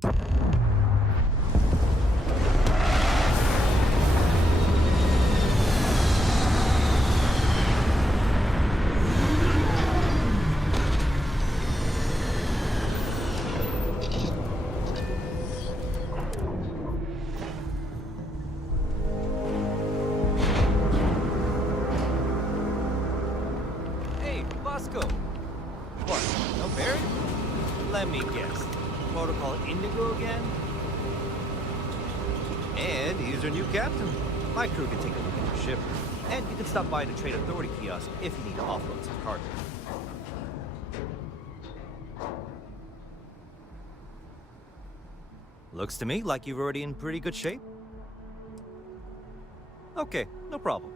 What? No Barry? Let me guess. Protocol Indigo again? And he's your new captain. My crew can take a look at your ship. And you can stop by the Trade Authority kiosk if you need to offload some cargo. Looks to me like you're already in pretty good shape. Okay, no problem.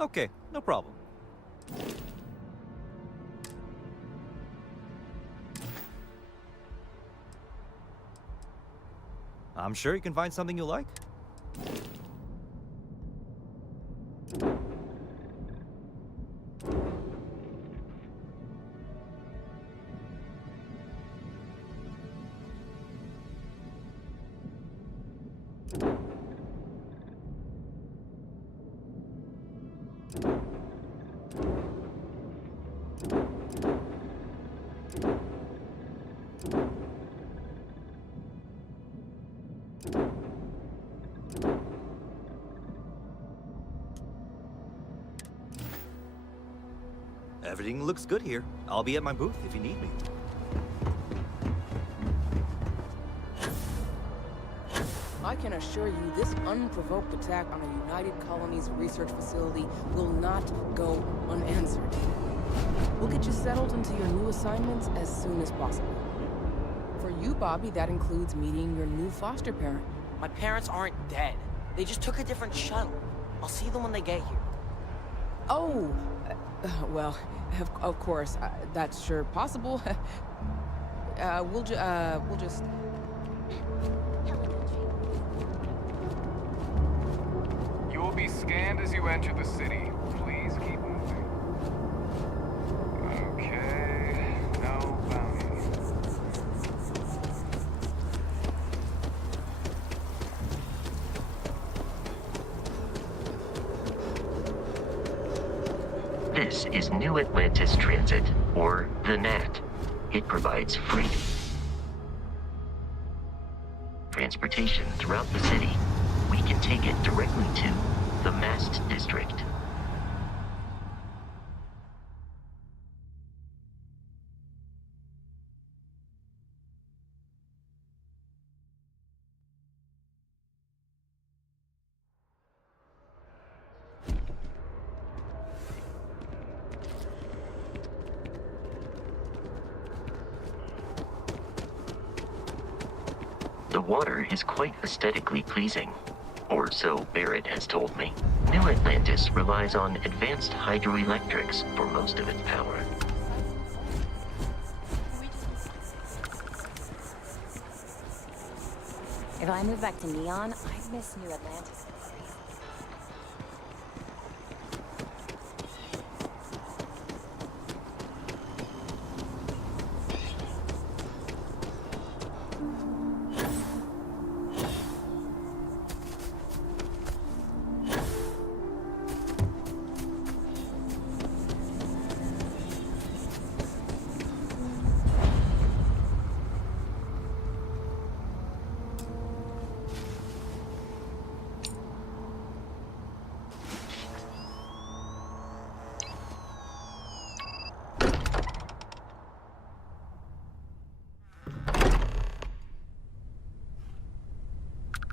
Okay, no problem. I'm sure you can find something you like. Everything looks good here. I'll be at my booth if you need me. I can assure you this unprovoked attack on a United Colonies research facility will not go unanswered. We'll get you settled into your new assignments as soon as possible. For you, Bobby, that includes meeting your new foster parent. My parents aren't dead. They just took a different shuttle. I'll see them when they get here. Oh, well, of course, that's sure possible. We'll just... You will be scanned as you enter the city. Please keep moving. Okay, no bounty. This is New Atlantis Transit, or the NAT. It provides free transportation throughout the city. We can take it directly to the Mast District. The water is quite aesthetically pleasing, or so Barrett has told me. New Atlantis relies on advanced hydroelectrics for most of its power. If I move back to Neon, I'd miss New Atlantis.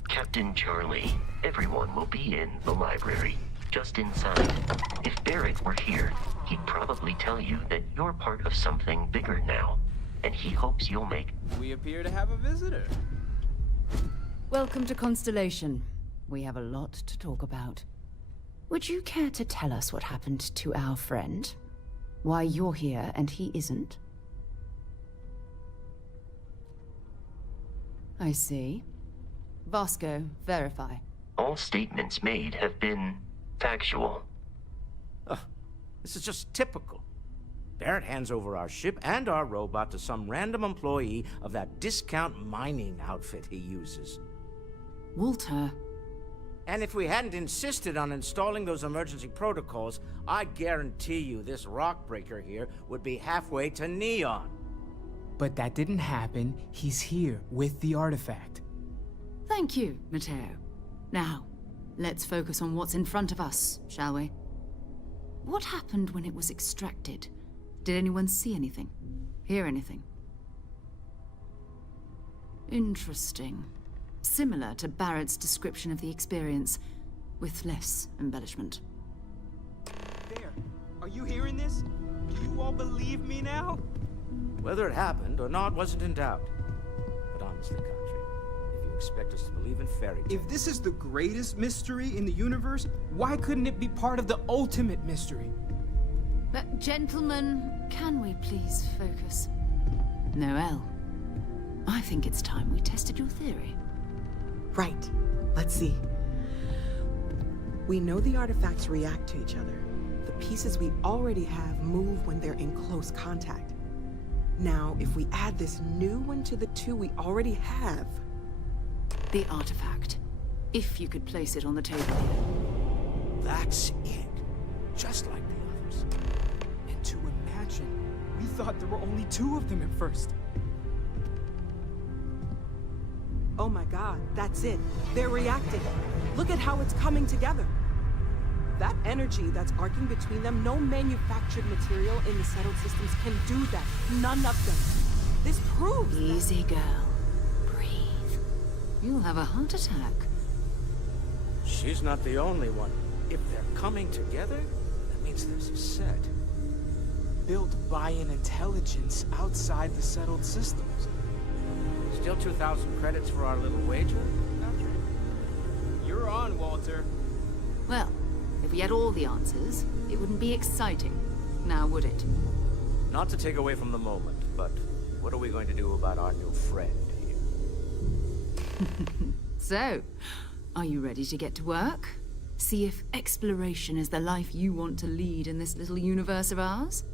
Captain Charlie, everyone will be in the library, just inside. If Barrett were here, he'd probably tell you that you're part of something bigger now, and he hopes you'll make... We appear to have a visitor. Welcome to Constellation. We have a lot to talk about. Would you care to tell us what happened to our friend? Why you're here and he isn't? I see. Vasco, verify. All statements made have been factual. This is just typical. Barrett hands over our ship and our robot to some random employee of that discount mining outfit he uses. Walter. And if we hadn't insisted on installing those emergency protocols, I guarantee you this rock breaker here would be halfway to Neon. But that didn't happen. He's here with the artifact. Thank you, Matteo. Now, let's focus on what's in front of us, shall we? What happened when it was extracted? Did anyone see anything? Hear anything? Interesting. Similar to Barrett's description of the experience, with less embellishment. There. Are you hearing this? Do you all believe me now? Whether it happened or not wasn't in doubt. But honestly, Country, if you expect us to believe in fairy tales... If this is the greatest mystery in the universe, why couldn't it be part of the ultimate mystery? But gentlemen, can we please focus? Noel, I think it's time we tested your theory. Right. Let's see. We know the artifacts react to each other. The pieces we already have move when they're in close contact. Now, if we add this new one to the two we already have... The artifact. If you could place it on the table. That's it. Just like the others. And to imagine, we thought there were only two of them at first. Oh my god, that's it. They're reacting. Look at how it's coming together. That energy that's arcing between them, no manufactured material in the settled systems can do that. None of them. This proves Easy, girl. Breathe. You'll have a heart attack. She's not the only one. If they're coming together, that means there's a set. Built by an intelligence outside the settled systems. Still 2,000 credits for our little wager? You're on, Walter. Well, if we had all the answers, it wouldn't be exciting. Now, would it? Not to take away from the moment, but what are we going to do about our new friend here? So, are you ready to get to work? See if exploration is the life you want to lead in this little universe of ours?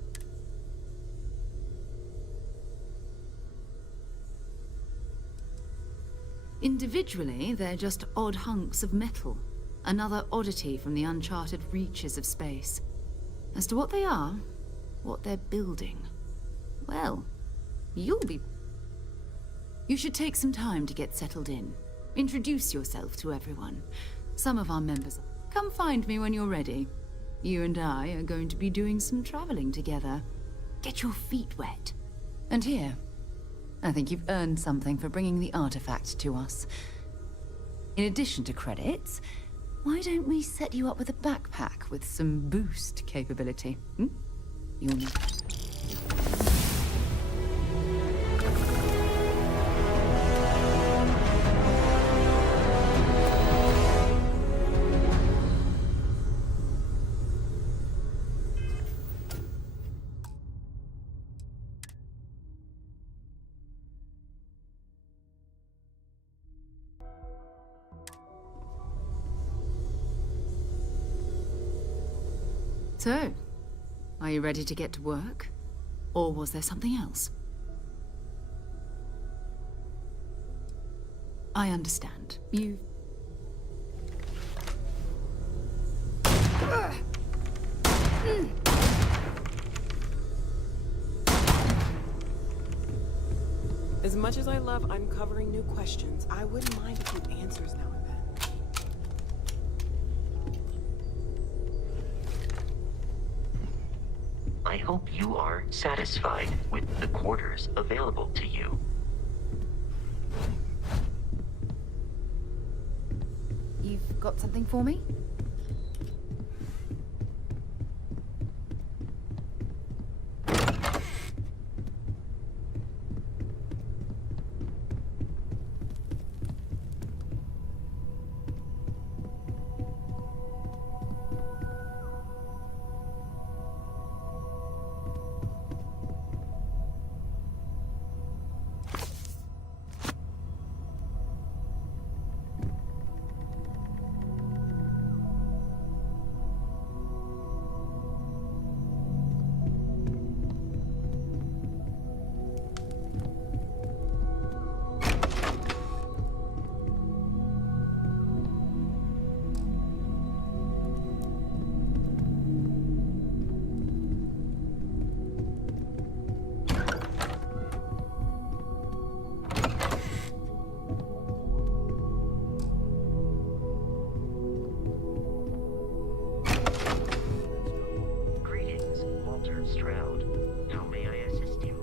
Individually, they're just odd hunks of metal. Another oddity from the uncharted reaches of space. As to what they are, what they're building, well, you'll be... You should take some time to get settled in. Introduce yourself to everyone. Some of our members... Come find me when you're ready. You and I are going to be doing some traveling together. Get your feet wet. And here, I think you've earned something for bringing the artifact to us. In addition to credits, why don't we set you up with a backpack with some boost capability? You'll need... So, are you ready to get to work? Or was there something else? I understand. You... As much as I love uncovering new questions, I wouldn't mind a few answers now and then. I hope you are satisfied with the quarters available to you. You've got something for me? How may I assist you?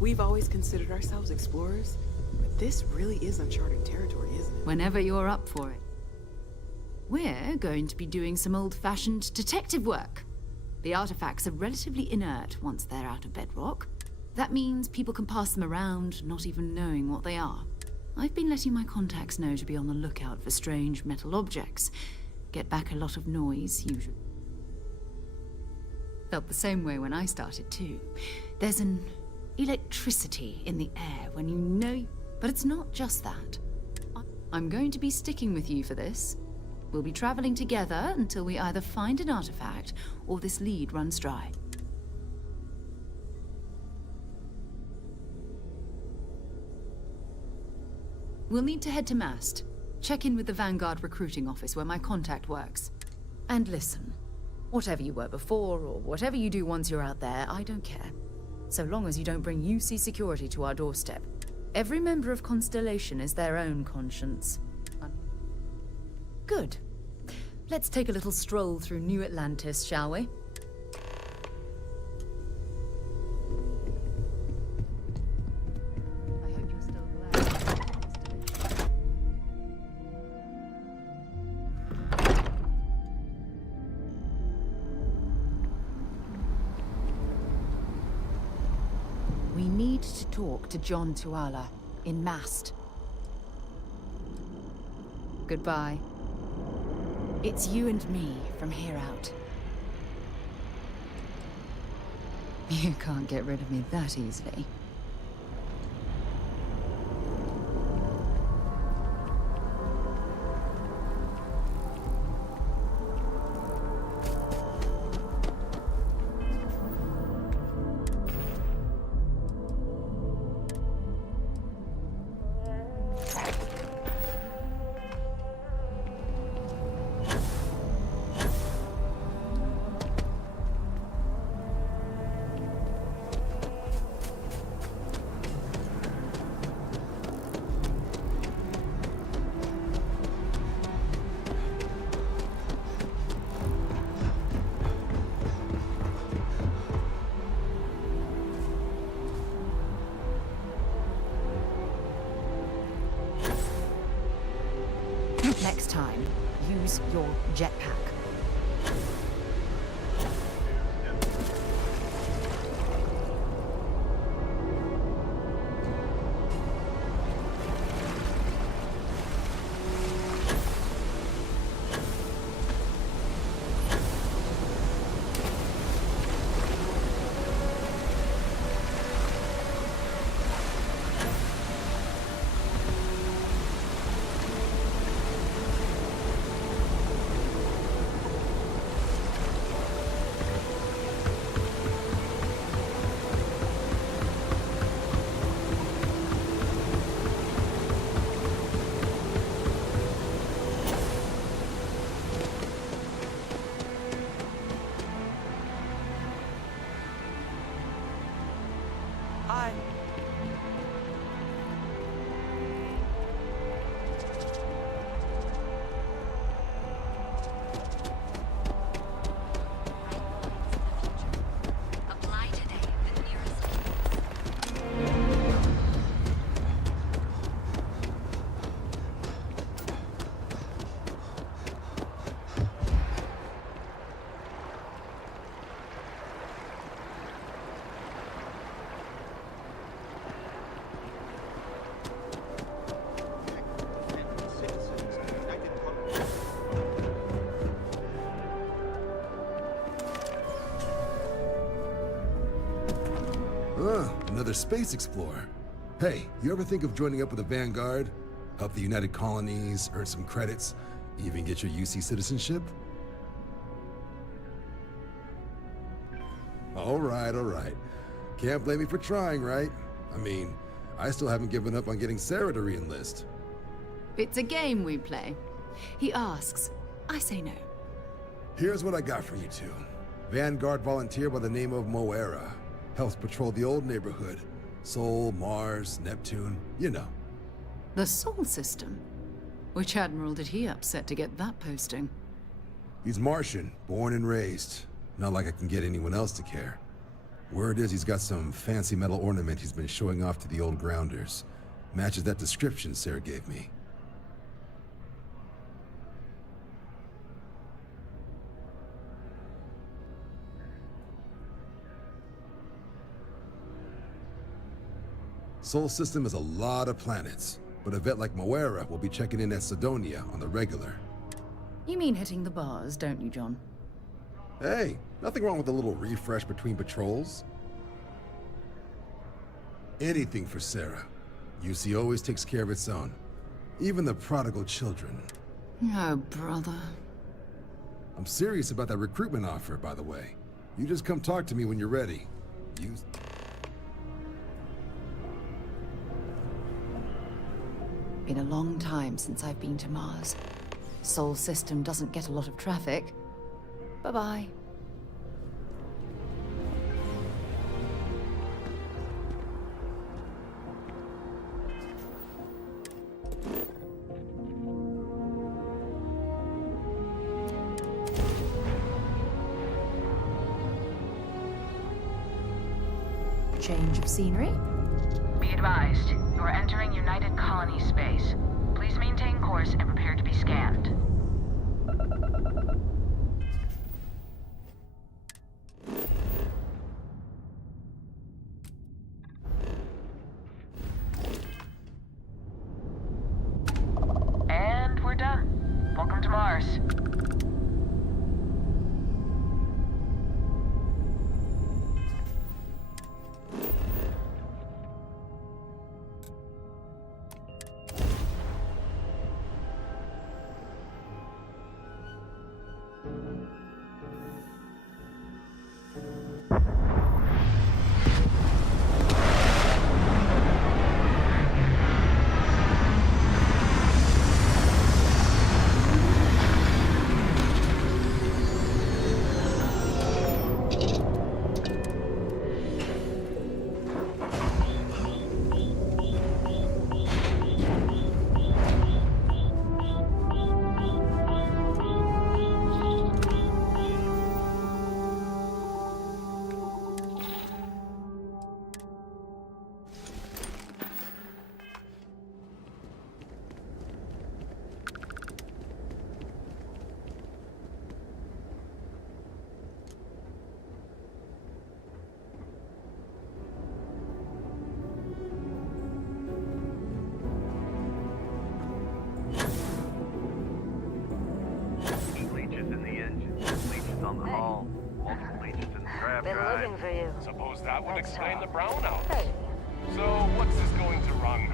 We've always considered ourselves explorers, but this really is uncharted territory, isn't it? Whenever you're up for it. We're going to be doing some old-fashioned detective work. The artifacts are relatively inert once they're out of bedrock. That means people can pass them around, not even knowing what they are. I've been letting my contacts know to be on the lookout for strange metal objects. Get back a lot of noise, usually. Felt the same way when I started, too. There's an electricity in the air when you know... But it's not just that. I'm going to be sticking with you for this. We'll be traveling together until we either find an artifact or this lead runs dry. We'll need to head to Mast. Check in with the Vanguard recruiting office where my contact works. And listen, whatever you were before or whatever you do once you're out there, I don't care. So long as you don't bring UC security to our doorstep. Every member of Constellation is their own conscience. Good. Let's take a little stroll through New Atlantis, shall we? I hope you're still glad. We need to talk to John Tuala in Mast. Goodbye. It's you and me from here out. You can't get rid of me that easily. Next time, use your jetpack. Hi. Apply today at the nearest. Another space explorer. Hey, you ever think of joining up with the Vanguard? Help the United Colonies, earn some credits, even get your UC citizenship? All right. Can't blame me for trying, right? I mean, I still haven't given up on getting Sarah to re-enlist. It's a game we play. He asks, I say no. Here's what I got for you two. Vanguard volunteer by the name of Moera. Helps patrol the old neighborhood. Sol, Mars, Neptune, you know. The Sol system? Which admiral did he upset to get that posting? He's Martian, born and raised. Not like I can get anyone else to care. Word is he's got some fancy metal ornament he's been showing off to the old grounders. Matches that description Sarah gave me. Sol system is a lot of planets, but a vet like Moera will be checking in at Sidonia on the regular. You mean hitting the bars, don't you, John? Hey, nothing wrong with a little refresh between patrols. Anything for Sarah. UC always takes care of its own. Even the prodigal children. Oh, brother. I'm serious about that recruitment offer, by the way. You just come talk to me when you're ready. Been a long time since I've been to Mars. Sol system doesn't get a lot of traffic. Bye-bye. Change of scenery? Be advised, you are entering United Colony space. Please maintain course and prepare to be scanned. And we're done. Welcome to Mars. on the hull. Multiple leeches in the crab Been drive. looking for you. Suppose that would explain the brownout. Hey. So, what's this going to run?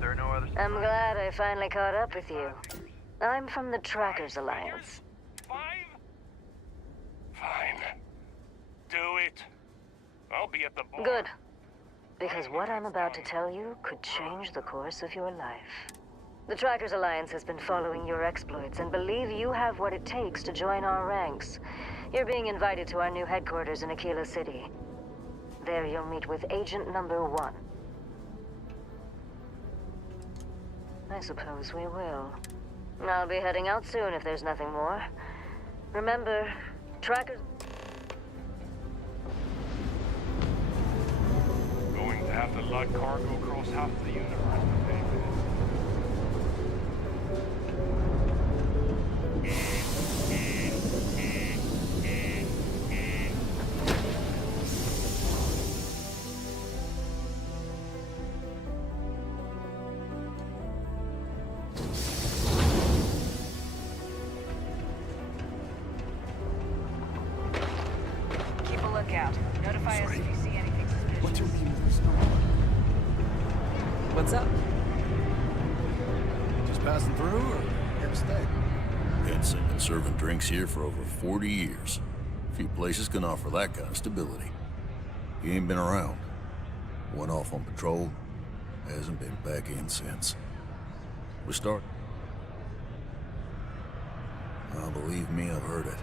There are no other... I'm glad I finally caught up with you. I'm from the Trackers Alliance. 5? Fine. Do it. I'll be at the board. Good. Because what I'm about to tell you could change the course of your life. The Trackers Alliance has been following your exploits and believe you have what it takes to join our ranks. You're being invited to our new headquarters in Akila City. There you'll meet with Agent Number 1. I suppose we will. I'll be heading out soon if there's nothing more. Remember, Trackers... Going to have to lug cargo across half the universe to pay for Keep a lookout. Notify us if you see anything suspicious. What's your name? What's up? Just passing through, or here to stay? Vincent been serving drinks here for over 40 years. Few places can offer that kind of stability. He ain't been around. Went off on patrol. Hasn't been back in since. We start. Oh, believe me, I've heard it.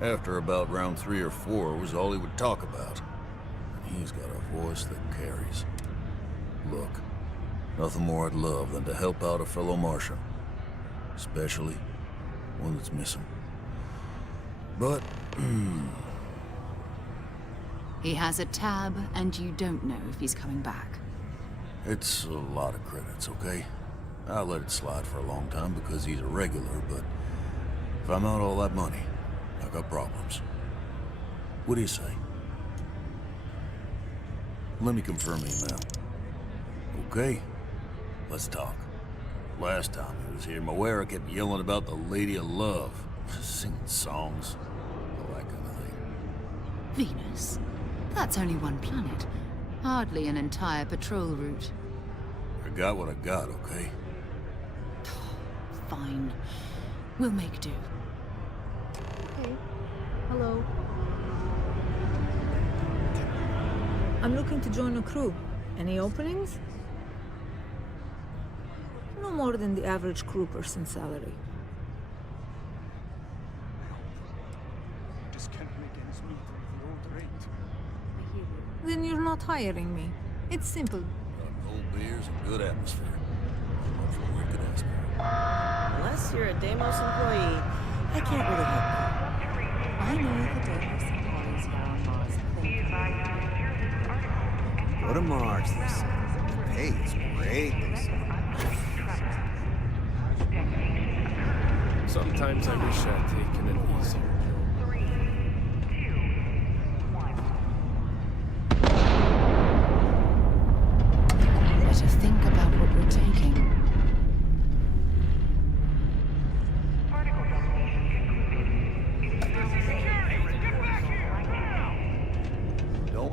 After about round 3 or 4 was all he would talk about. And he's got a voice that carries. Look, nothing more I'd love than to help out a fellow Martian. Especially one that's missing. But, He has a tab, and you don't know if he's coming back. it's a lot of credits, okay? I let it slide for a long time because he's a regular, but if I'm out all that money, I got problems. What do you say? Let me confirm email. Okay, let's talk. Last time he was here, Moira kept yelling about the Lady of Love, singing songs, all that kind of thing. Venus? That's only one planet. Hardly an entire patrol route. I got what I got, okay? Fine. We'll make do. Hey. Hello. I'm looking to join a crew. Any openings? No more than the average crew person salary. Just can't make ends meet at the old rate. Then you're not hiring me. It's simple. Cold beers and good atmosphere. Not much more you could ask for. Unless you're a Deimos employee, I can't really help you. I know the Deimos employees here on Mars. Go to Mars, they say. The pay is great, they say. Sometimes I wish I'd taken it easier. Better think about what we're taking.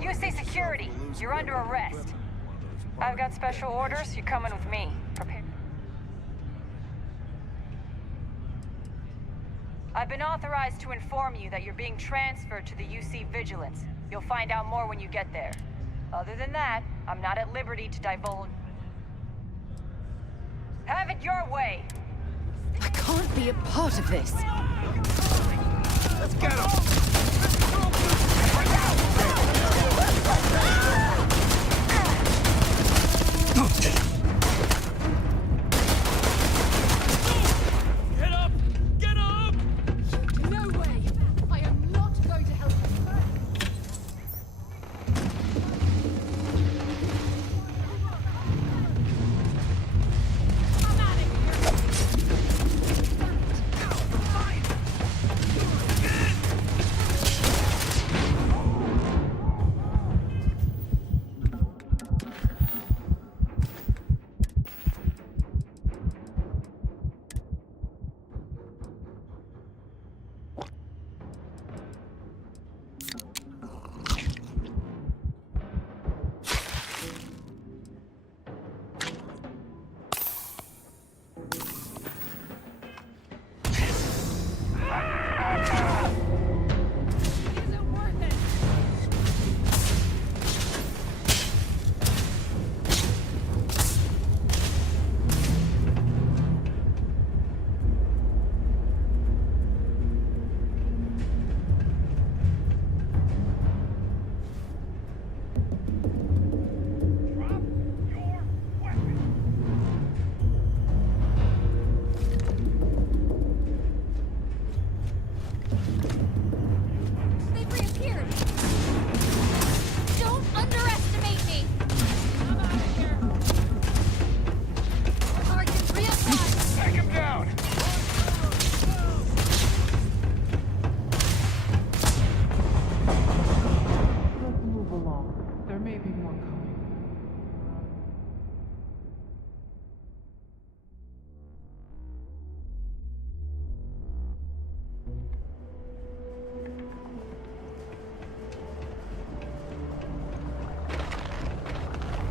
UC security, you're under arrest. I've got special orders. You're coming with me. Prepare. I've been authorized to inform you that you're being transferred to the UC Vigilance. You'll find out more when you get there. Other than that, I'm not at liberty to divulge. Have it your way! I can't be a part of this. Let's get him! Get up! Get up! No way! I am not going to help you.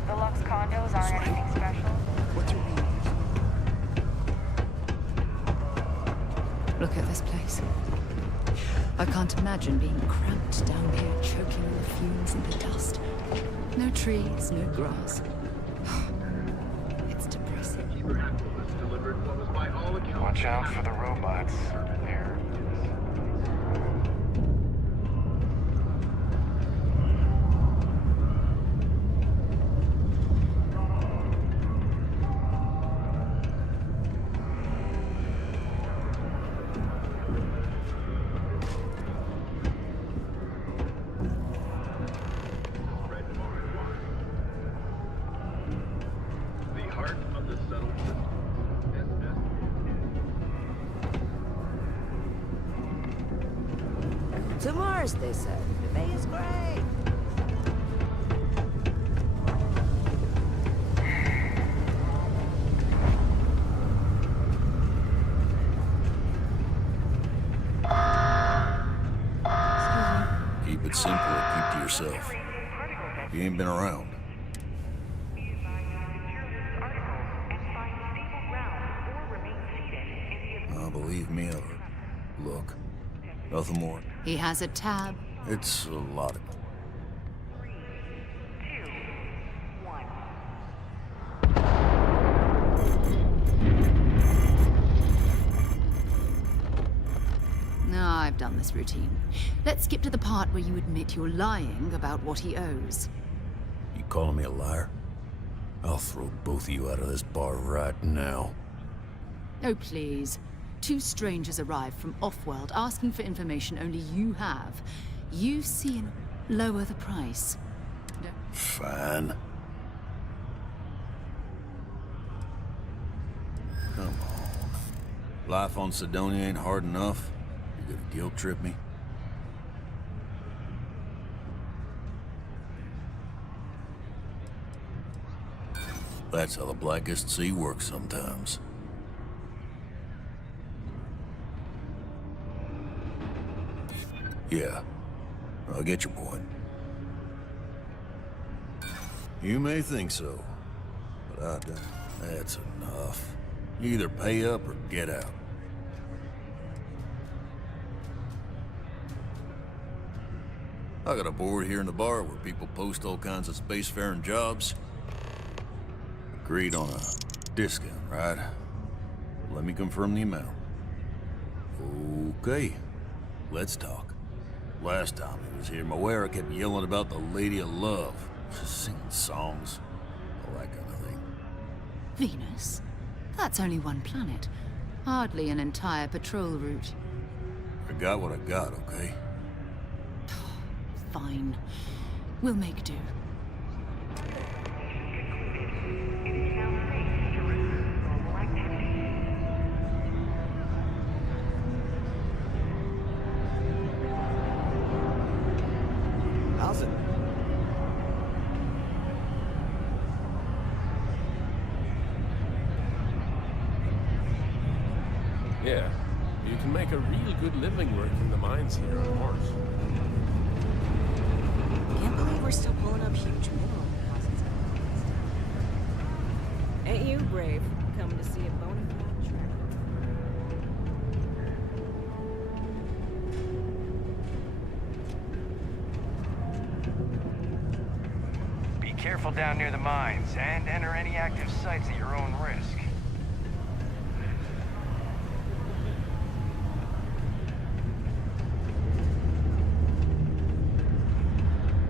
I'm out of condos aren't anything special. What's your name? Look at this place. I can't imagine being cramped down here, choking on the fumes and the dust. No trees, no grass. It's depressing. Watch out for the robots. To Mars, they said. The bay is great. Keep it simple or keep to yourself. You ain't been around. Believe me, I've heard. Look, nothing more. He has a tab. It's a lot of... No, I've done this routine. Let's skip to the part where you admit you're lying about what he owes. You calling me a liar? I'll throw both of you out of this bar right now. Oh, please. Two strangers arrived from off-world asking for information only you have. You see and lower the price. Fine. Come on. Life on Sidonia ain't hard enough. You gonna guilt trip me? That's how the Blackest Sea works sometimes. Yeah, I get your point. You may think so, but I don't. That's enough. You either pay up or get out. I got a board here in the bar where people post all kinds of spacefaring jobs. Agreed on a discount, right? Let me confirm the amount. Okay, let's talk. Last time he was here, Moira kept yelling about the Lady of Love, singing songs, all that kind of thing. Venus? That's only one planet. Hardly an entire patrol route. I got what I got, okay? Fine. We'll make do. How's it? Yeah, you can make a real good living working the mines here on Mars. Can't believe we're still pulling up huge mineral deposits. Ain't you brave, coming to see a bona fide track? Be careful down near the mines, and enter any active sites at your own risk.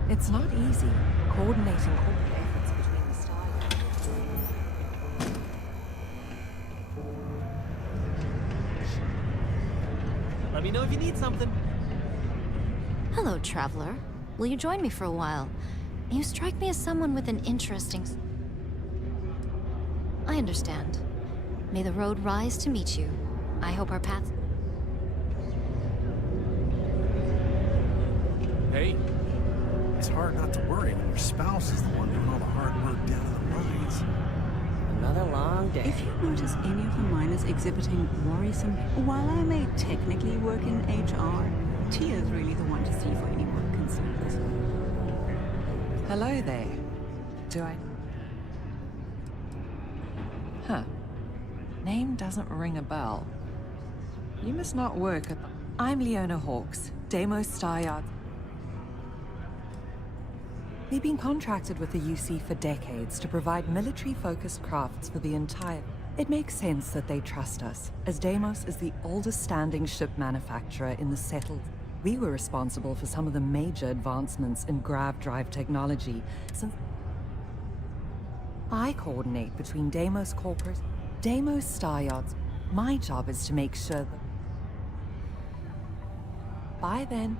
It's not easy coordinating corporate efforts between the Starfield. Let me know if you need something. Hello, traveler. Will you join me for a while? You strike me as someone with an interesting... I understand. May the road rise to meet you. I hope our paths... Hey. It's hard not to worry when your spouse is the one doing all the hard work down in the mines. Another long day. If you notice any of the miners exhibiting worrisome, while I may technically work in HR, Tia's really the one to see for any work concerns. Hello there. Do I... Huh. Name doesn't ring a bell. You must not work at... I'm Leona Hawks, Deimos Staryard. We've been contracted with the UC for decades to provide military-focused crafts for the entire... It makes sense that they trust us, as Deimos is the oldest-standing ship manufacturer in the settled... We were responsible for some of the major advancements in grav drive technology since... I coordinate between Deimos Corporate, Deimos Staryards. My job is to make sure that... By then...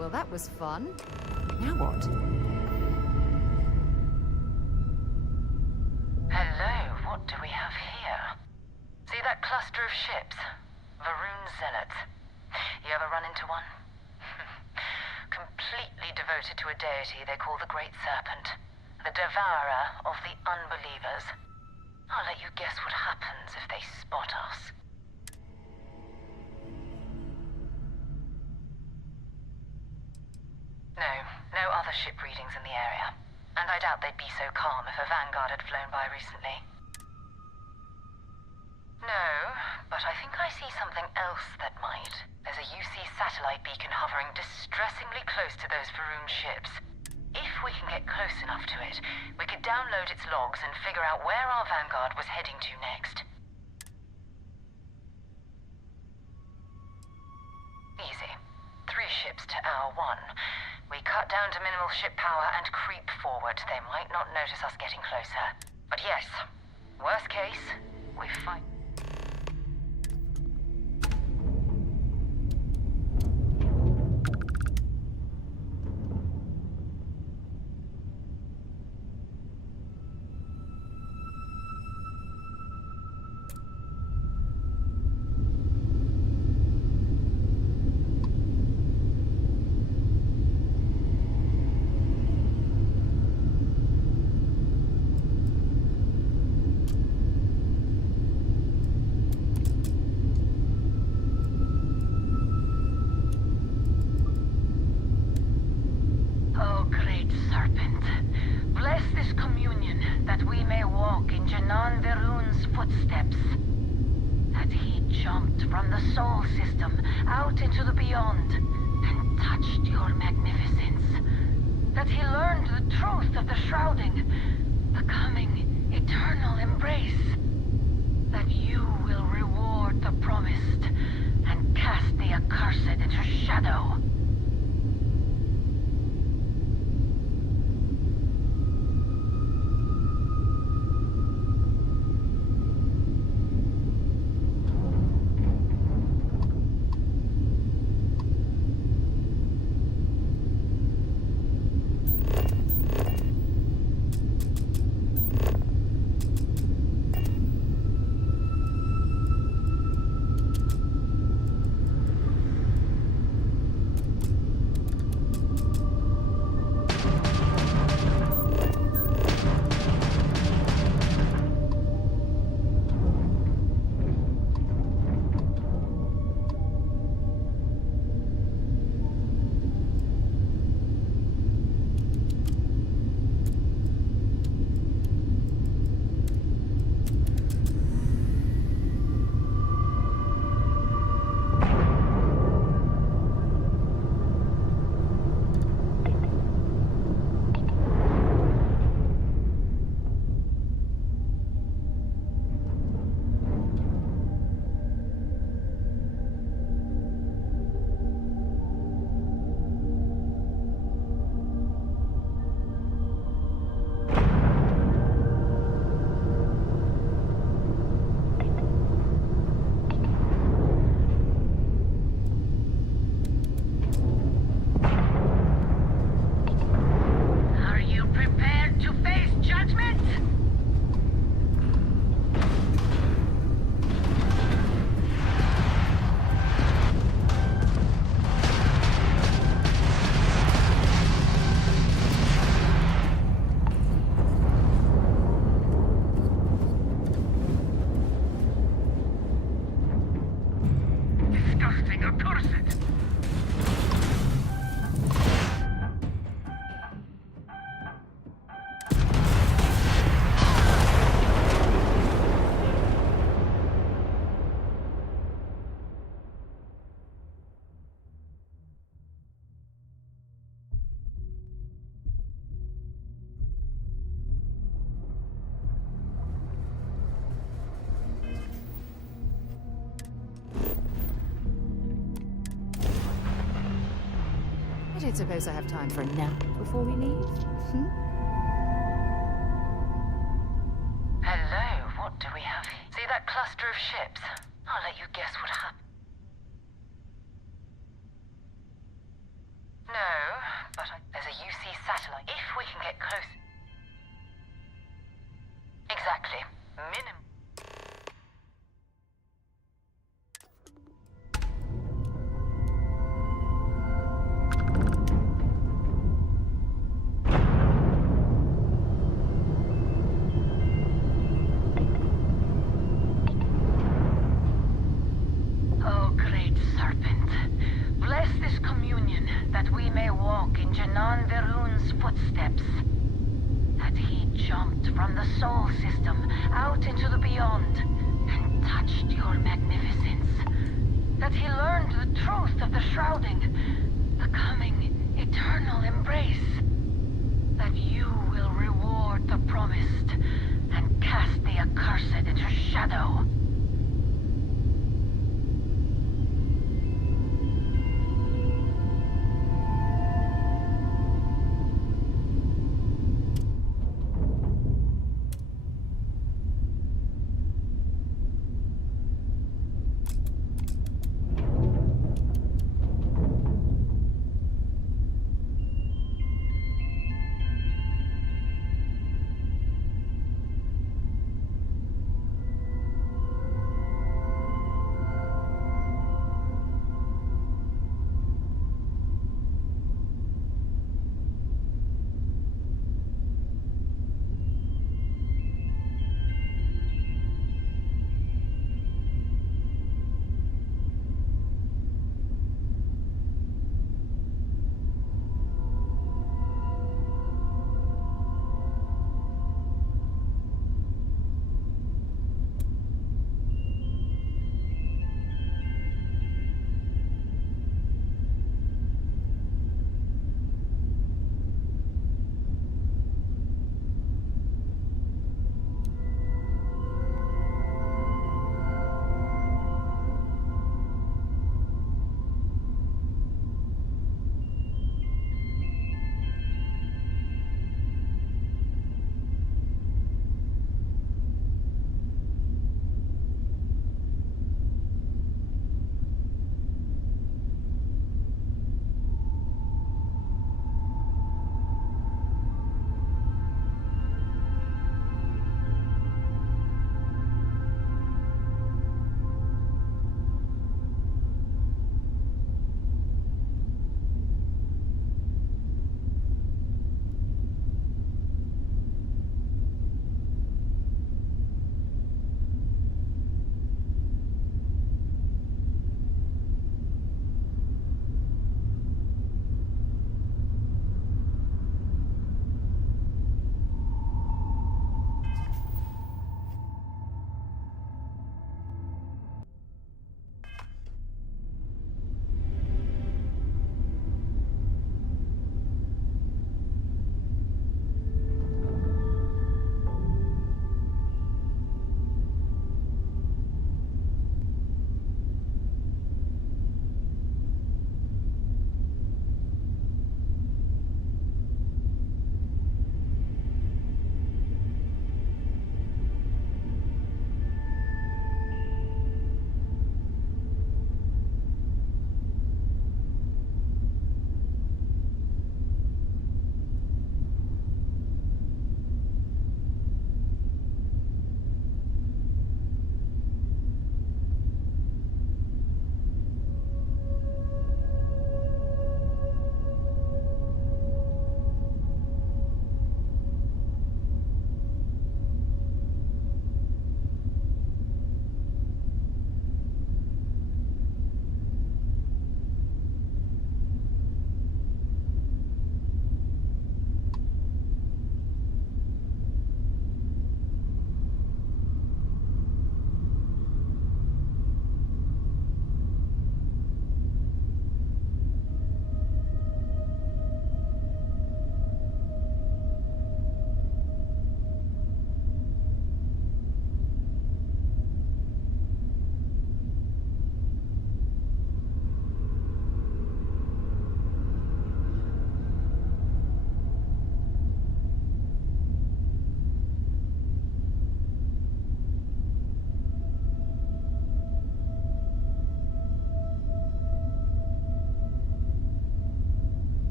Well, that was fun. Now what? Hello, what do we have here? See that cluster of ships? Varun Zealots. You ever run into one? Completely devoted to a deity they call the Great Serpent. The devourer of the unbelievers. I'll let you guess what happens if they spot us. No other ship readings in the area. And I doubt they'd be so calm if a Vanguard had flown by recently. No, but I think I see something else that might. There's a UC satellite beacon hovering distressingly close to those Varun ships. If we can get close enough to it, we could download its logs and figure out where our Vanguard was heading to next. Easy. 3 ships to our 1. We cut down to minimal ship power and creep forward. They might not notice us getting closer. But yes, worst case, we fight. I don't suppose I have time for a nap before we leave? Hello, what do we have here? See that cluster of ships? I'll let you guess what happened. No, bless this communion that we may walk in Janan Verun's footsteps. That he jumped from the soul system out into the beyond and touched your magnificence. That he learned the truth of the shrouding, the coming eternal embrace. That you will reward the promised and cast the accursed into shadow.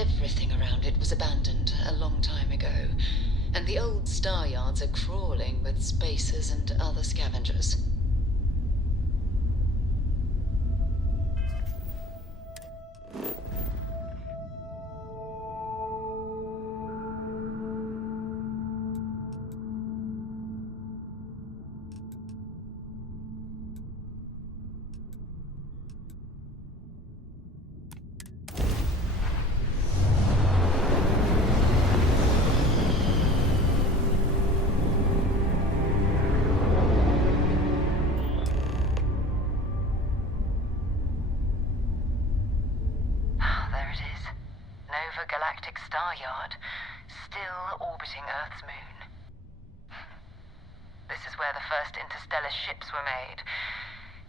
Everything around it was abandoned a long time ago, and the old Staryards are crawling with spacers and other scavengers. Galactic Staryard, still orbiting Earth's moon. This is where the first interstellar ships were made.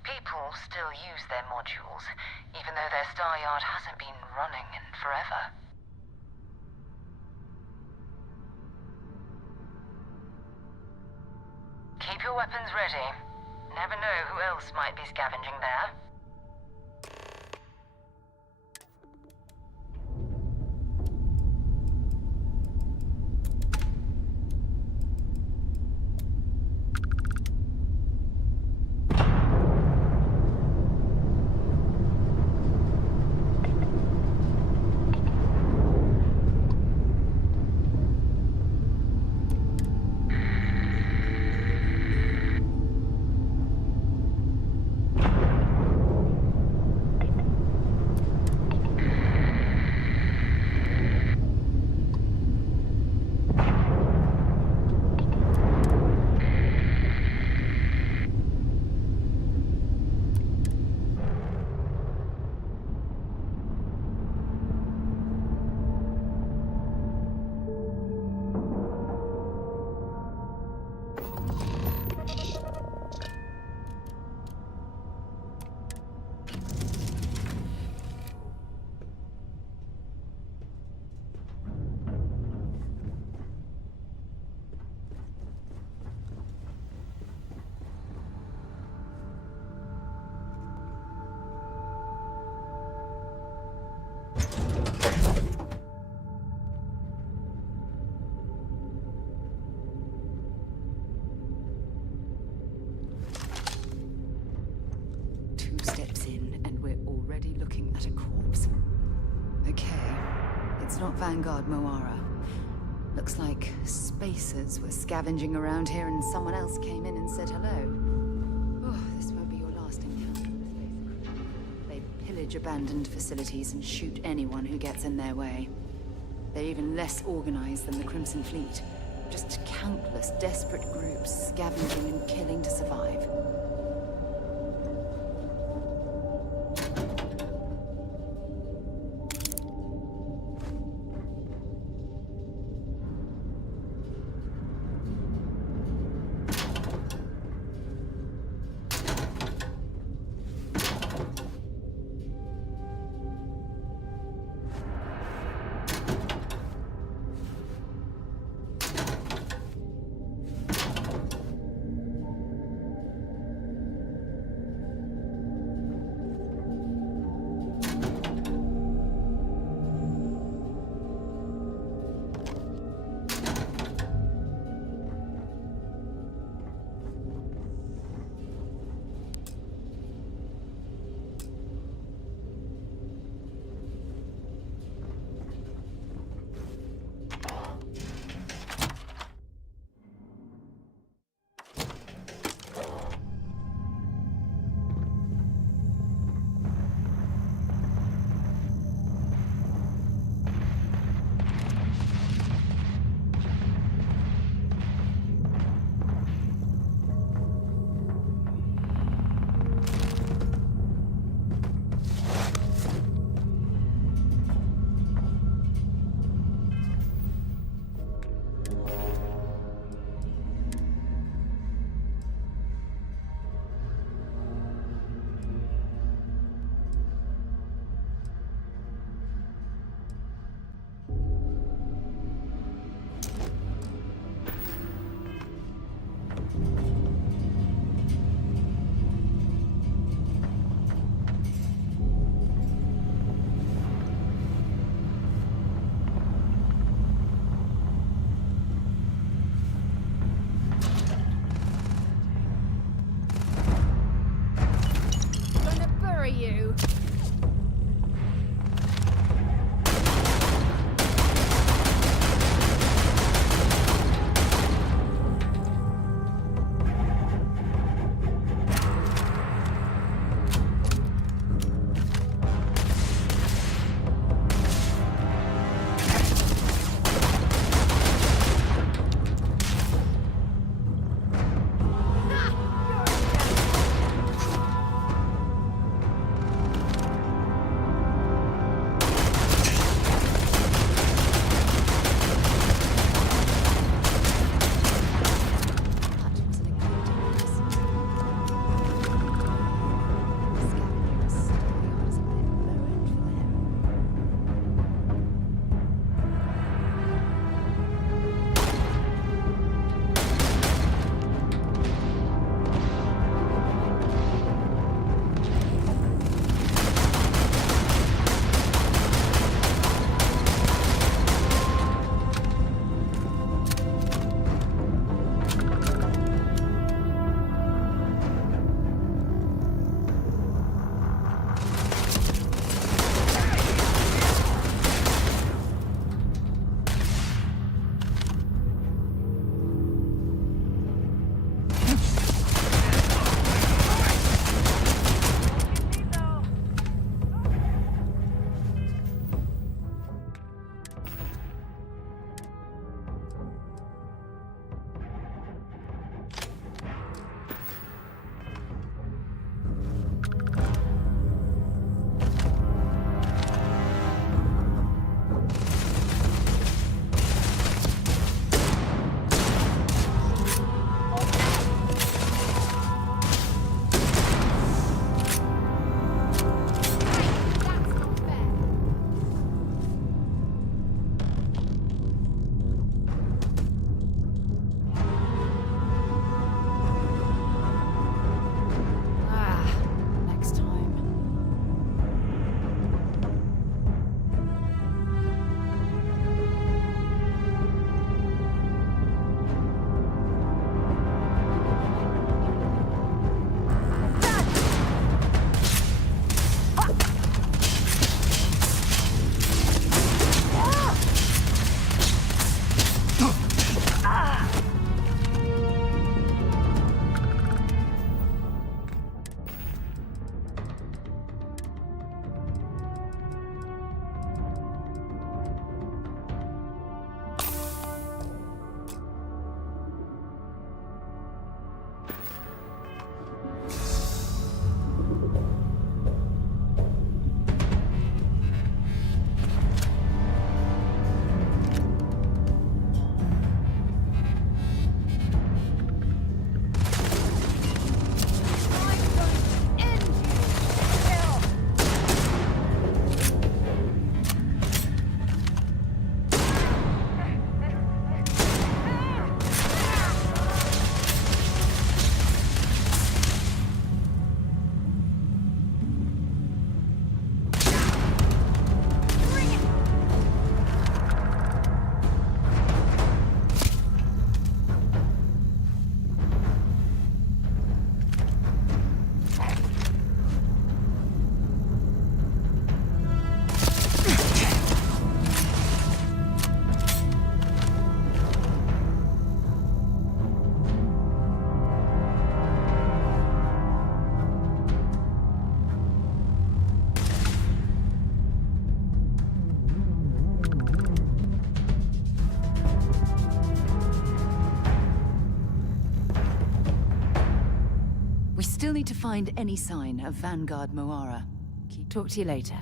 People still use their modules, even though their Staryard hasn't been running in forever. Keep your weapons ready. Never know who else might be scavenging there. Looking at a corpse. Okay, it's not Vanguard Moara. Looks like spacers were scavenging around here and someone else came in and said hello. Oh, this won't be your last encounter with space. They pillage abandoned facilities and shoot anyone who gets in their way. They're even less organized than the Crimson Fleet. Just countless desperate groups scavenging and killing to survive. still need to find any sign of Vanguard Moara. Talk to you later.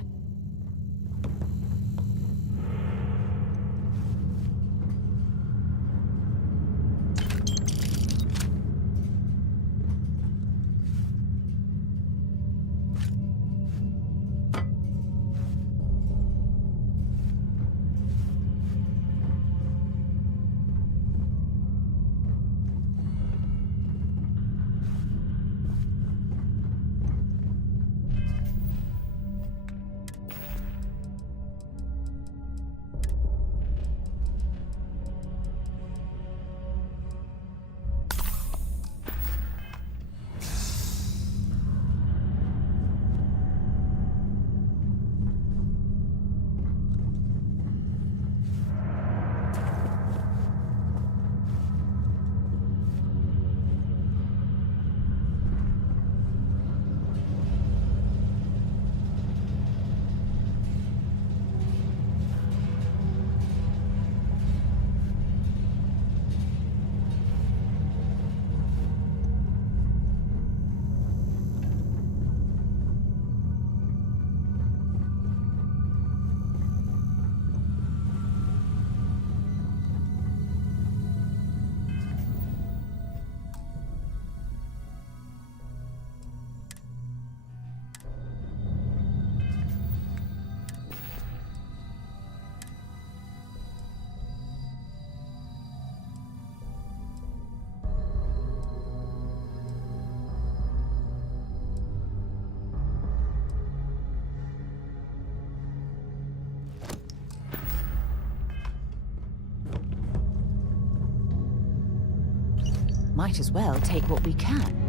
Might as well take what we can.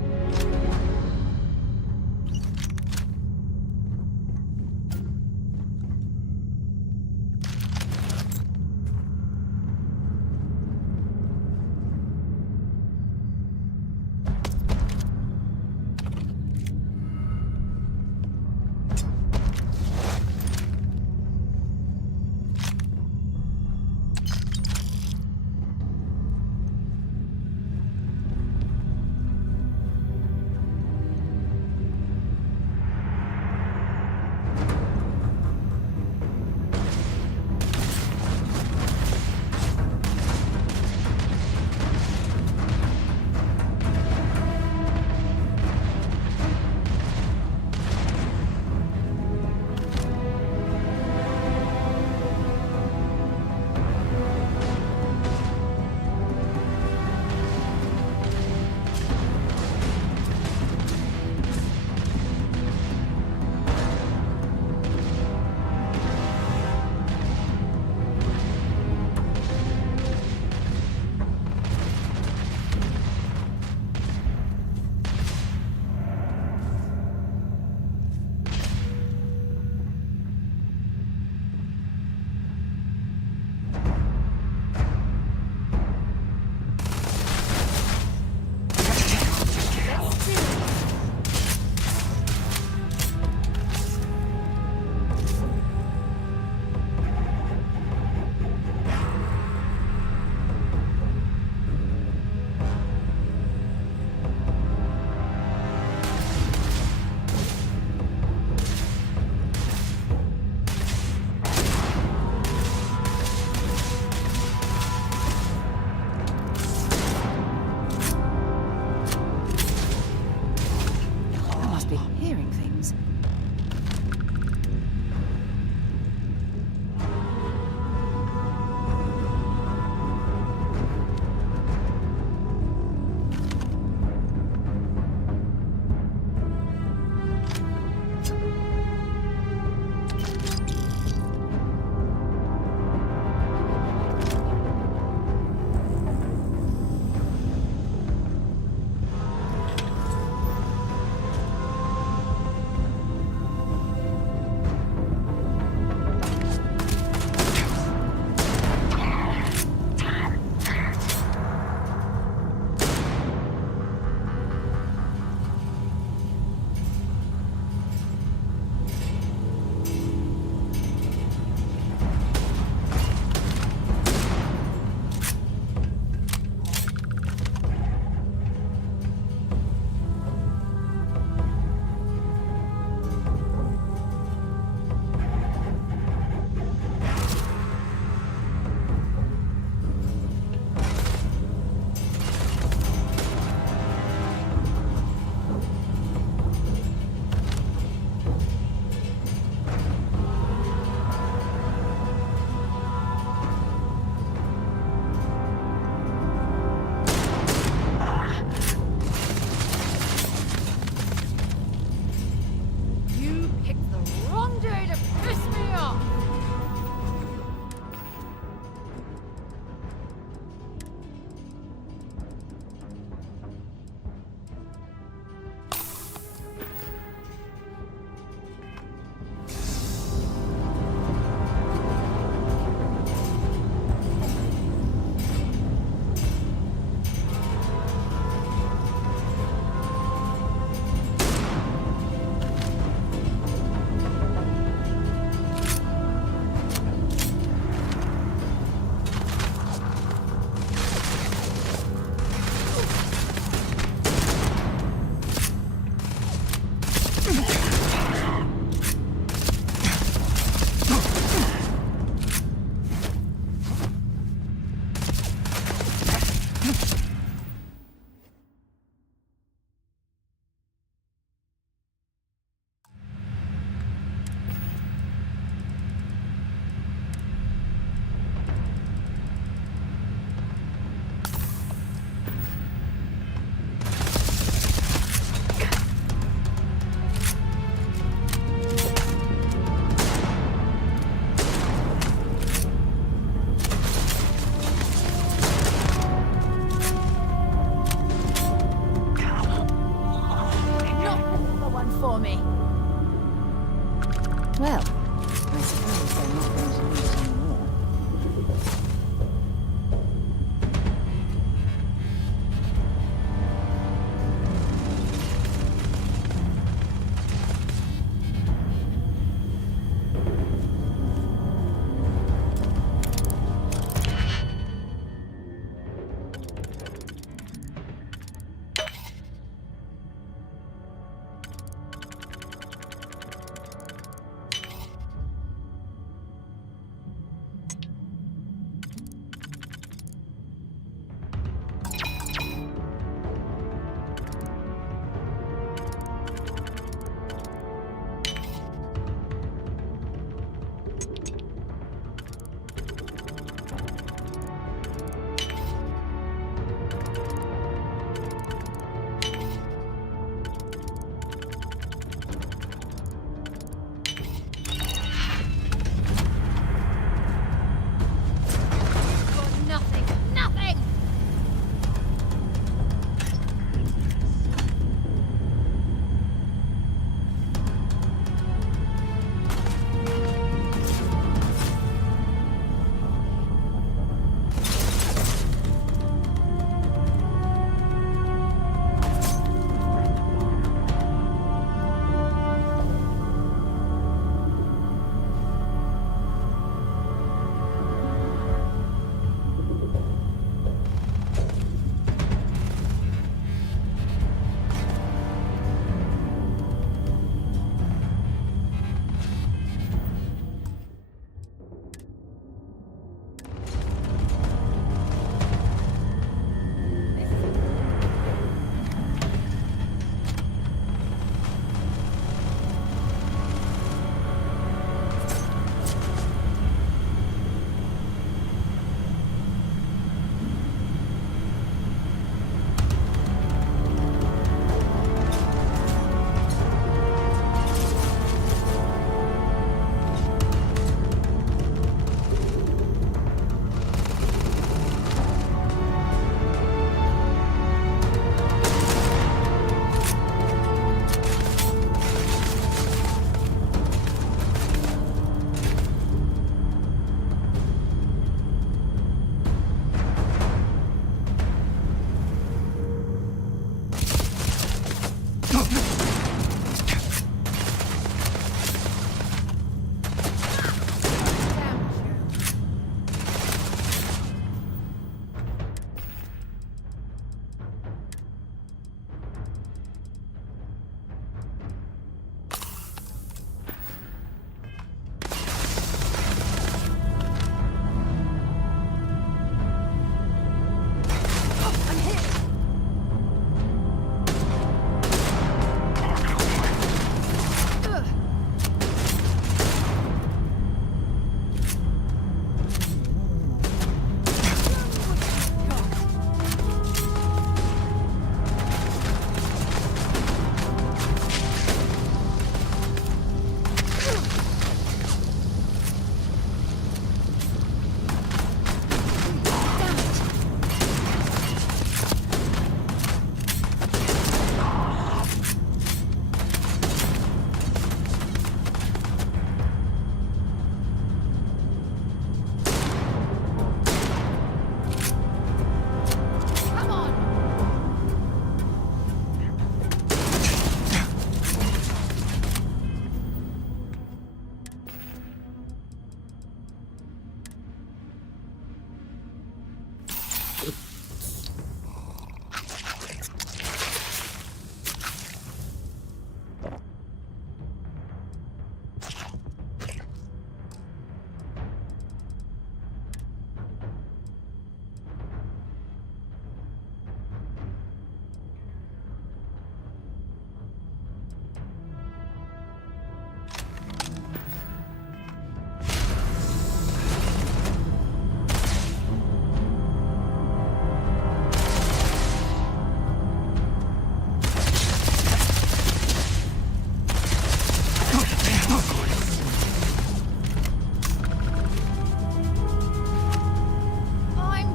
I'm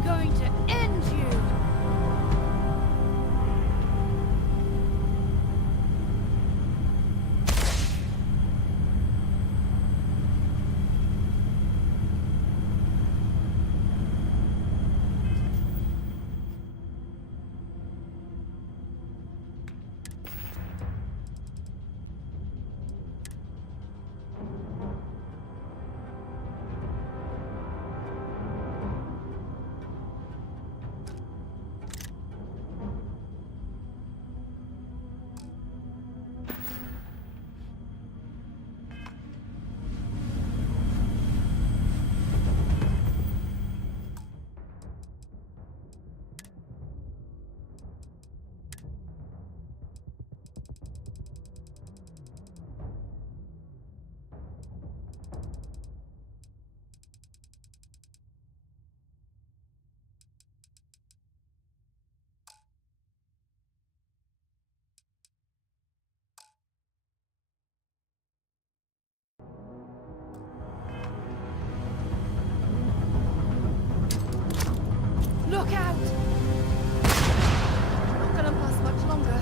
going to end you! Look out! Not gonna last much longer.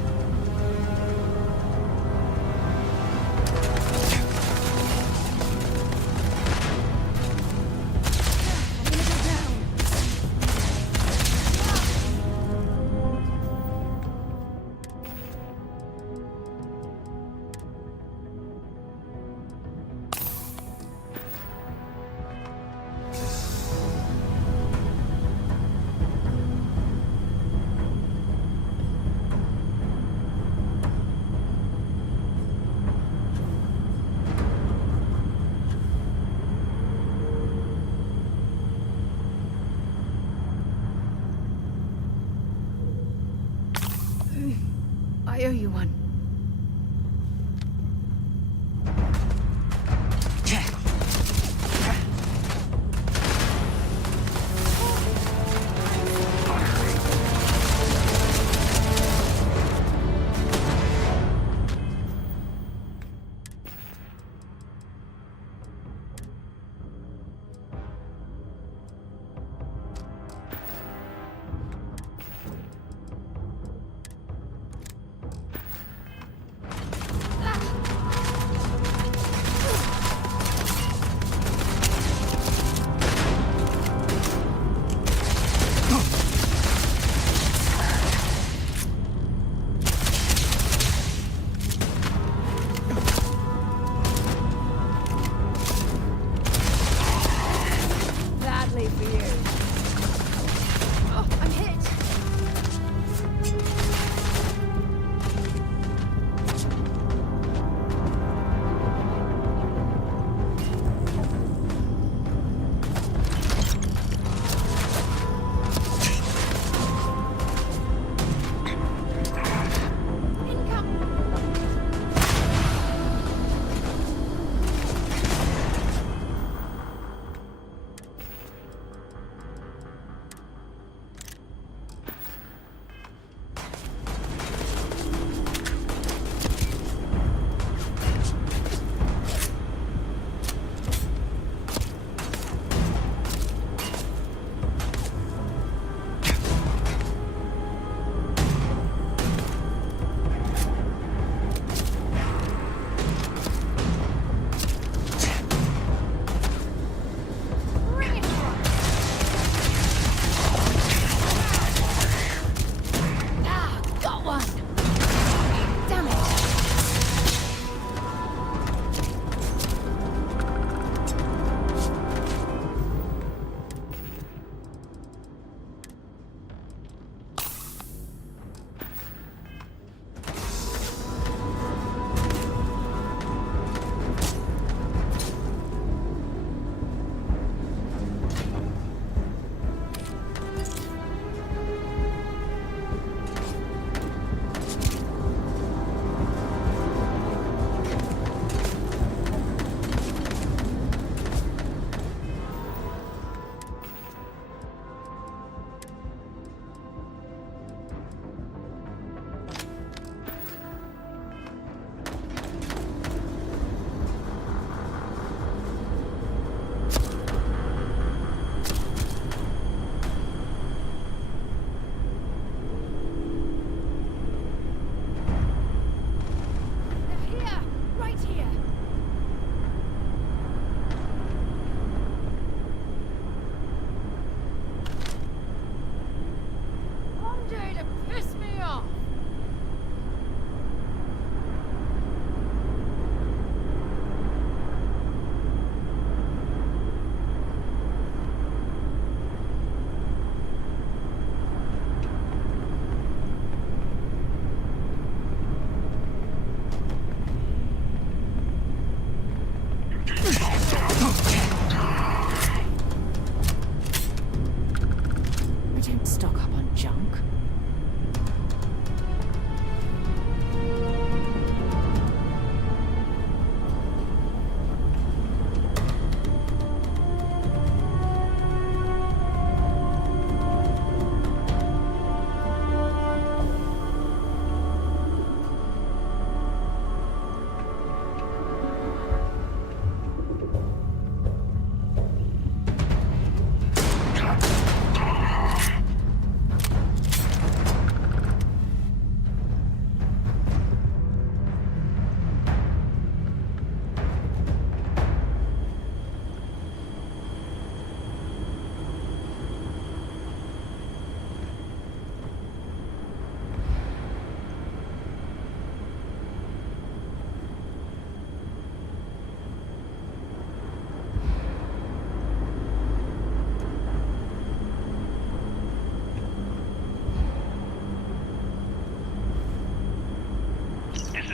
I'm gonna go down. I owe you one.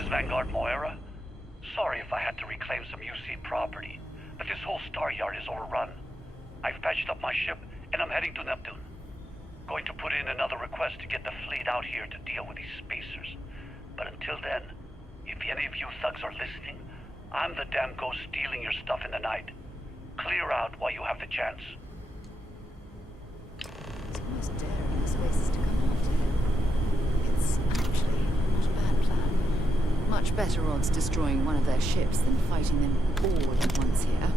Vanguard Moira? Sorry if I had to reclaim some UC property, but this whole Staryard is overrun. I've patched up my ship, and I'm heading to Neptune. Going to put in another request to get the fleet out here to deal with these spacers. But until then, if any of you thugs are listening, I'm the damn ghost stealing your stuff in the night. Clear out while you have the chance. It's almost daring the spaces to come out here. It's actually not a bad plan. Much better odds destroying one of their ships than fighting them all at once here.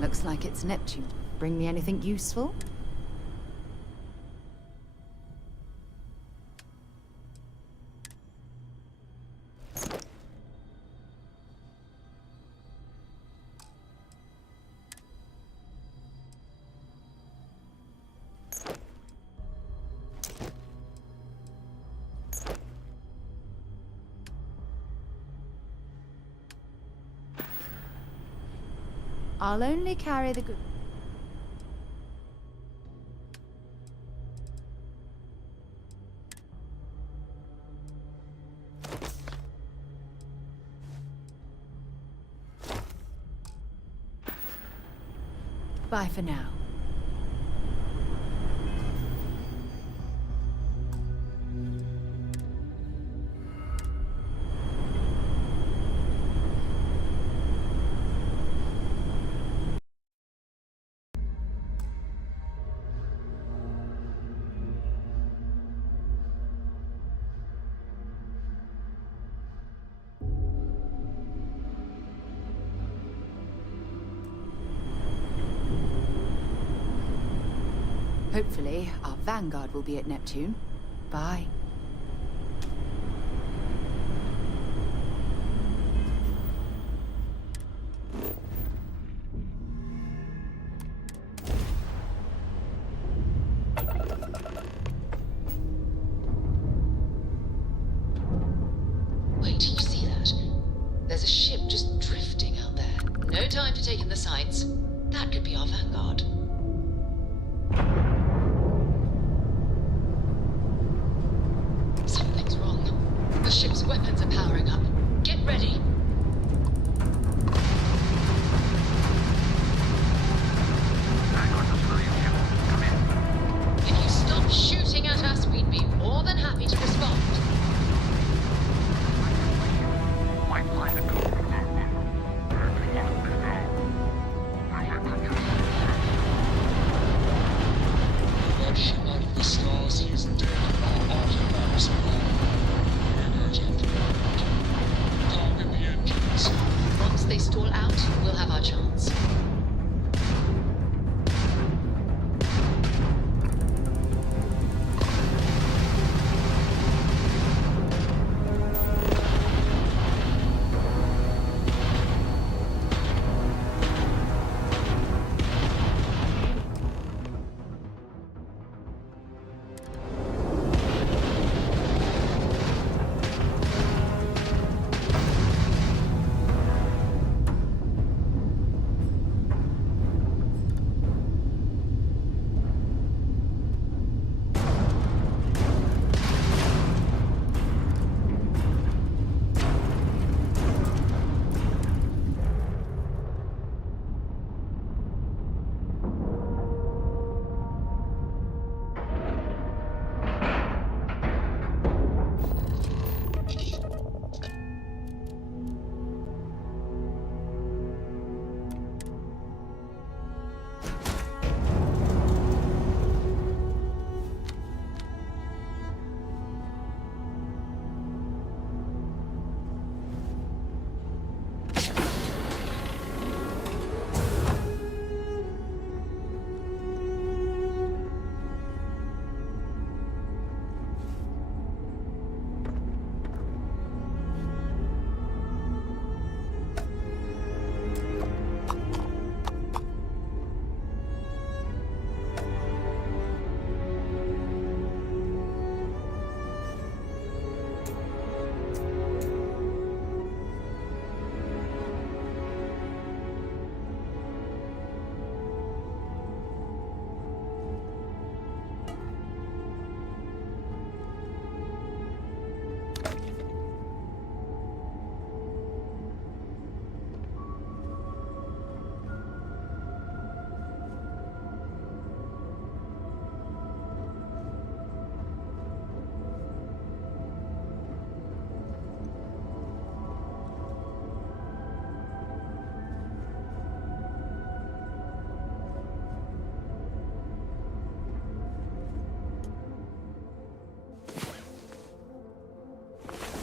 Looks like it's Neptune. Bring me anything useful? I'll only carry the good. Bye for now. Hopefully, our Vanguard will be at Neptune. Bye. sights. That could be our vanguard. Something's wrong. The ship's weapons are powering up. Get ready. If you stop shooting at us, we'd be more than happy to respond. That ship out of the stars is dead by automatic plan. We're urgent. Target the engines. Once they stall out, we'll have our chance.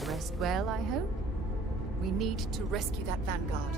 Rest well, I hope? We need to rescue that vanguard.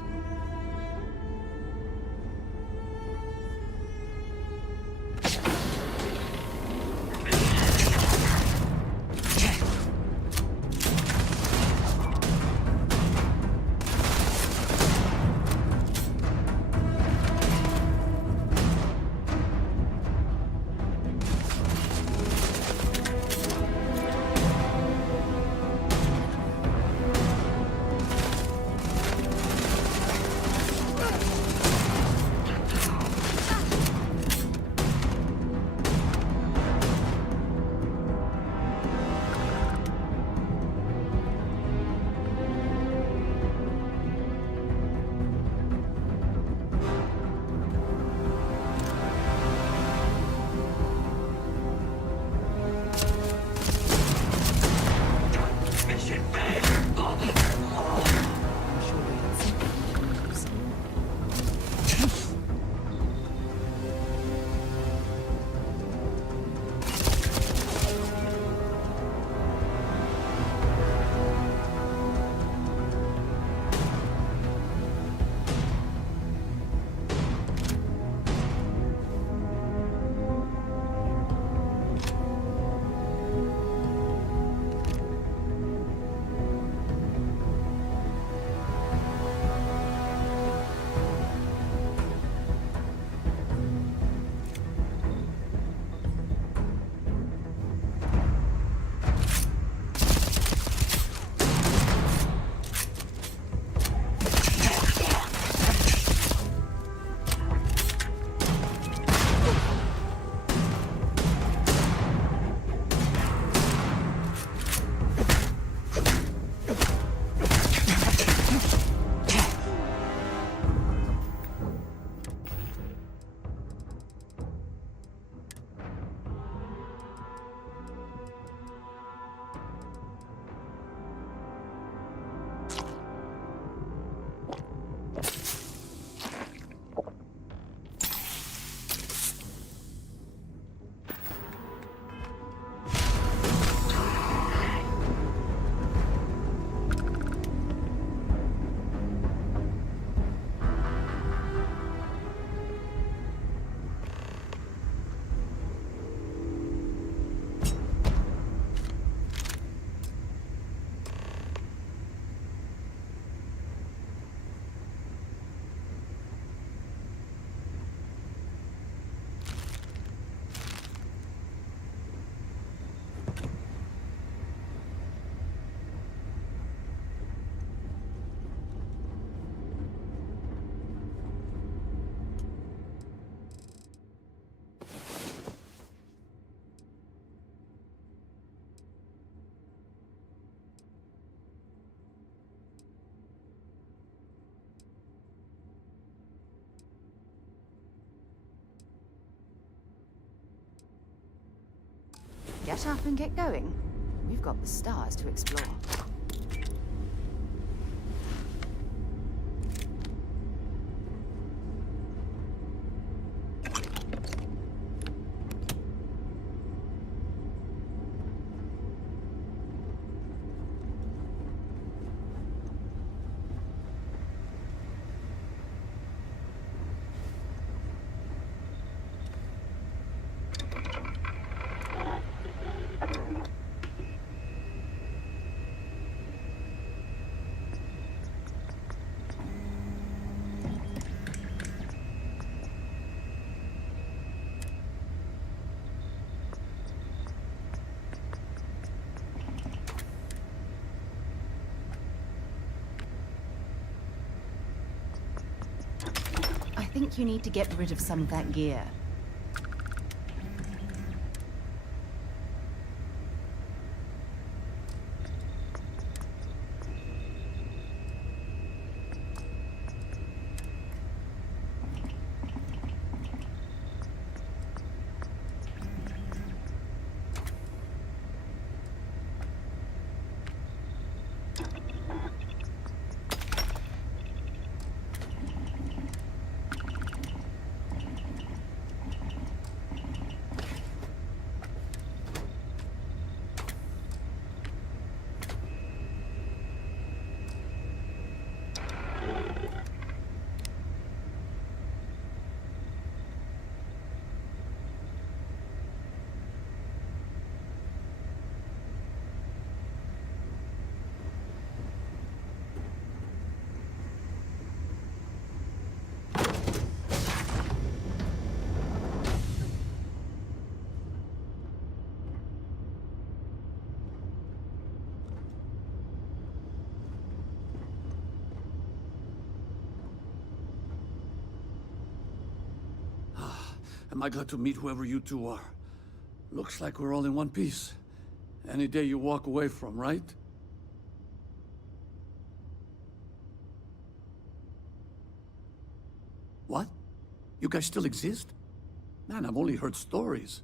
Get up and get going. We've got the stars to explore. I think you need to get rid of some of that gear. Am I glad to meet whoever you two are. Looks like we're all in one piece. Any day you walk away from, right? What? You guys still exist? Man, I've only heard stories.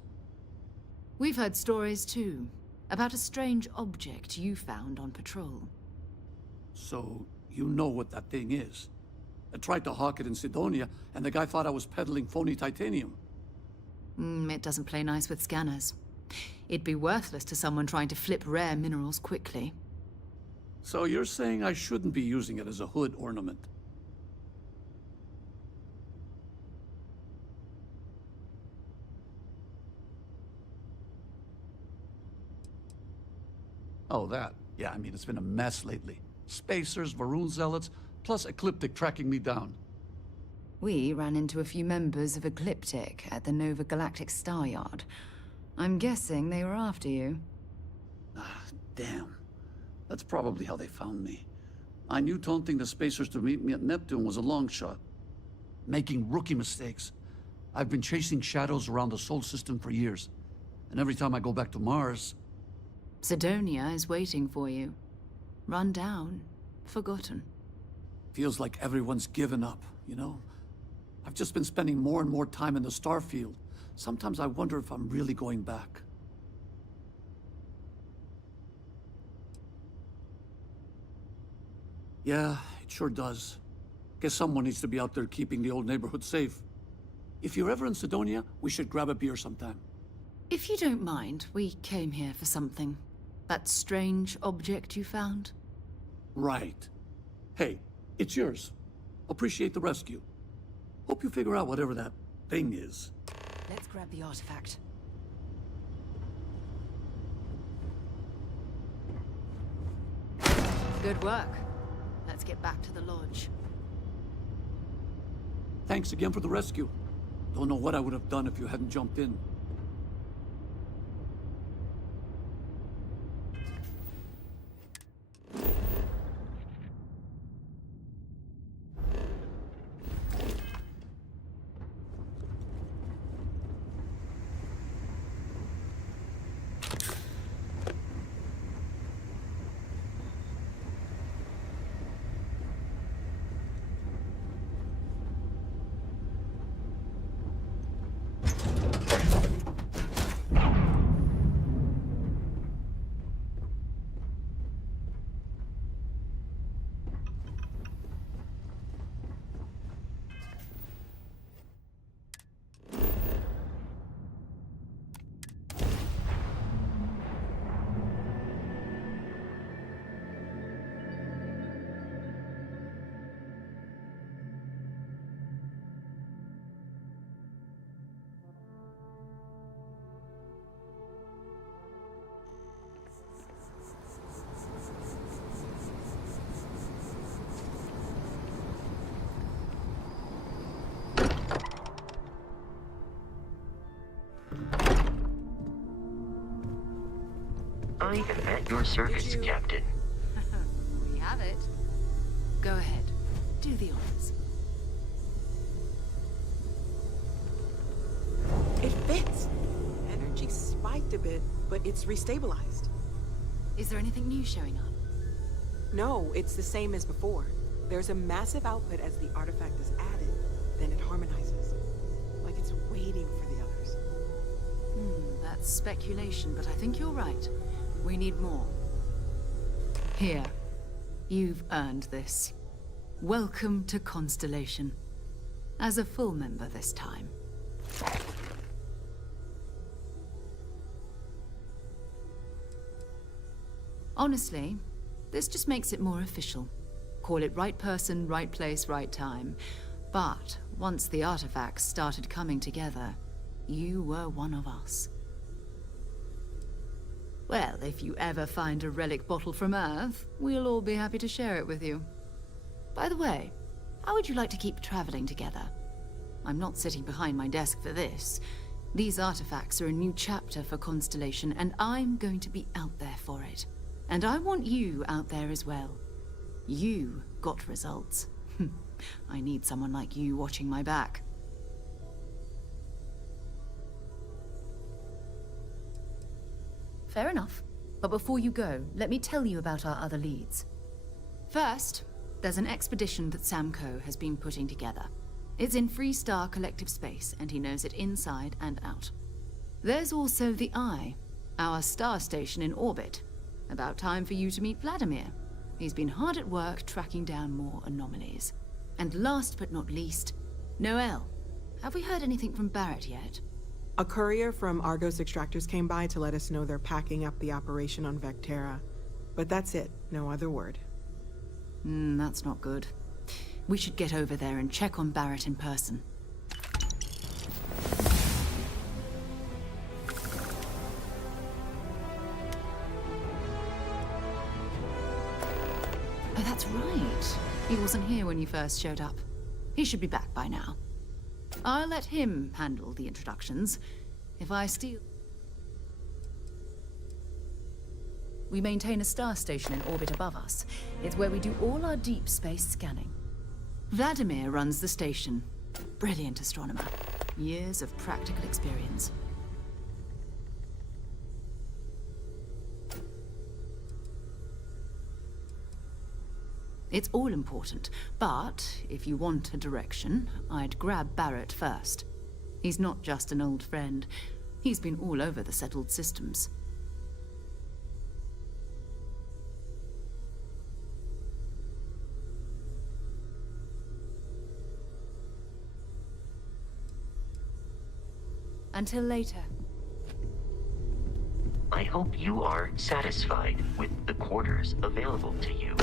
We've heard stories too, about a strange object you found on patrol. So, you know what that thing is. I tried to hawk it in Sidonia, and the guy thought I was peddling phony titanium. It doesn't play nice with scanners. It'd be worthless to someone trying to flip rare minerals quickly. So you're saying I shouldn't be using it as a hood ornament? Oh, that. Yeah, I mean, it's been a mess lately. Spacers, Varun zealots, plus Ecliptic tracking me down. We ran into a few members of Ecliptic at the Nova Galactic Staryard. I'm guessing they were after you. Ah, damn. That's probably how they found me. I knew taunting the Spacers to meet me at Neptune was a long shot. Making rookie mistakes. I've been chasing shadows around the Sol system for years. And every time I go back to Mars... Sidonia is waiting for you. Run down. Forgotten. Feels like everyone's given up, you know? I've just been spending more and more time in the Starfield. Sometimes I wonder if I'm really going back. Yeah, it sure does. Guess someone needs to be out there keeping the old neighborhood safe. If you're ever in Sidonia, we should grab a beer sometime. If you don't mind, we came here for something. That strange object you found? Right. Hey, it's yours. Appreciate the rescue. Hope you figure out whatever that thing is. Let's grab the artifact. Good work. Let's get back to the lodge. Thanks again for the rescue. Don't know what I would have done if you hadn't jumped in. I am at your service, Captain. We have it. Go ahead. Do the honors. It fits. Energy spiked a bit, but it's restabilized. Is there anything new showing up? No, it's the same as before. There's a massive output as the artifact is added, then it harmonizes. Like it's waiting for the others. That's speculation, but I think you're right. We need more. Here. You've earned this. Welcome to Constellation. As a full member this time. Honestly, this just makes it more official. Call it right person, right place, right time. But once the artifacts started coming together, you were one of us. Well, if you ever find a relic bottle from Earth, we'll all be happy to share it with you. By the way, how would you like to keep traveling together? I'm not sitting behind my desk for this. These artifacts are a new chapter for Constellation, and I'm going to be out there for it. And I want you out there as well. You got results. I need someone like you watching my back. Fair enough. But before you go, let me tell you about our other leads. First, there's an expedition that Sam Coe has been putting together. It's in Freestar Collective Space, and he knows it inside and out. There's also the Eye, our star station in orbit. About time for you to meet Vladimir. He's been hard at work tracking down more anomalies. And last but not least, Noel. Have we heard anything from Barrett yet? A courier from Argos Extractors came by to let us know they're packing up the operation on Vectera. But that's it, no other word. That's not good. We should get over there and check on Barrett in person. Oh, that's right. He wasn't here when you first showed up. He should be back by now. I'll let him handle the introductions. If I steal... We maintain a star station in orbit above us. It's where we do all our deep space scanning. Vladimir runs the station. Brilliant astronomer. Years of practical experience. It's all important, but if you want a direction, I'd grab Barrett first. He's not just an old friend. He's been all over the settled systems. Until later. I hope you are satisfied with the quarters available to you.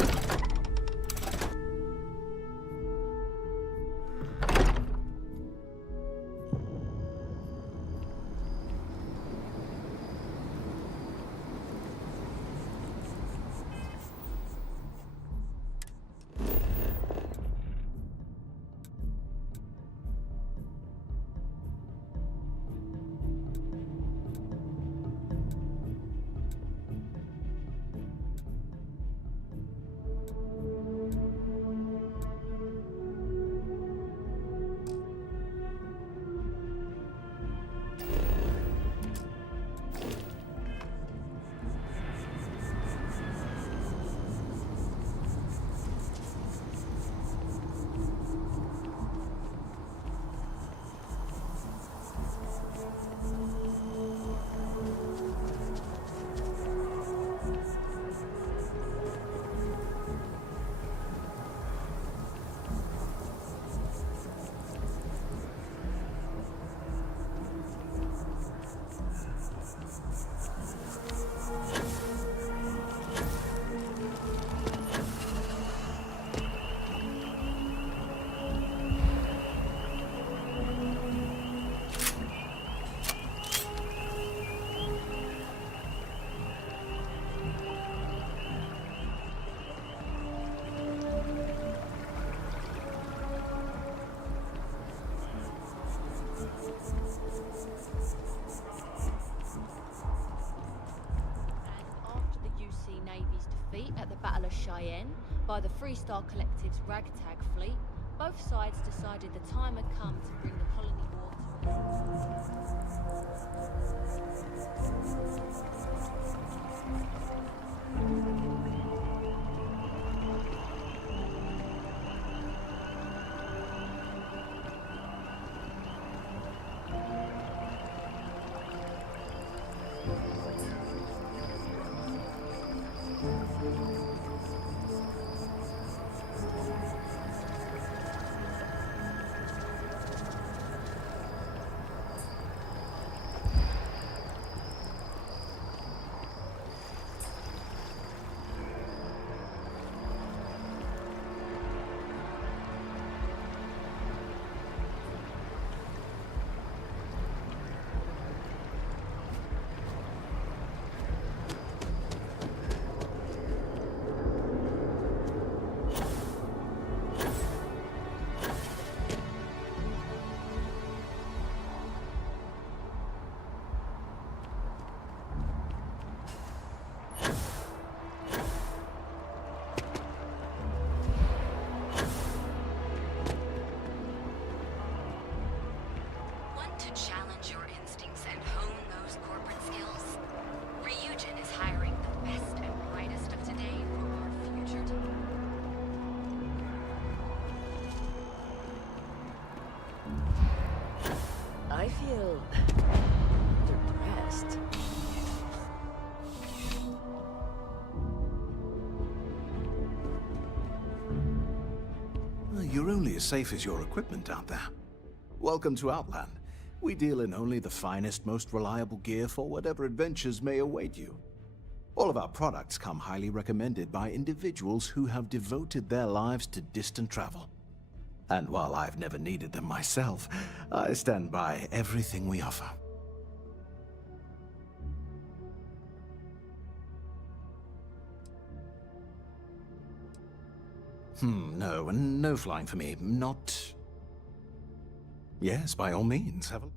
defeat at the Battle of Cheyenne by the Freestar Collective's ragtag fleet, both sides decided the time had come to bring the colony war to challenge your instincts and hone those corporate skills? Ryujin is hiring the best and brightest of today for our future time. I feel depressed. You're only as safe as your equipment out there. Welcome to Outland. We deal in only the finest, most reliable gear for whatever adventures may await you. All of our products come highly recommended by individuals who have devoted their lives to distant travel. And while I've never needed them myself, I stand by everything we offer. No flying for me. Not... Yes, by all means, have a...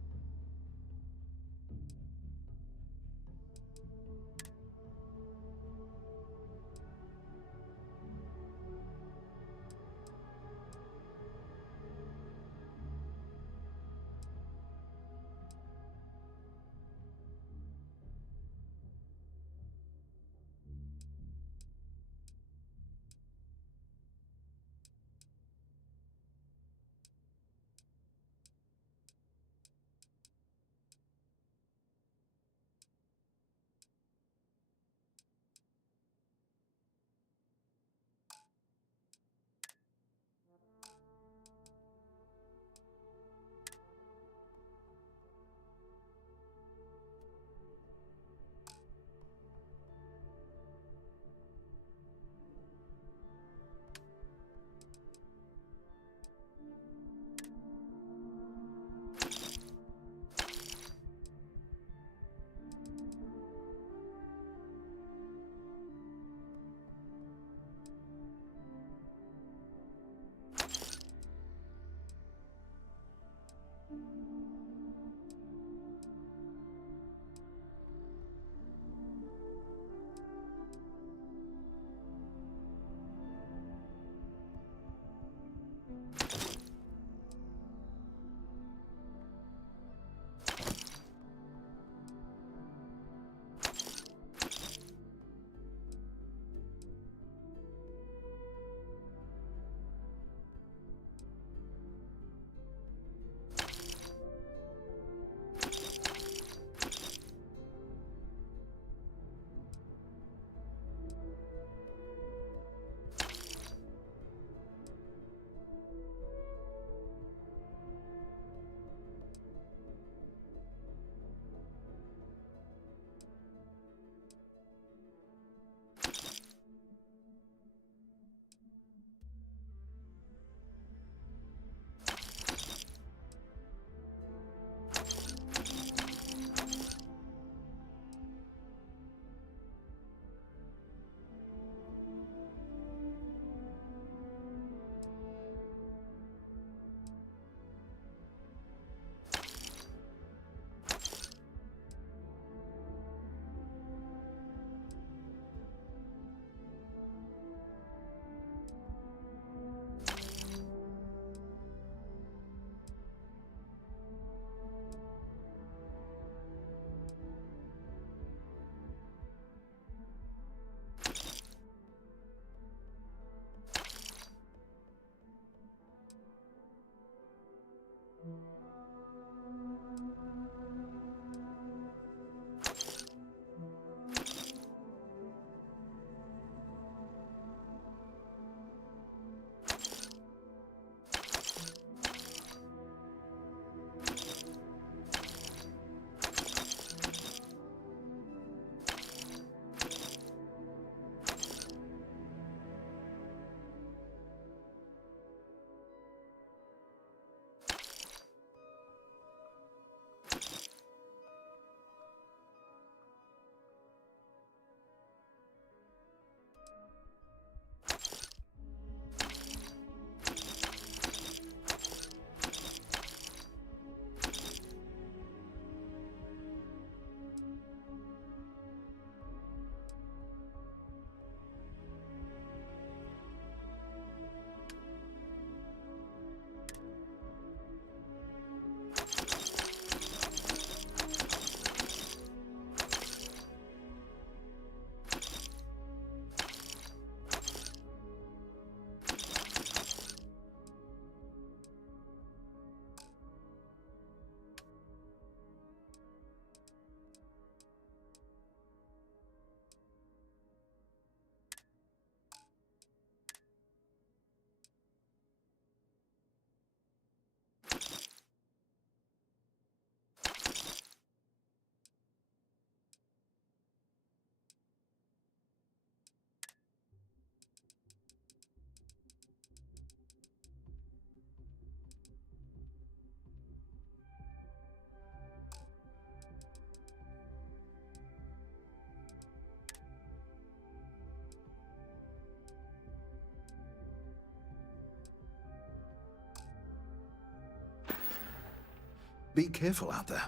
Be careful out there.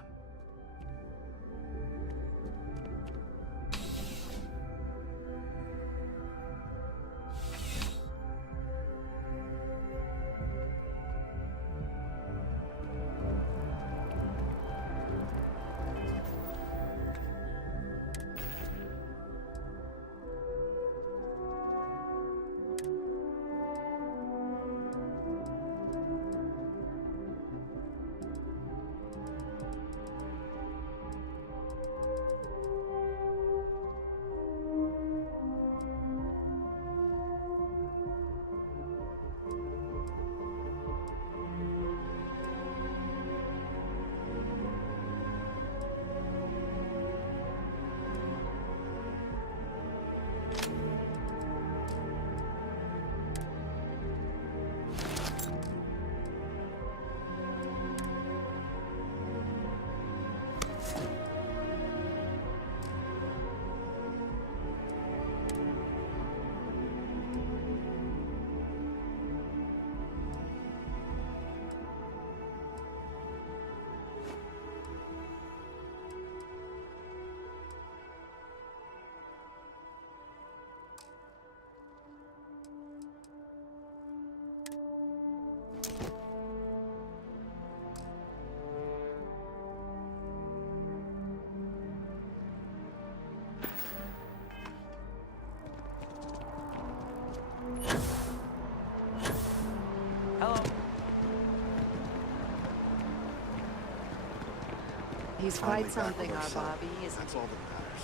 He's quite something, our Bobby, isn't That's he? all that matters.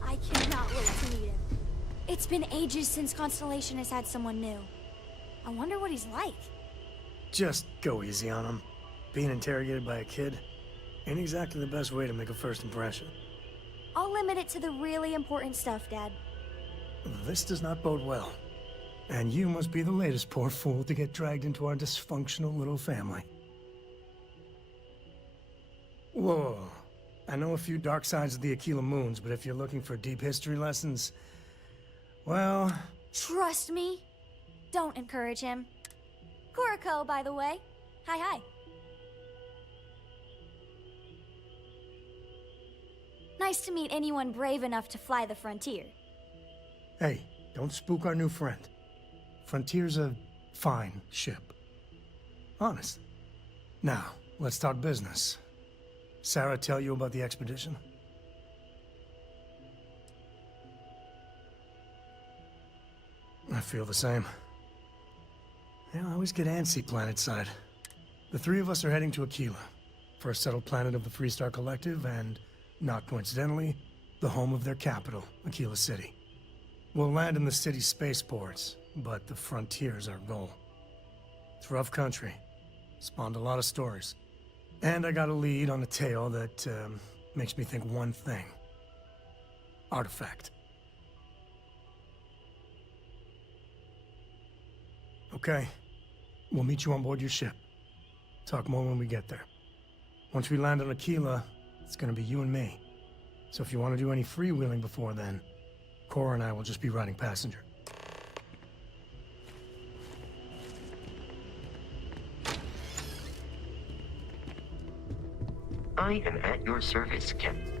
I cannot wait to meet him. It's been ages since Constellation has had someone new. I wonder what he's like. Just go easy on him. Being interrogated by a kid ain't exactly the best way to make a first impression. I'll limit it to the really important stuff, Dad. This does not bode well. And you must be the latest poor fool to get dragged into our dysfunctional little family. Whoa. I know a few dark sides of the Akila moons, but if you're looking for deep history lessons, well... Trust me. Don't encourage him. Kuriko, by the way. Hi. Nice to meet anyone brave enough to fly the frontier. Hey, don't spook our new friend. Frontier's a fine ship. Honest. Now, let's talk business. Sarah tell you about the expedition? I feel the same. Yeah, I always get antsy planetside. The three of us are heading to Akila, first settled planet of the Freestar Collective, and, not coincidentally, the home of their capital, Akila City. We'll land in the city's spaceports, but the frontier's our goal. It's rough country. Spawned a lot of stories. And I got a lead on a tale that makes me think one thing. Artifact. Okay. We'll meet you on board your ship. Talk more when we get there. Once we land on Akila, it's gonna be you and me. So if you want to do any freewheeling before then, Cora and I will just be riding passenger. I am at your service, Captain.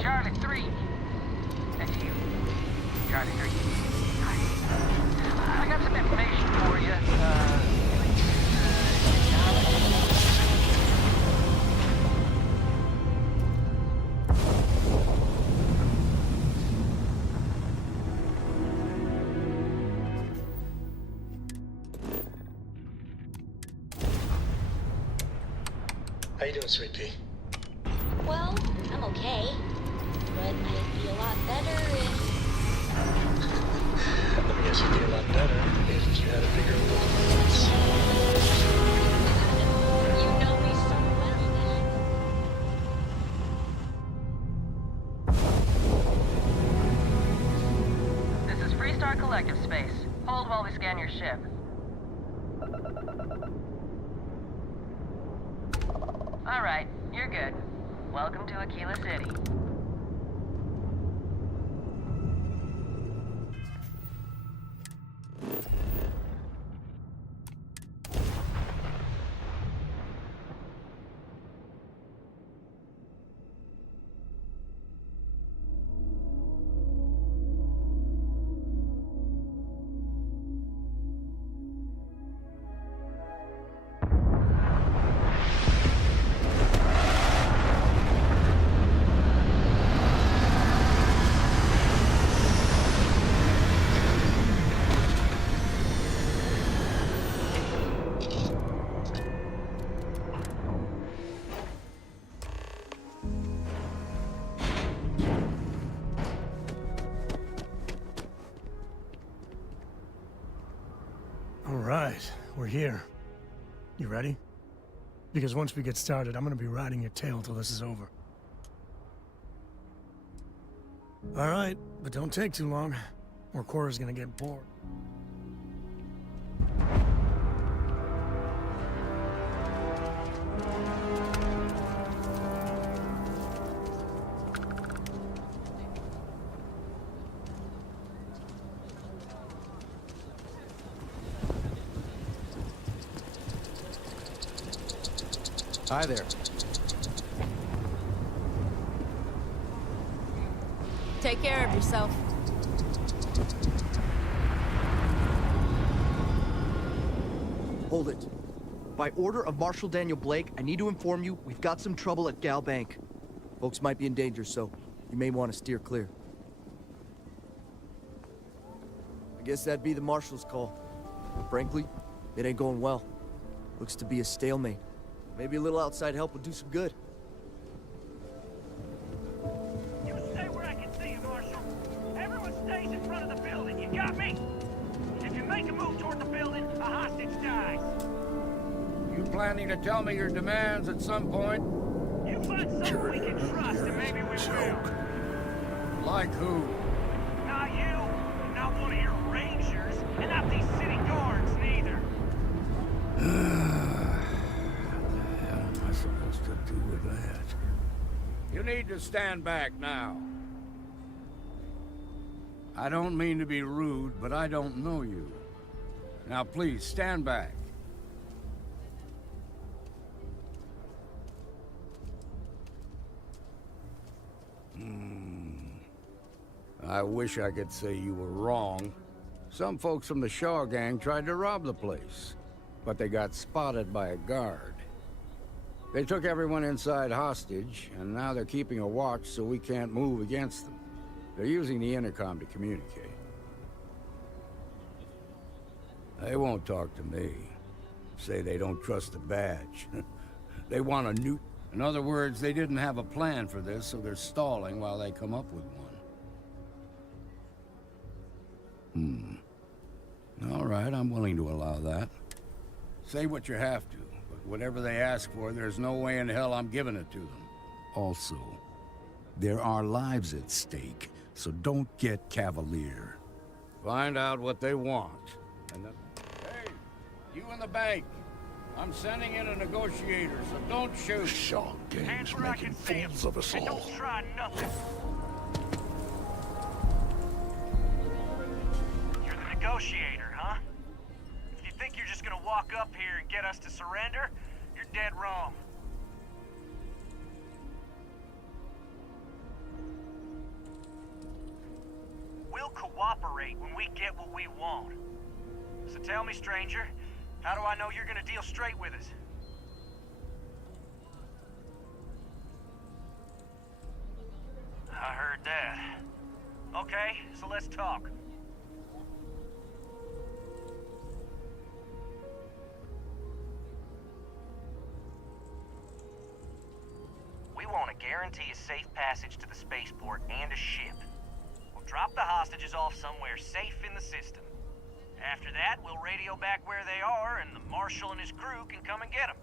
Charlie 3. That's you. Charlie 3. I got some information for you. How you doing, Sweet Pea? Well, I'm okay. But I'd be a lot better if... Let me guess, you'd be a lot better if you had a bigger audience. You know me so well, This is Freestar Collective Space. Hold while we scan your ship. Alright, you're good. Welcome to Akila City. Alright, we're here. You ready? Because once we get started, I'm gonna be riding your tail till this is over. Alright, but don't take too long, or Cora's gonna get bored. Hi there. Take care of yourself. Hold it. By order of Marshal Daniel Blake, I need to inform you we've got some trouble at Gal Bank. Folks might be in danger, so you may want to steer clear. I guess that'd be the Marshal's call. Frankly, it ain't going well. Looks to be a stalemate. Maybe a little outside help would do some good. You stay where I can see you, Marshal. Everyone stays in front of the building. You got me? If you make a move toward the building, a hostage dies. You planning to tell me your demands at some point? You find someone we can trust, and maybe we will. Like who? Not you, not one of your rangers, and not these city guards, neither. Supposed to do with that? You need to stand back now. I don't mean to be rude, but I don't know you. Now please, stand back. I wish I could say you were wrong. Some folks from the Shaw gang tried to rob the place, but they got spotted by a guard. They took everyone inside hostage, and now they're keeping a watch so we can't move against them. They're using the intercom to communicate. They won't talk to me. Say they don't trust the badge. They want a new... In other words, they didn't have a plan for this, so they're stalling while they come up with one. All right, I'm willing to allow that. Say what you have to. Whatever they ask for, there's no way in hell I'm giving it to them. Also, there are lives at stake, so don't get cavalier. Find out what they want, and then... Hey, you in the bank! I'm sending in a negotiator, so don't shoot! Shaw gang's making fools of us all. Don't try nothing. You're the negotiator, huh? If you think you're just gonna walk up here and get us to surrender, you're dead wrong. We'll cooperate when we get what we want. So tell me, stranger, how do I know you're gonna deal straight with us? I heard that. Okay, so let's talk. We want to guarantee a safe passage to the spaceport and a ship. We'll drop the hostages off somewhere safe in the system. After that, we'll radio back where they are, and the Marshal and his crew can come and get them.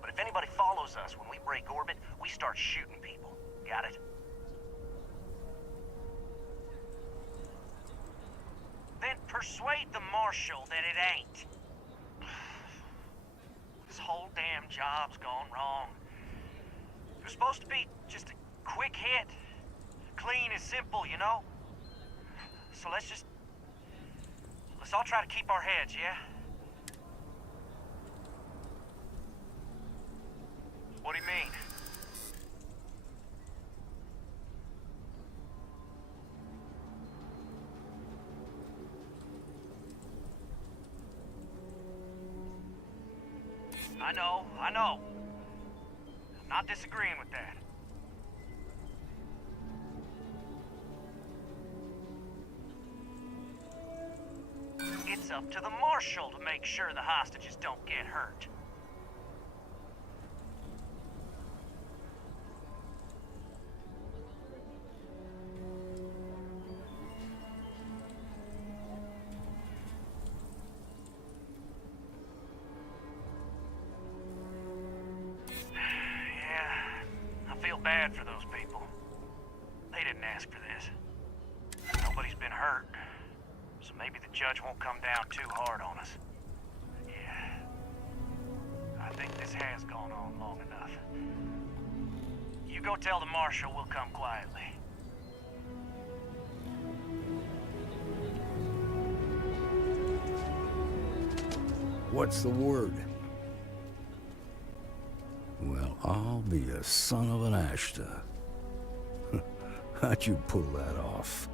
But if anybody follows us when we break orbit, we start shooting people. Got it? Then persuade the Marshal that it ain't. This whole damn job's gone wrong. It was supposed to be just a quick hit. Clean and simple, you know? So let's all try to keep our heads, yeah? What do you mean? I know. I'm not disagreeing with that. It's up to the Marshal to make sure the hostages don't get hurt. Bad for those people. They didn't ask for this. Nobody's been hurt, so maybe the judge won't come down too hard on us. Yeah, I think this has gone on long enough. You go tell the Marshal we'll come quietly. What's the word? Well, I'll be a son of an Ashta. How'd you pull that off?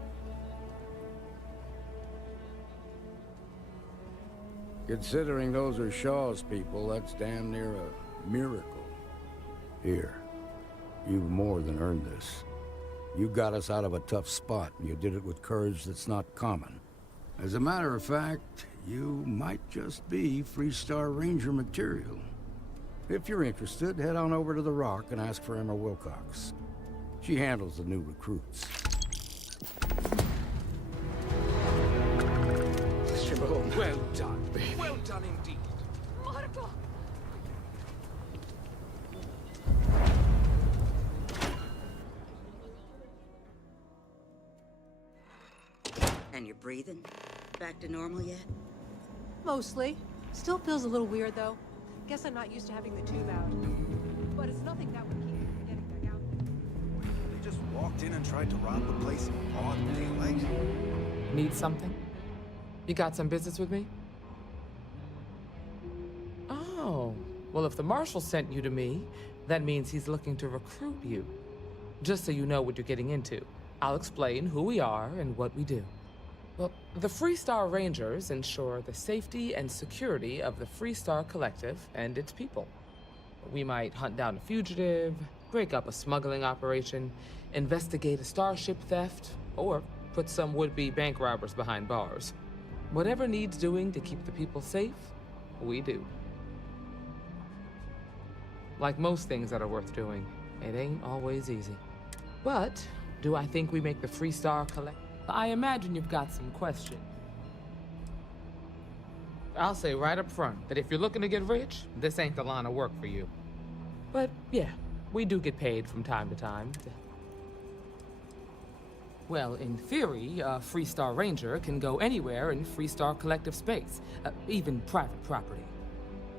Considering those are Shaw's people, that's damn near a miracle. Here, you've more than earned this. You got us out of a tough spot, and you did it with courage that's not common. As a matter of fact, you might just be Freestar Ranger material. If you're interested, head on over to the Rock and ask for Emma Wilcox. She handles the new recruits. Well done, baby. Well done indeed. Marco! And you're breathing? Back to normal yet? Mostly. Still feels a little weird, though. Guess I'm not used to having the tube out. But it's nothing that would keep me from getting back out there. They just walked in and tried to rob the place in broad daylight. Need something? You got some business with me? Oh, well, if the Marshal sent you to me, that means he's looking to recruit you. Just so you know what you're getting into, I'll explain who we are and what we do. Well, the Freestar Rangers ensure the safety and security of the Freestar Collective and its people. We might hunt down a fugitive, break up a smuggling operation, investigate a starship theft, or put some would-be bank robbers behind bars. Whatever needs doing to keep the people safe, we do. Like most things that are worth doing, it ain't always easy. But do I think we make the Freestar Collective? I imagine you've got some questions. I'll say right up front that if you're looking to get rich, this ain't the line of work for you. But yeah, we do get paid from time to time. Well, in theory, a Freestar Ranger can go anywhere in Freestar Collective space, even private property.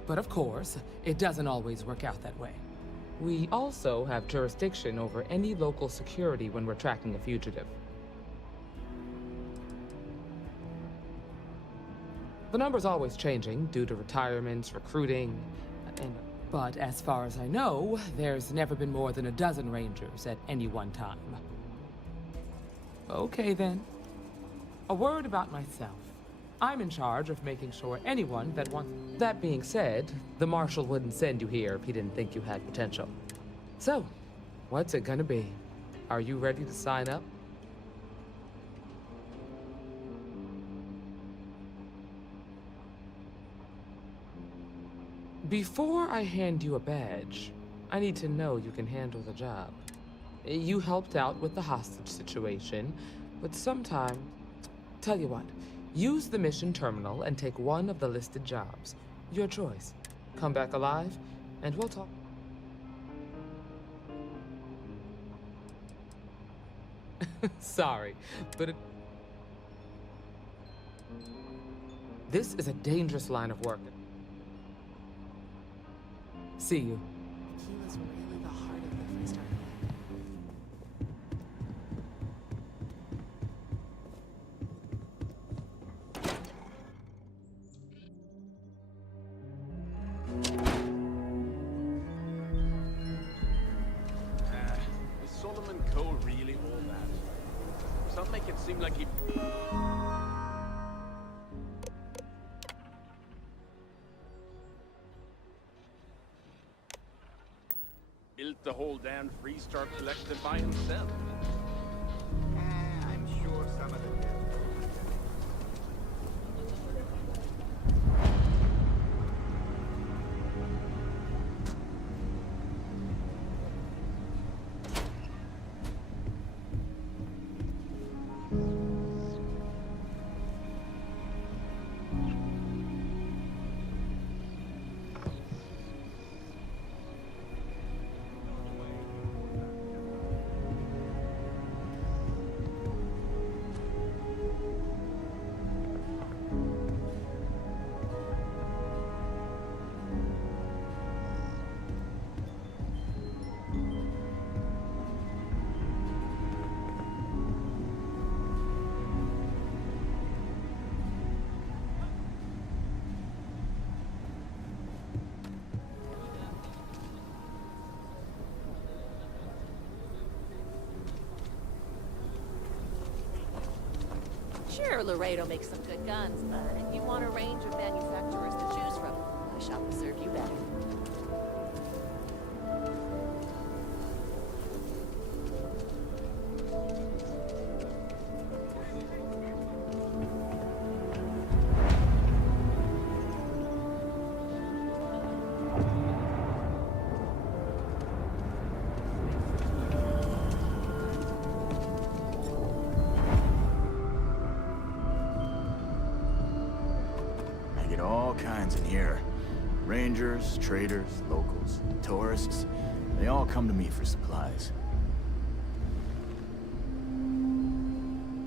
But of course, it doesn't always work out that way. We also have jurisdiction over any local security when we're tracking a fugitive. The number's always changing due to retirements, recruiting, but as far as I know, there's never been more than a dozen Rangers at any one time. Okay then. A word about myself. I'm in charge of making sure anyone that wants... That being said, the Marshal wouldn't send you here if he didn't think you had potential. So, what's it gonna be? Are you ready to sign up? Before I hand you a badge, I need to know you can handle the job. You helped out with the hostage situation, but sometime... Tell you what, use the mission terminal and take one of the listed jobs. Your choice. Come back alive, and we'll talk. Sorry, but this is a dangerous line of work. See you. Aquila's really the heart of the Freestar. Is Solomon Cole really all that? Some make it seem like he... built the whole damn Freestar Collective by himself. I'm sure some of them did. Sure, Laredo makes some good guns, but if you want a range of manufacturers to choose from, my shop will serve you better. All kinds in here. Rangers, traders, locals, tourists. They all come to me for supplies.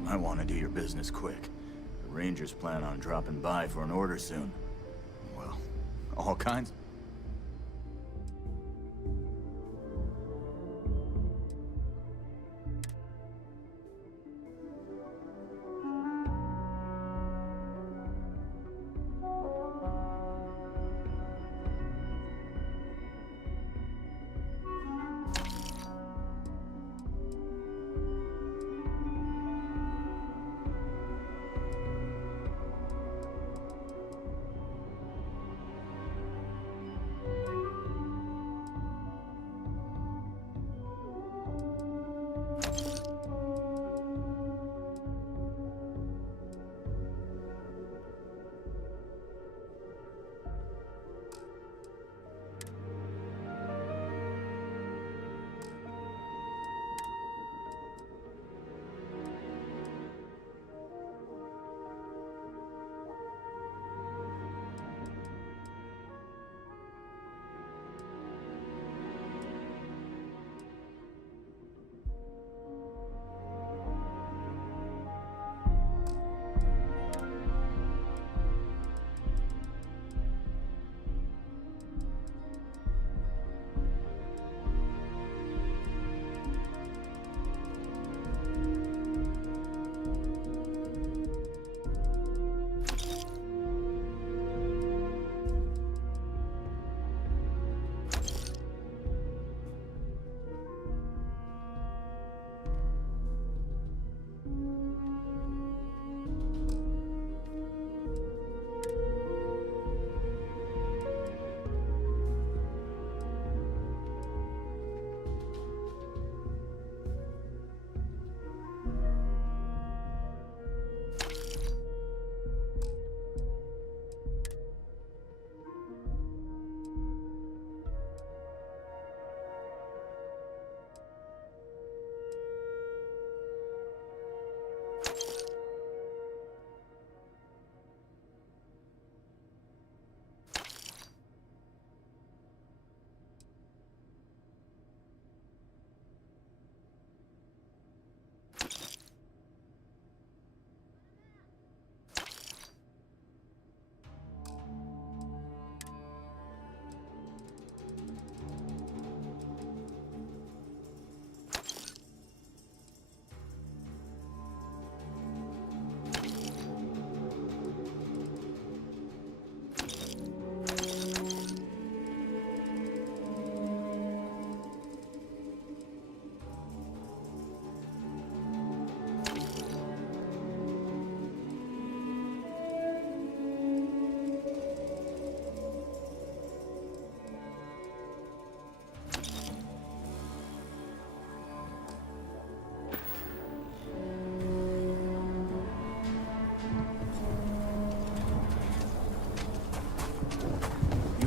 Might want to do your business quick. The Rangers plan on dropping by for an order soon. Well, all kinds.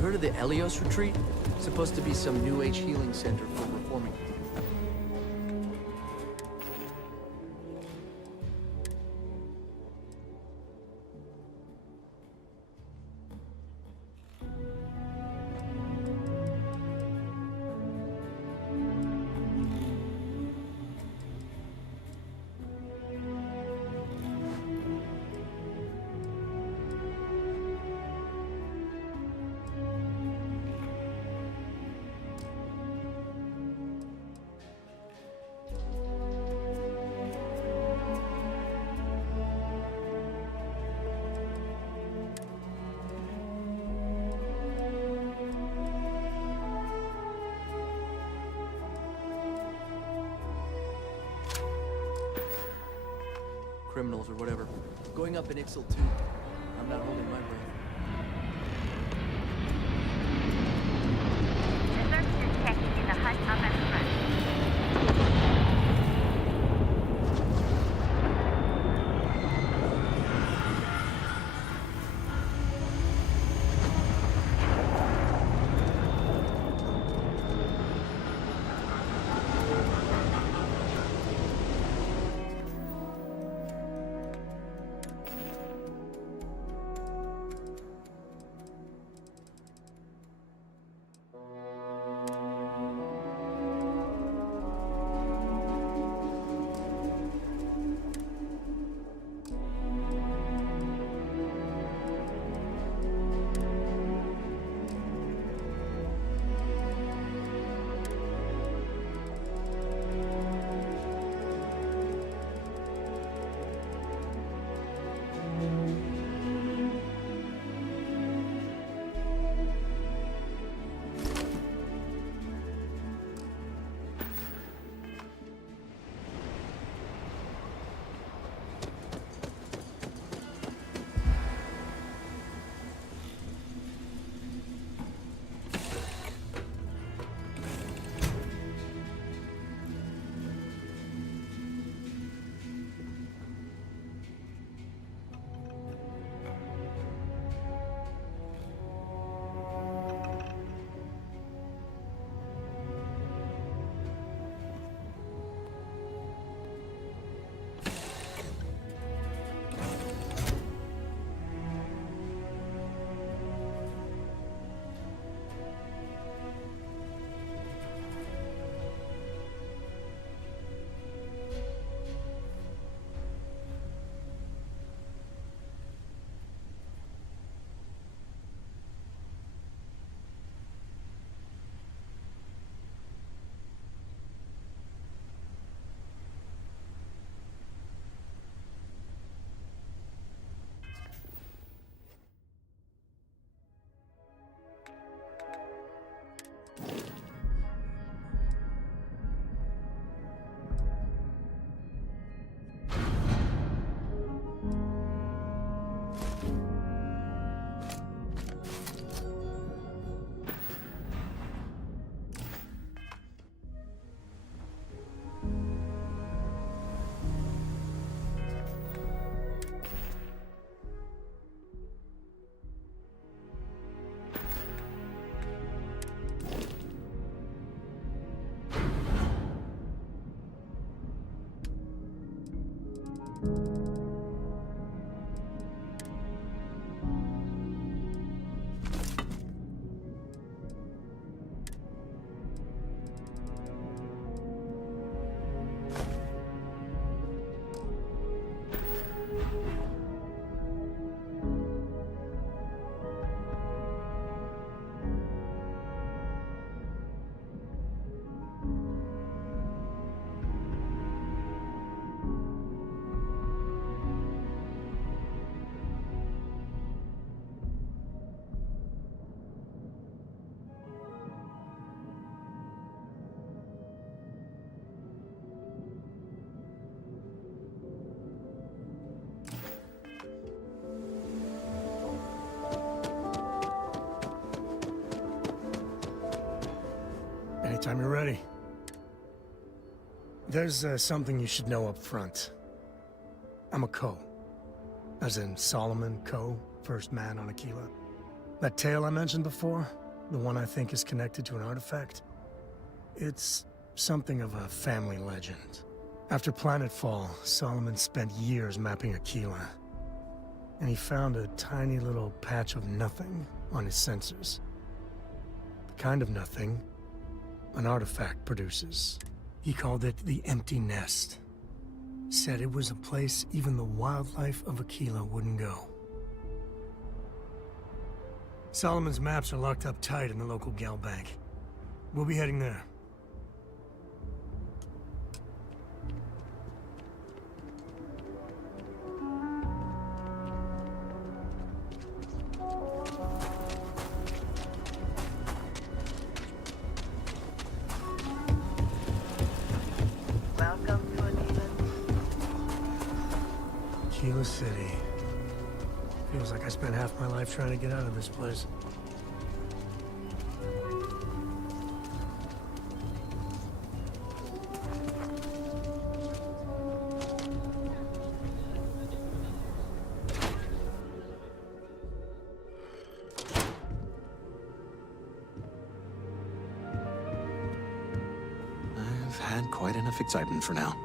heard of the Helios Retreat? Supposed to be some new age healing center for reforming. Criminals or whatever. Going up in Ixel too. I'm not holding my breath. The search detected in the hut up at the front. Anytime you're ready. There's something you should know up front. I'm a Coe. As in Solomon Coe, first man on Akila. That tale I mentioned before, the one I think is connected to an artifact, it's something of a family legend. After planetfall, Solomon spent years mapping Akila, and he found a tiny little patch of nothing on his sensors. The kind of nothing an artifact produces. He called it the Empty Nest. Said it was a place even the wildlife of Akila wouldn't go. Solomon's maps are locked up tight in the local gal bank. We'll be heading there. Welcome to Akila City. Feels like I spent half my life trying to get out of this place. I've had quite enough excitement for now.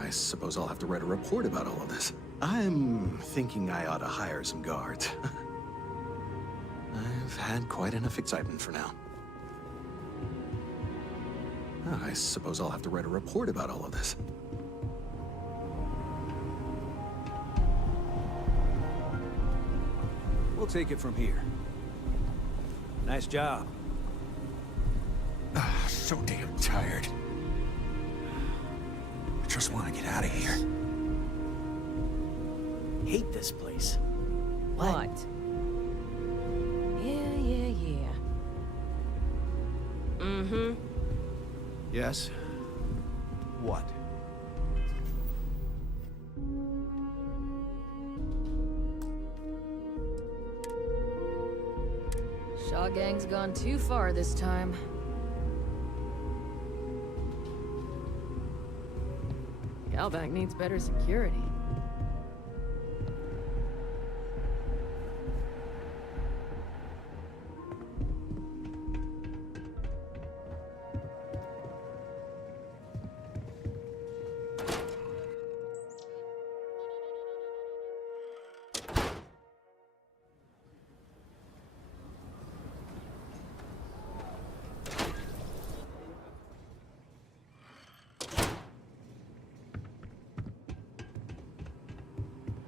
I suppose I'll have to write a report about all of this. I'm thinking I ought to hire some guards. I've had quite enough excitement for now. I suppose I'll have to write a report about all of this. We'll take it from here. Nice job. So damn tired. I just want to get out of here. Hate this place. What? Yeah. Mm-hmm. Yes? What? Shaw Gang's gone too far this time. Galbank needs better security.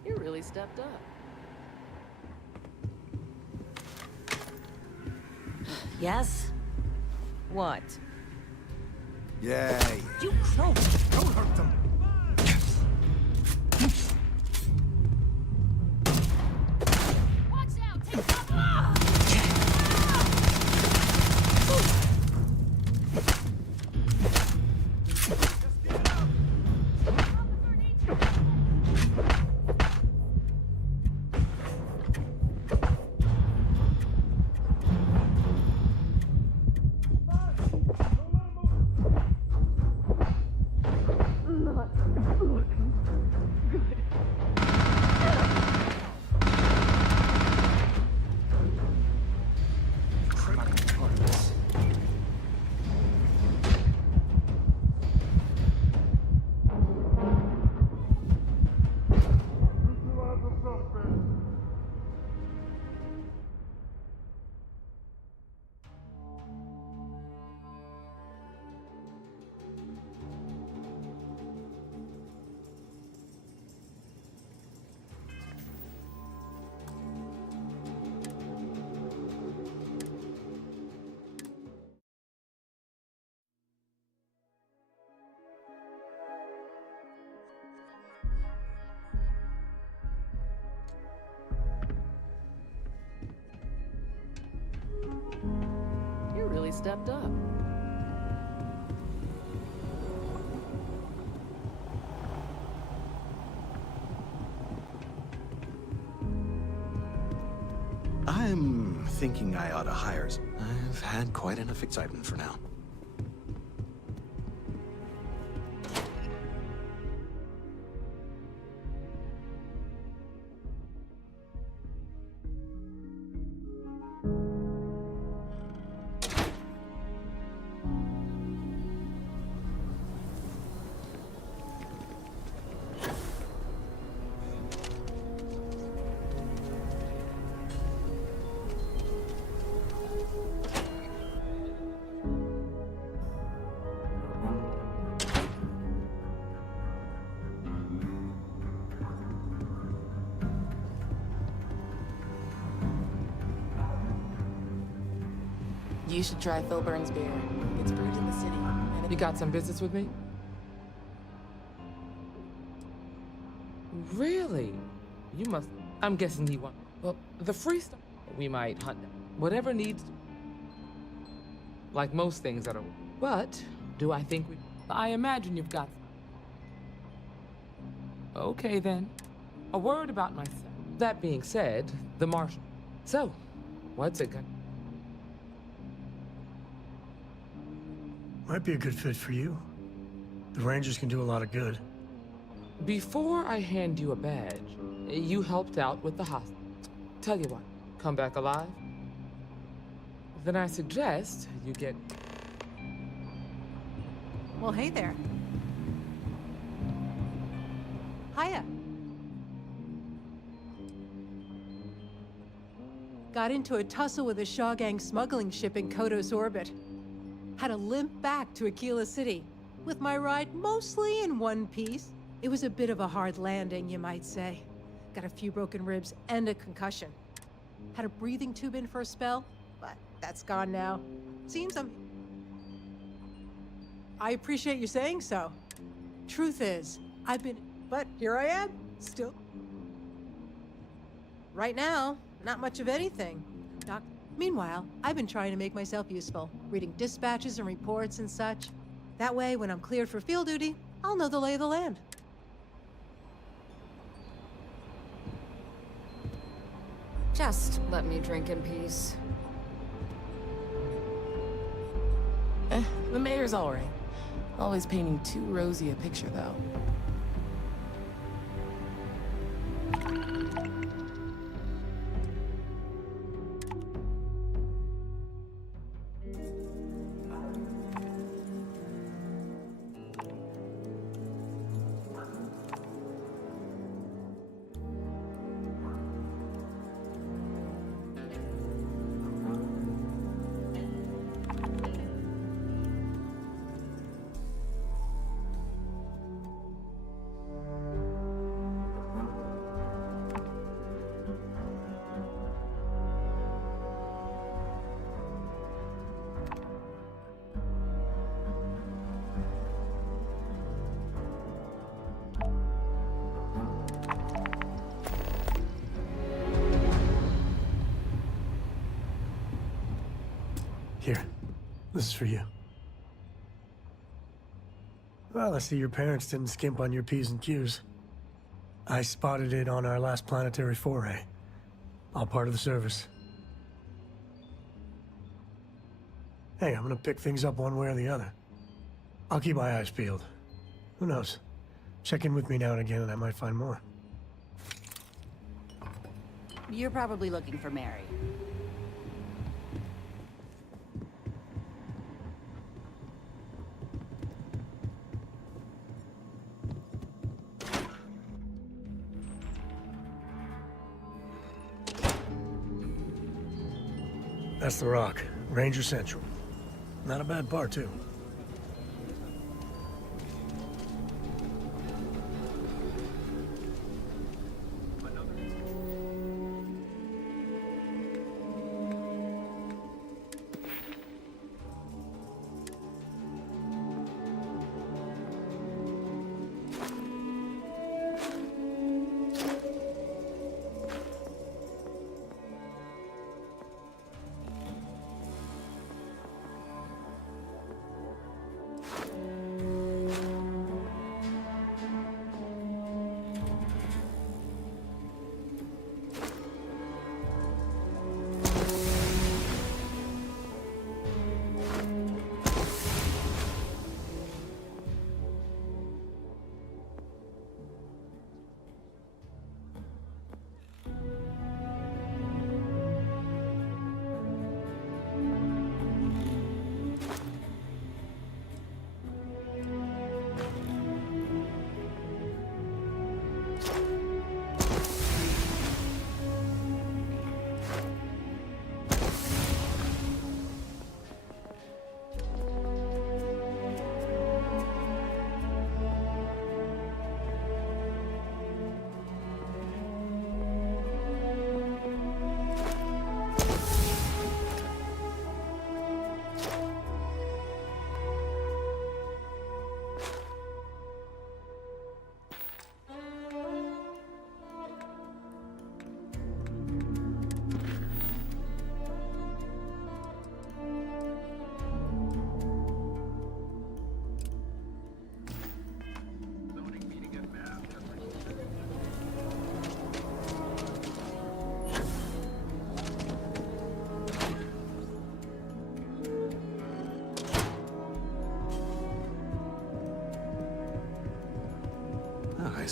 You really stepped up. Yes? What? Yeah. You croak! Don't hurt them! Watch out! Take cover! You really stepped up. I'm thinking I ought to hire some. I've had quite enough excitement for now. You should try Filburn's beer. It's brewed in the city. And You got some business with me? Really? You must. I'm guessing he won. Well, the freestyle. We might hunt them. Whatever needs. Like most things that are. But do I think we? I imagine you've got. Okay then. A word about myself. That being said, the marshal. So, what's it gonna? Might be a good fit for you. The Rangers can do a lot of good. Before I hand you a badge, you helped out with the hospital. Tell you what, come back alive? Then I suggest you get... Well, hey there. Hiya. Got into a tussle with a Shaw Gang smuggling ship in Kodos orbit. Had to limp back to Akila City, with my ride mostly in one piece. It was a bit of a hard landing, you might say. Got a few broken ribs and a concussion. Had a breathing tube in for a spell, but that's gone now. Seems I appreciate you saying so. Truth is, but here I am, still. Right now, not much of anything. Meanwhile, I've been trying to make myself useful, reading dispatches and reports and such. That way, when I'm cleared for field duty, I'll know the lay of the land. Just let me drink in peace. The mayor's all right. Always painting too rosy a picture, though. Here, this is for you. Well, I see your parents didn't skimp on your P's and Q's. I spotted it on our last planetary foray. All part of the service. Hey, I'm gonna pick things up one way or the other. I'll keep my eyes peeled. Who knows? Check in with me now and again and I might find more. You're probably looking for Mary. That's the Rock, Ranger Central. Not a bad bar, too.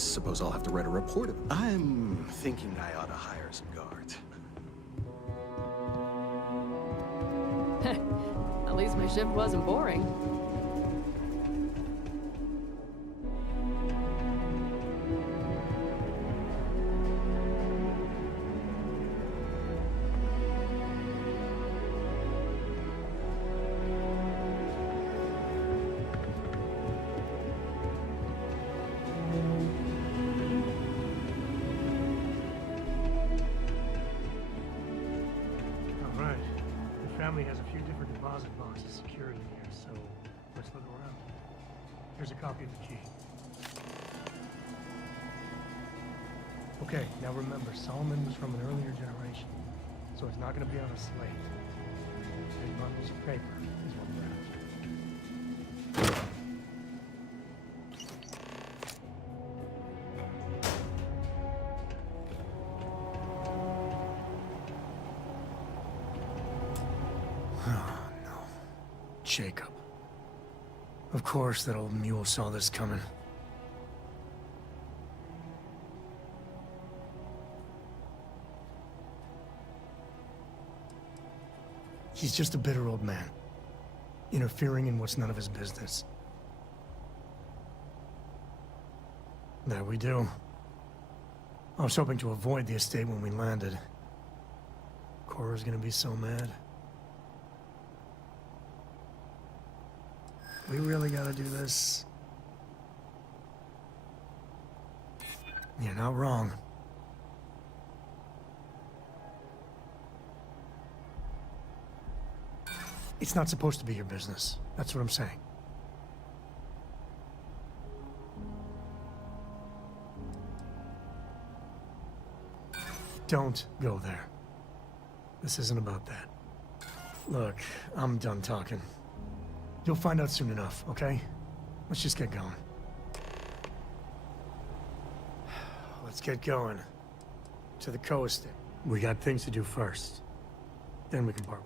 suppose I'll have to write a report of it. I'm thinking I ought to hire some guards. At least my shift wasn't boring. Has a few different deposit boxes secured in here, so let's look around. Here's a copy of the key. Okay, now remember, Solomon was from an earlier generation, so it's not going to be on a slate. Big bundles of paper is what we're after. Jacob. Of course that old mule saw this coming. He's just a bitter old man, interfering in what's none of his business. That we do. I was hoping to avoid the estate when we landed. Cora's gonna be so mad. We really gotta do this. You're not wrong. It's not supposed to be your business. That's what I'm saying. Don't go there. This isn't about that. Look, I'm done talking. You'll find out soon enough, okay? Let's just get going. Let's get going. To the coast. We got things to do first. Then we can part.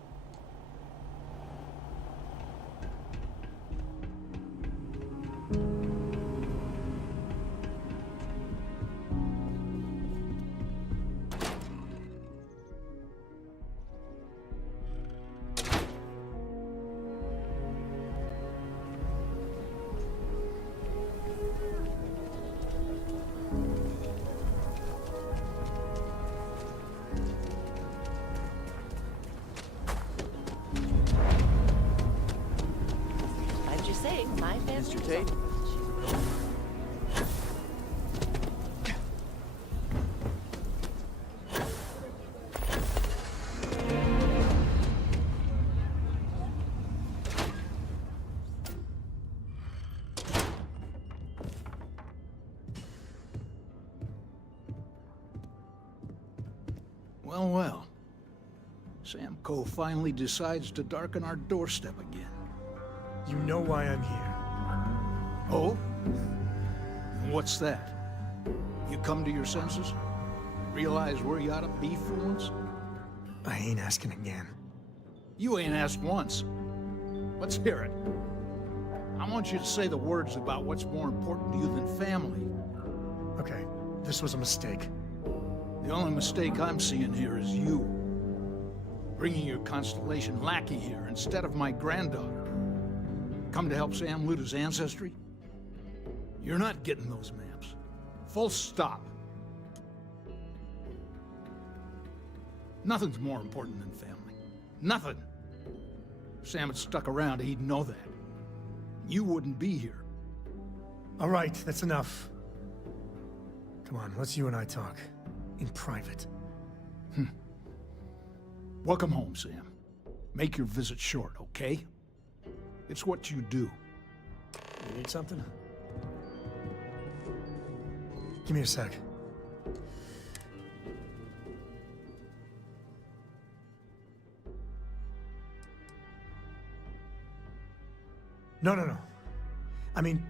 Mr. Tate? Well, well. Sam Coe finally decides to darken our doorstep again. You know why I'm here. Oh? And what's that? You come to your senses? Realize where you ought to be for once? I ain't asking again. You ain't asked once. Let's hear it. I want you to say the words about what's more important to you than family. Okay, this was a mistake. The only mistake I'm seeing here is you. Bringing your Constellation lackey here instead of my granddaughter. Come to help Sam loot his ancestry? You're not getting those maps. Full stop. Nothing's more important than family. Nothing. If Sam had stuck around, he'd know that. You wouldn't be here. All right, that's enough. Come on, let's you and I talk. In private. Welcome home, Sam. Make your visit short, okay? It's what you do. You need something? Give me a sec. No. I mean,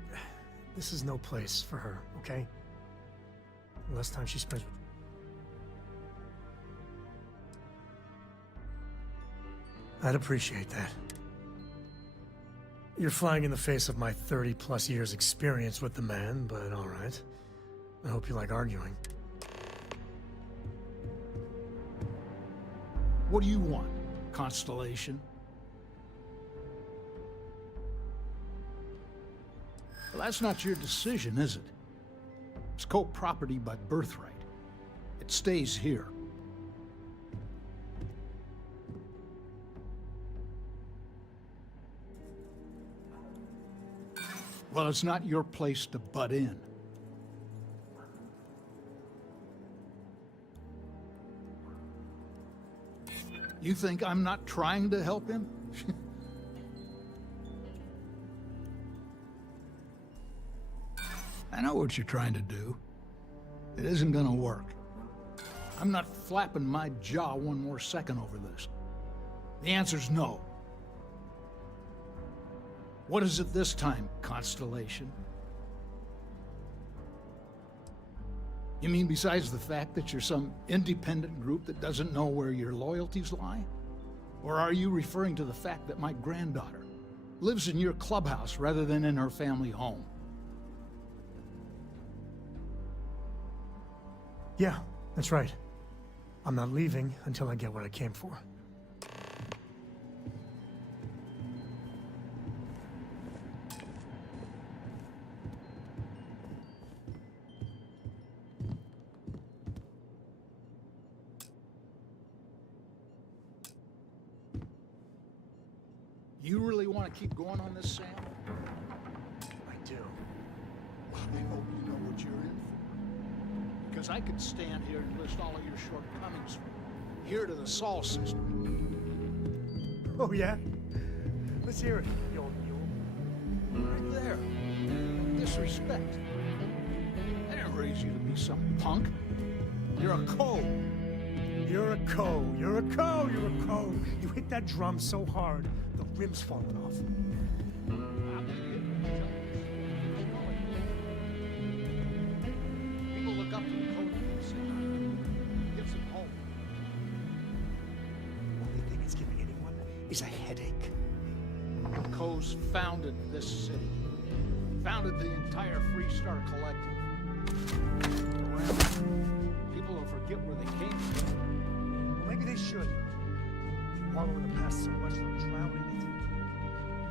this is no place for her, okay? The less time she spends with... I'd appreciate that. You're flying in the face of my 30-plus years experience with the man, but all right. I hope you like arguing. What do you want, Constellation? Well, that's not your decision, is it? It's co-property by birthright. It stays here. Well, it's not your place to butt in. You think I'm not trying to help him? I know what you're trying to do. It isn't gonna work. I'm not flapping my jaw one more second over this. The answer's no. What is it this time, Constellation? You mean besides the fact that you're some independent group that doesn't know where your loyalties lie? Or are you referring to the fact that my granddaughter lives in your clubhouse rather than in her family home? Yeah, that's right. I'm not leaving until I get what I came for. You really want to keep going on this, Sam? I do. Well, I hope you know what you're in for. Because I could stand here and list all of your shortcomings from here to the Sol system. Oh, yeah? Let's hear it, you old mule. Right there. Disrespect. I didn't raise you to be some punk. You're a Coe. You're a Coe. You're a Coe. You're a Coe. You hit that drum so hard, the rim's falling off. People look up to the Coe and gives them hope. Only thing it's giving anyone is a headache. The Coes founded this city. Founded the entire Freestar Collective. People will forget where they came from. Well, maybe they should. They wallow in the past so much they'll drown in it.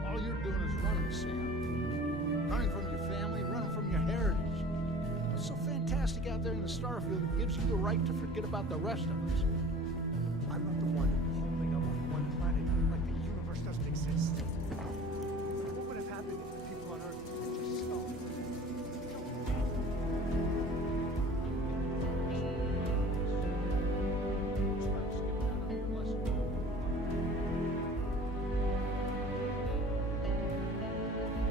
All you're doing is running, Sam. Running from your family, running from your heritage. What's so fantastic out there in the Starfield that gives you the right to forget about the rest of us? I'm not the one holding up on one planet like the universe doesn't exist. What would have happened if the people on Earth had just stopped?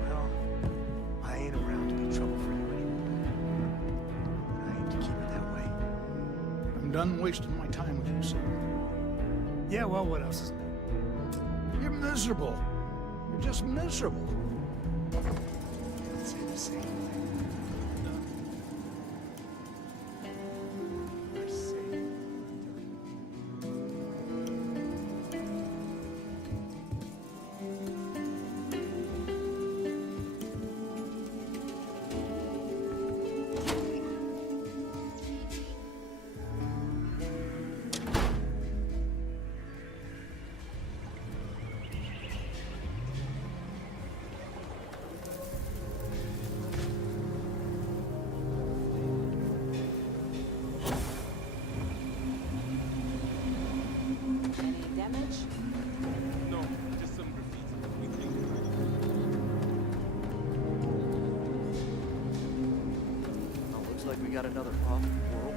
Well, I ain't around to be trouble for you anymore. And I aim to keep it that way. I'm done wasting my time with you, Sam. Yeah, well, what else is new? You're miserable. You're just miserable. I'd say the same thing. I say. Any damage? No, just some graffiti. We think Oh, looks like we got another problem. World.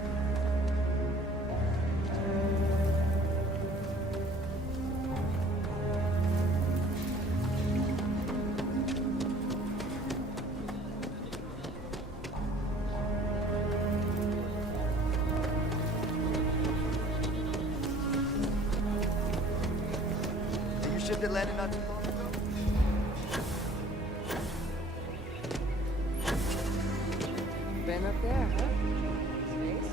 Your ship that landed not too long ago? Been up there, huh? Space?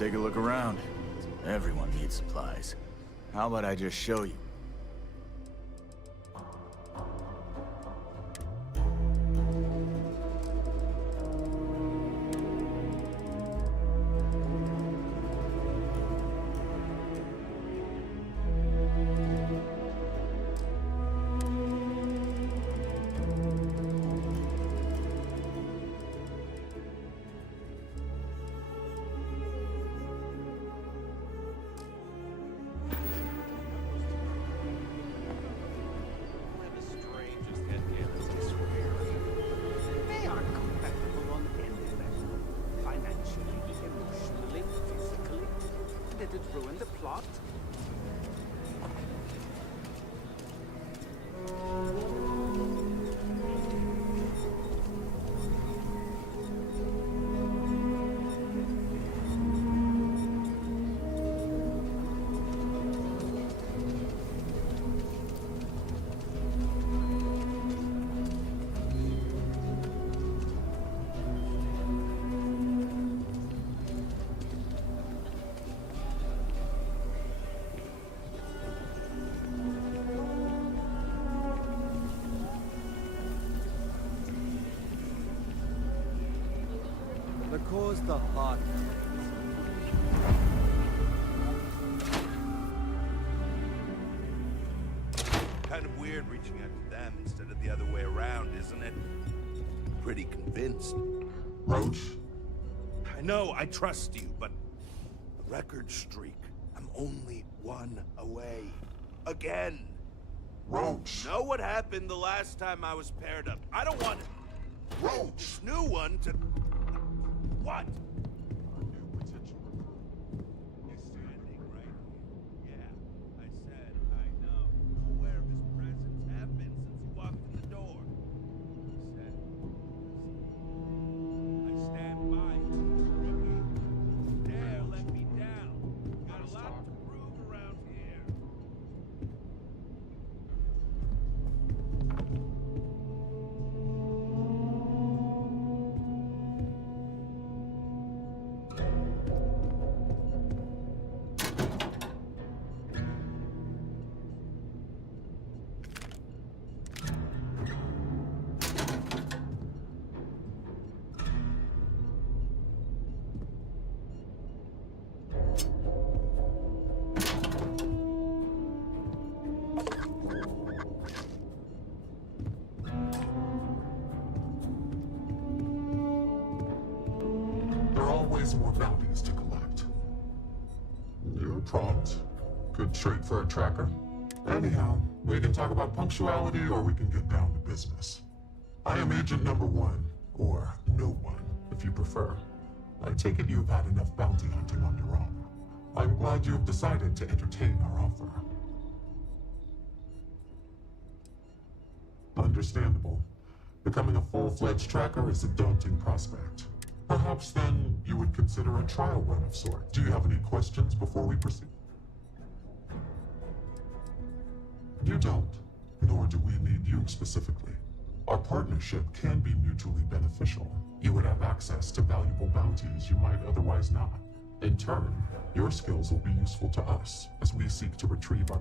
take a look around. Everyone needs supplies. How about I just show you? The Coes the hot. Kind of weird reaching out to them instead of the other way around, isn't it? Pretty convinced. Roach? I know, I trust you, but a record streak. I'm only one away. Again. Roach! Know what happened the last time I was paired up? I don't want Roach! This new one to... What? More bounties to collect. You're prompt. Good trait for a tracker. Anyhow, we can talk about punctuality or we can get down to business. I am Agent Number 1, or No One, if you prefer. I take it you've had enough bounty hunting on your own. I'm glad you have decided to entertain our offer. Understandable. Becoming a full-fledged tracker is a daunting prospect. Perhaps then you would consider a trial run of sorts. Do you have any questions before we proceed? You don't, nor do we need you specifically. Our partnership can be mutually beneficial. You would have access to valuable bounties you might otherwise not. In turn, your skills will be useful to us as we seek to retrieve our...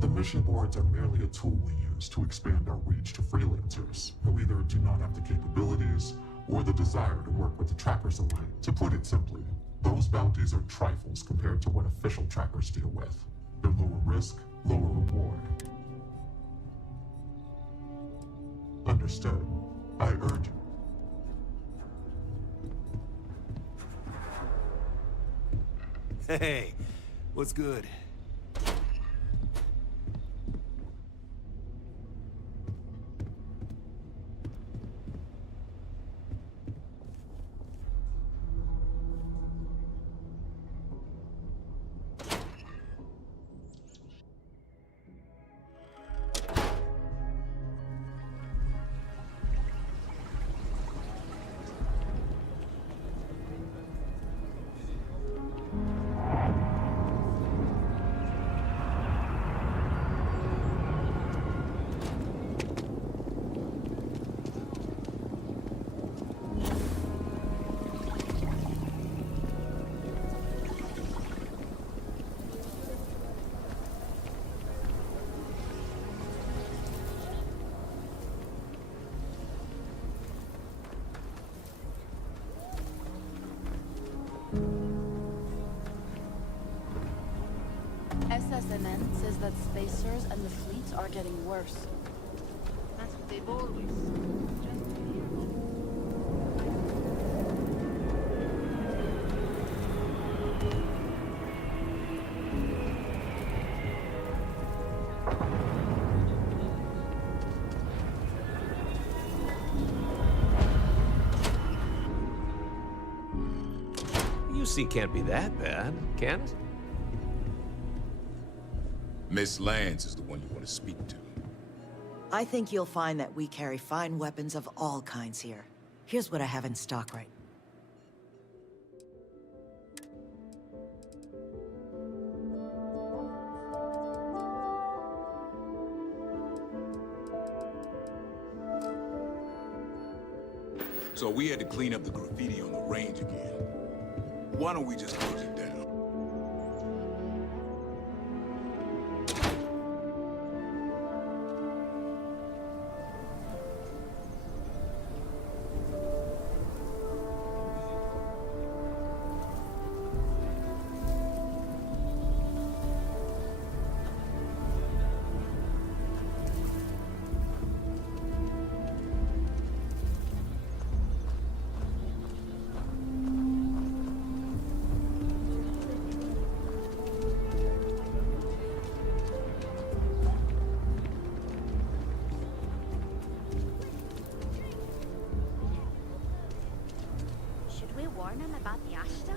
The mission boards are merely a tool we use to expand our reach to freelancers who either do not have the capabilities or the desire to work with the trackers alike. To put it simply, those bounties are trifles compared to what official trackers deal with. They're lower risk, lower reward. Understood. I urge you. Hey, what's good? SSNN says that spacers and the fleet are getting worse. That's what they've always. UC can't be that bad, can it? Miss Lance is the one you want to speak to. I think you'll find that we carry fine weapons of all kinds here. Here's what I have in stock right. So we had to clean up the graffiti on the range again. Why don't we just close it down? Should we warn him about the Ashta?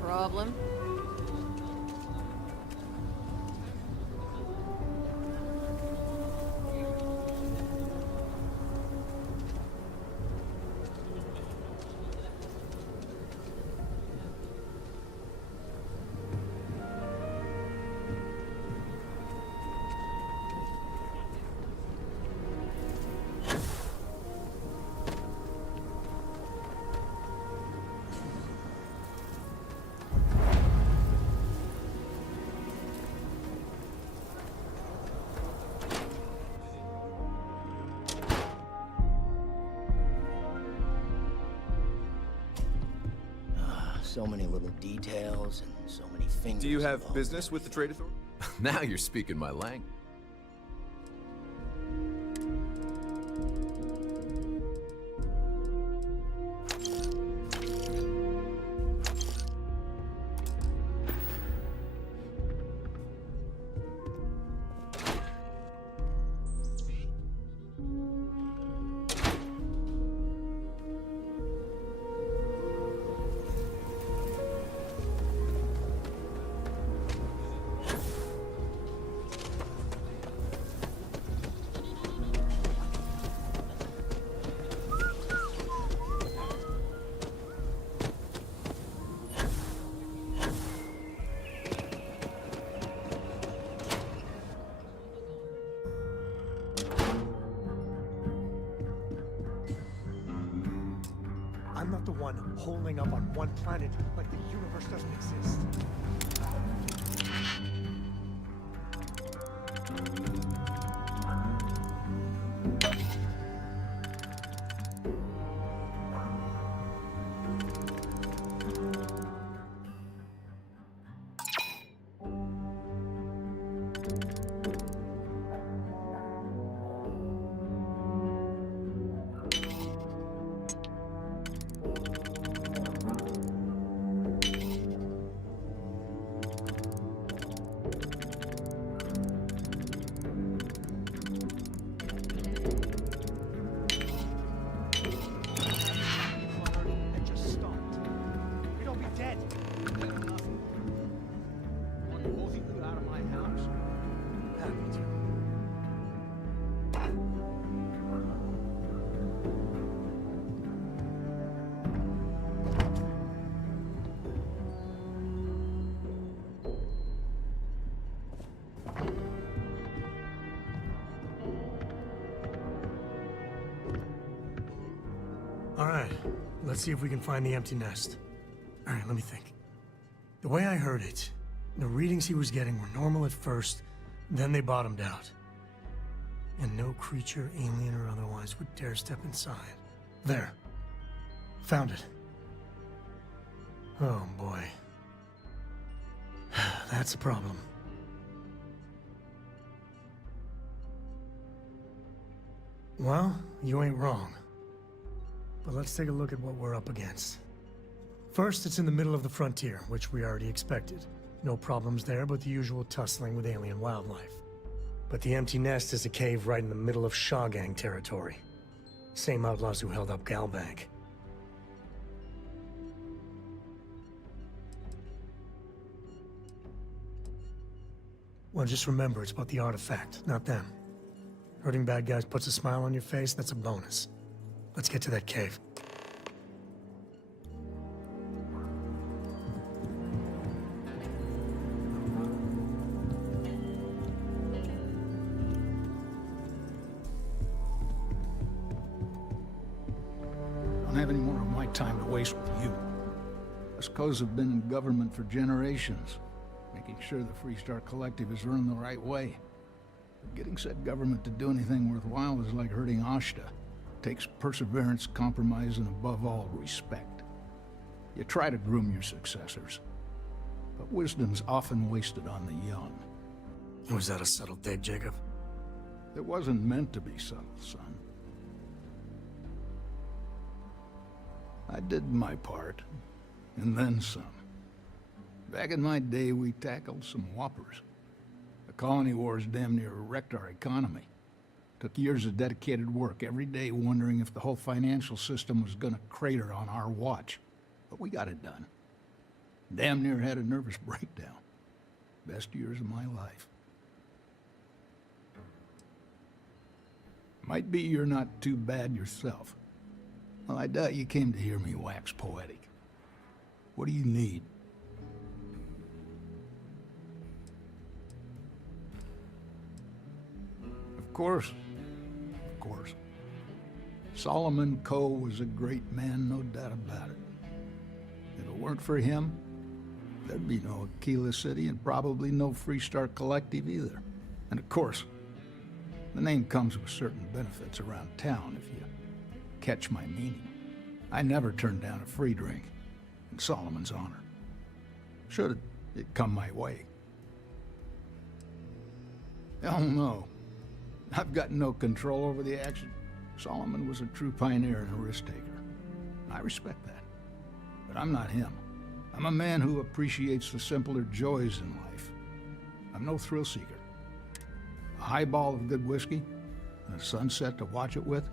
Problem? So many little details and so many fingers. Do you have involved. business with the trade authority? Now you're speaking my language. I'm not the one holding up on one planet like the universe doesn't exist. let's see if we can find the empty nest. All right, let me think. The way I heard it, the readings he was getting were normal at first, then they bottomed out. And no creature, alien or otherwise, would dare step inside. There. Found it. Oh, boy. That's a problem. Well, you ain't wrong. But let's take a look at what we're up against. First, it's in the middle of the frontier, which we already expected. No problems there, but the usual tussling with alien wildlife. But the empty nest is a cave right in the middle of Shawgang territory. Same outlaws who held up Galbank. Well, just remember, it's about the artifact, not them. Hurting bad guys puts a smile on your face, that's a bonus. Let's get to that cave. Don't have any more of my time to waste with you. Us Coes have been in government for generations, making sure the Freestar Collective is run the right way. But getting said government to do anything worthwhile is like herding Ashta. Takes perseverance, compromise, and above all, respect. You try to groom your successors, but wisdom's often wasted on the young. Was that a subtle dig, Jacob? It wasn't meant to be subtle, son. I did my part, and then some. Back in my day, we tackled some whoppers. The colony wars damn near wrecked our economy. Took years of dedicated work, every day wondering if the whole financial system was gonna crater on our watch. But we got it done. Damn near had a nervous breakdown. Best years of my life. Might be you're not too bad yourself. Well, I doubt you came to hear me wax poetic. What do you need? Of course. Solomon Coe was a great man, no doubt about it. If it weren't for him, there'd be no Akila City and probably no Freestar Collective either. And of course, the name comes with certain benefits around town, if you catch my meaning. I never turned down a free drink, in Solomon's honor. Should it come my way. Hell no. I've got no control over the action. Solomon was a true pioneer and a risk-taker. I respect that. But I'm not him. I'm a man who appreciates the simpler joys in life. I'm no thrill-seeker. A highball of good whiskey and a sunset to watch it with,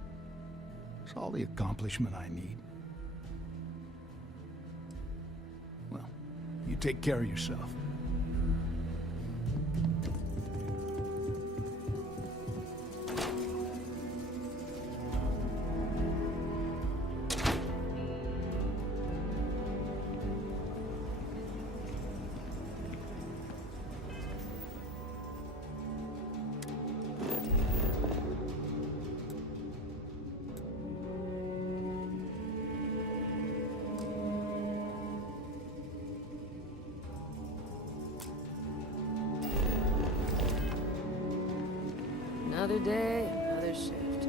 it's all the accomplishment I need. Well, you take care of yourself. Another day, another shift.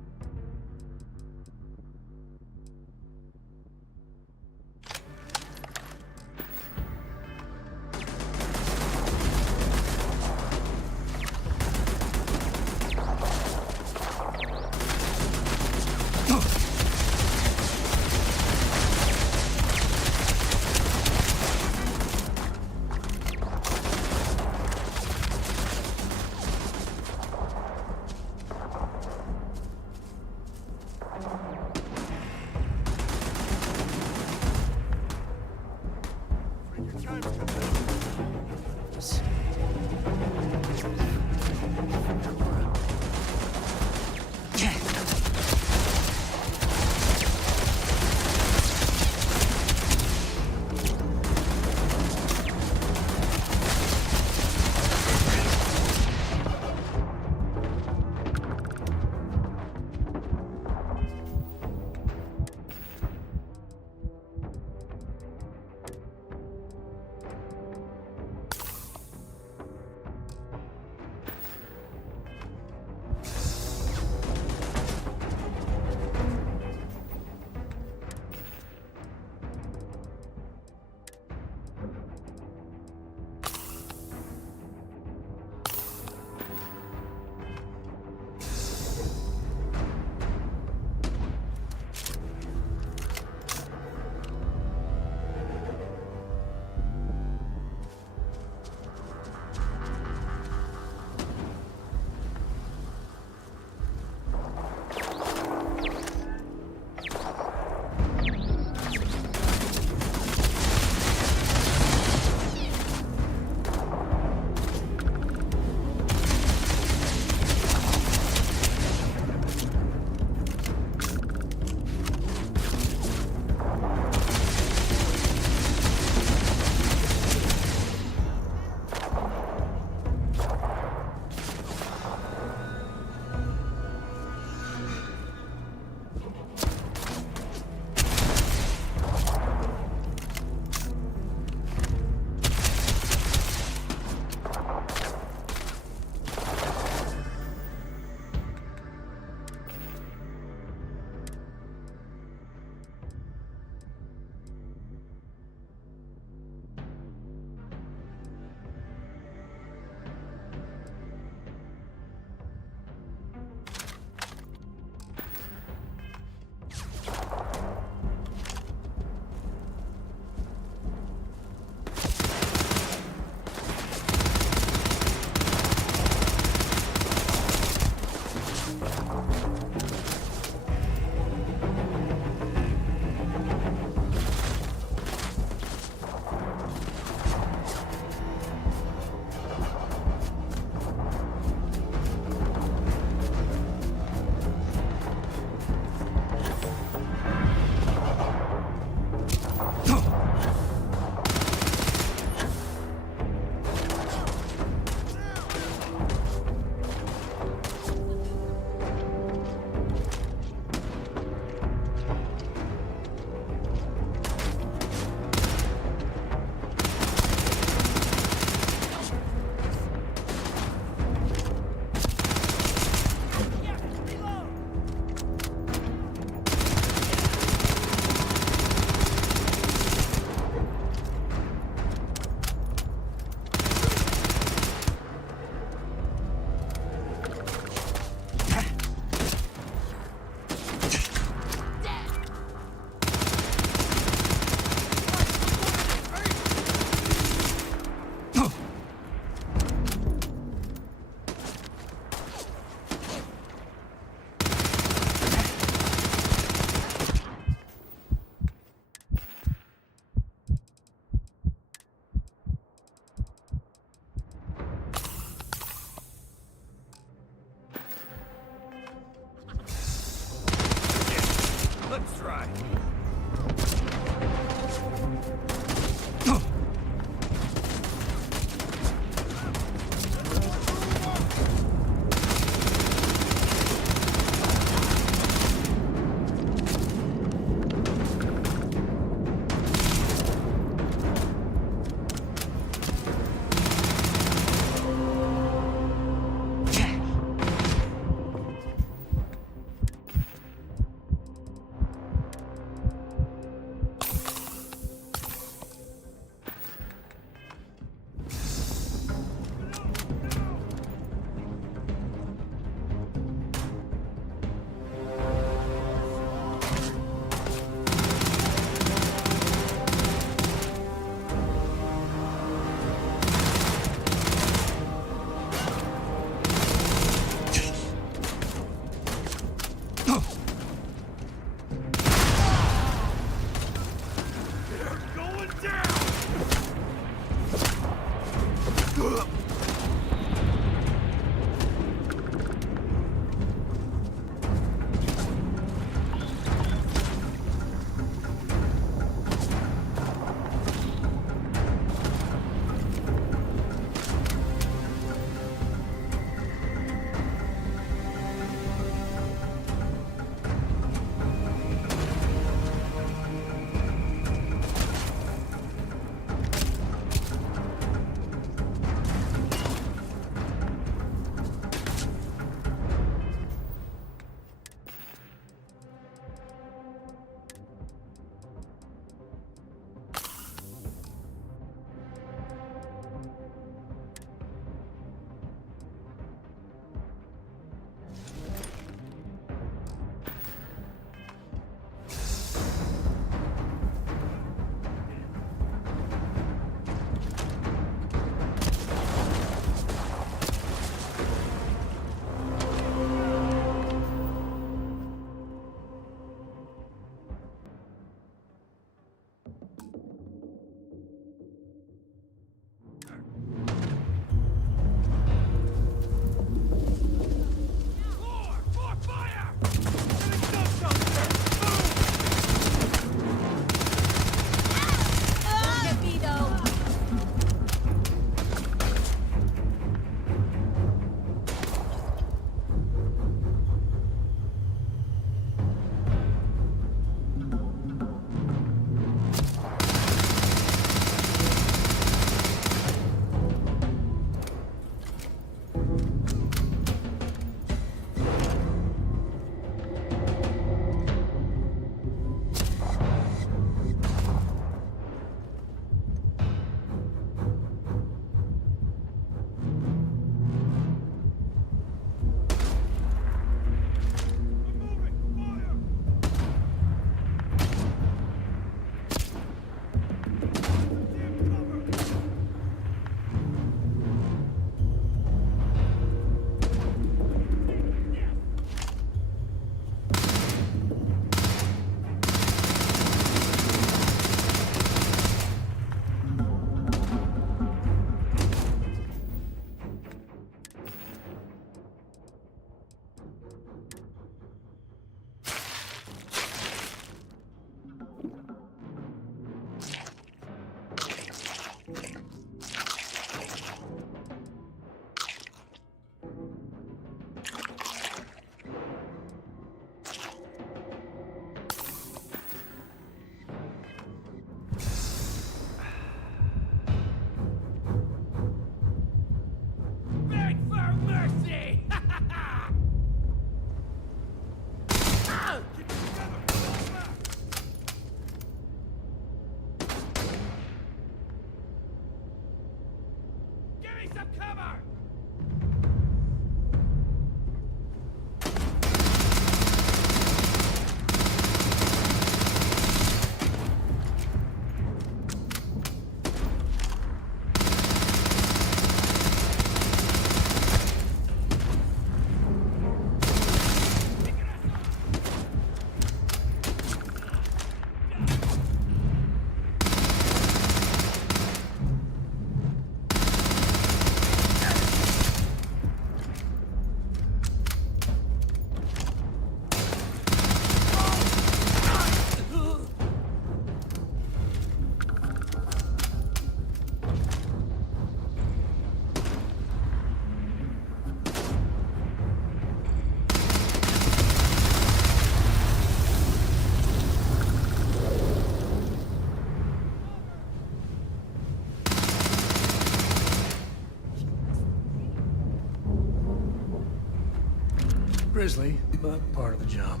Grisly, but part of the job.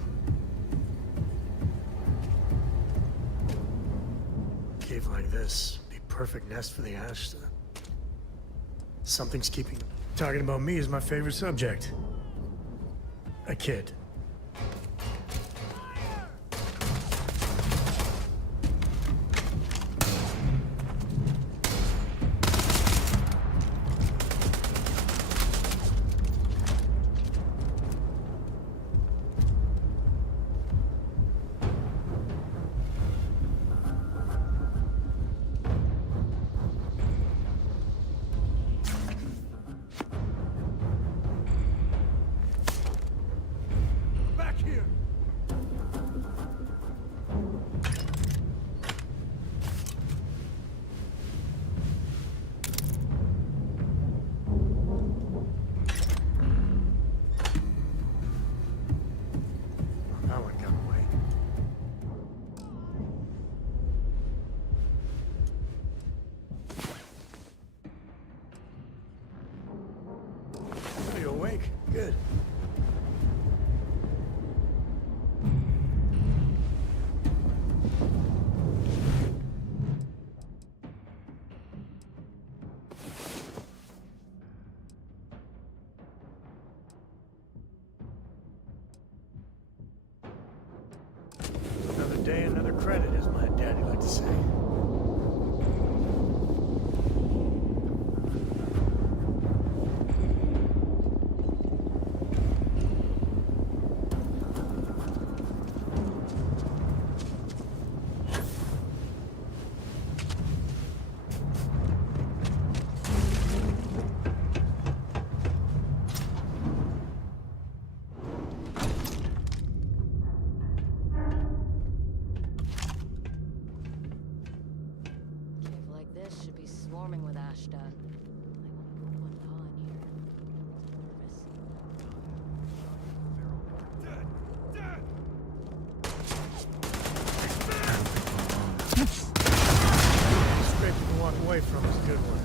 A cave like this, be perfect nest for the Ashta. Something's keeping them. Talking about me is my favorite subject. A kid. Good. Another day, another credit, as my daddy liked to say. Away from is a good one.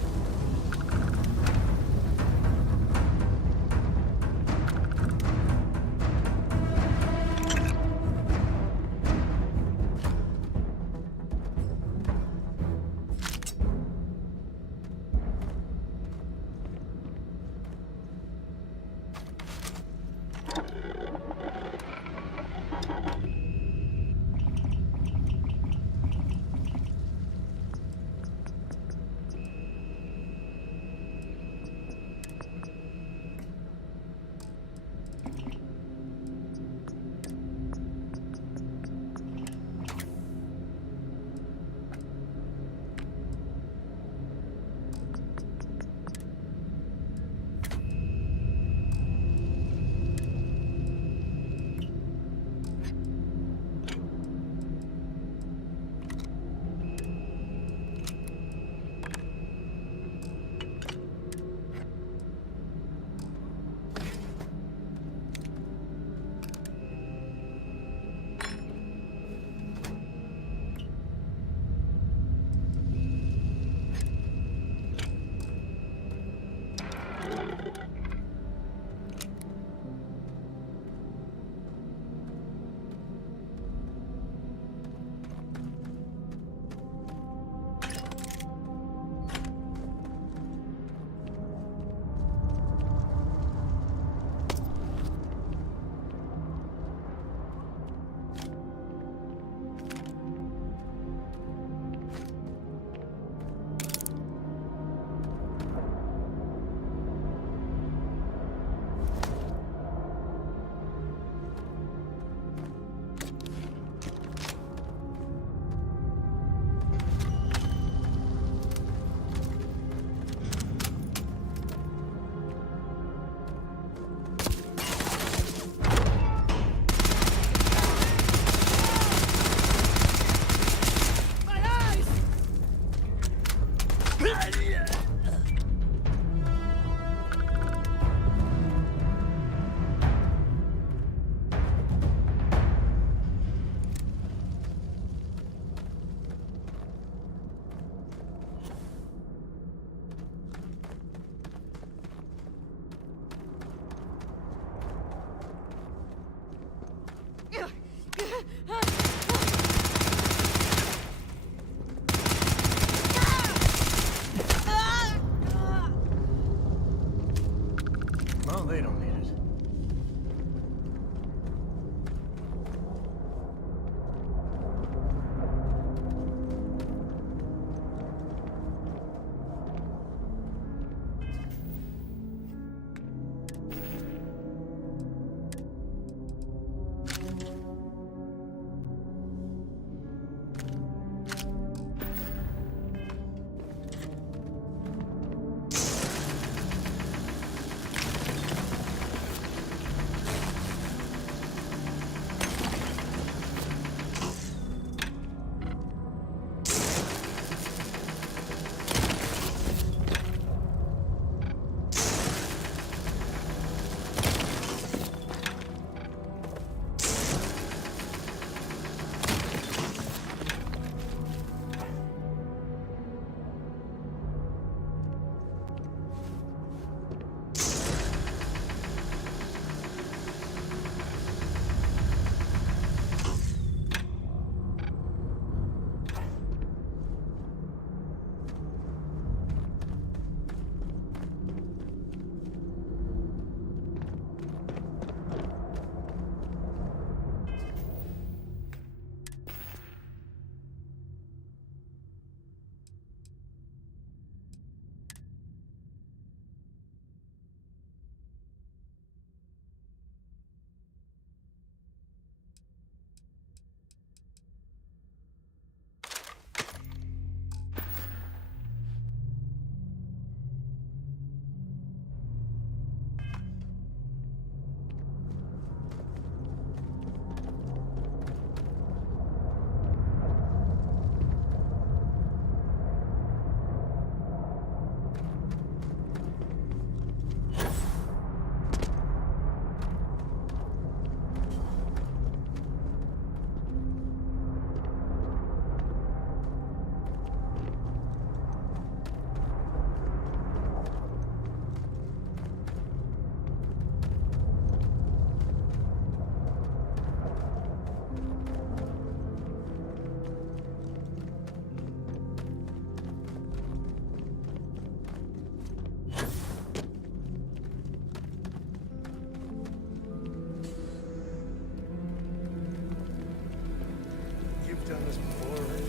this before, right?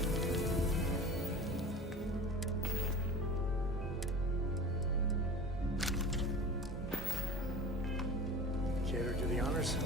Care to do the honors?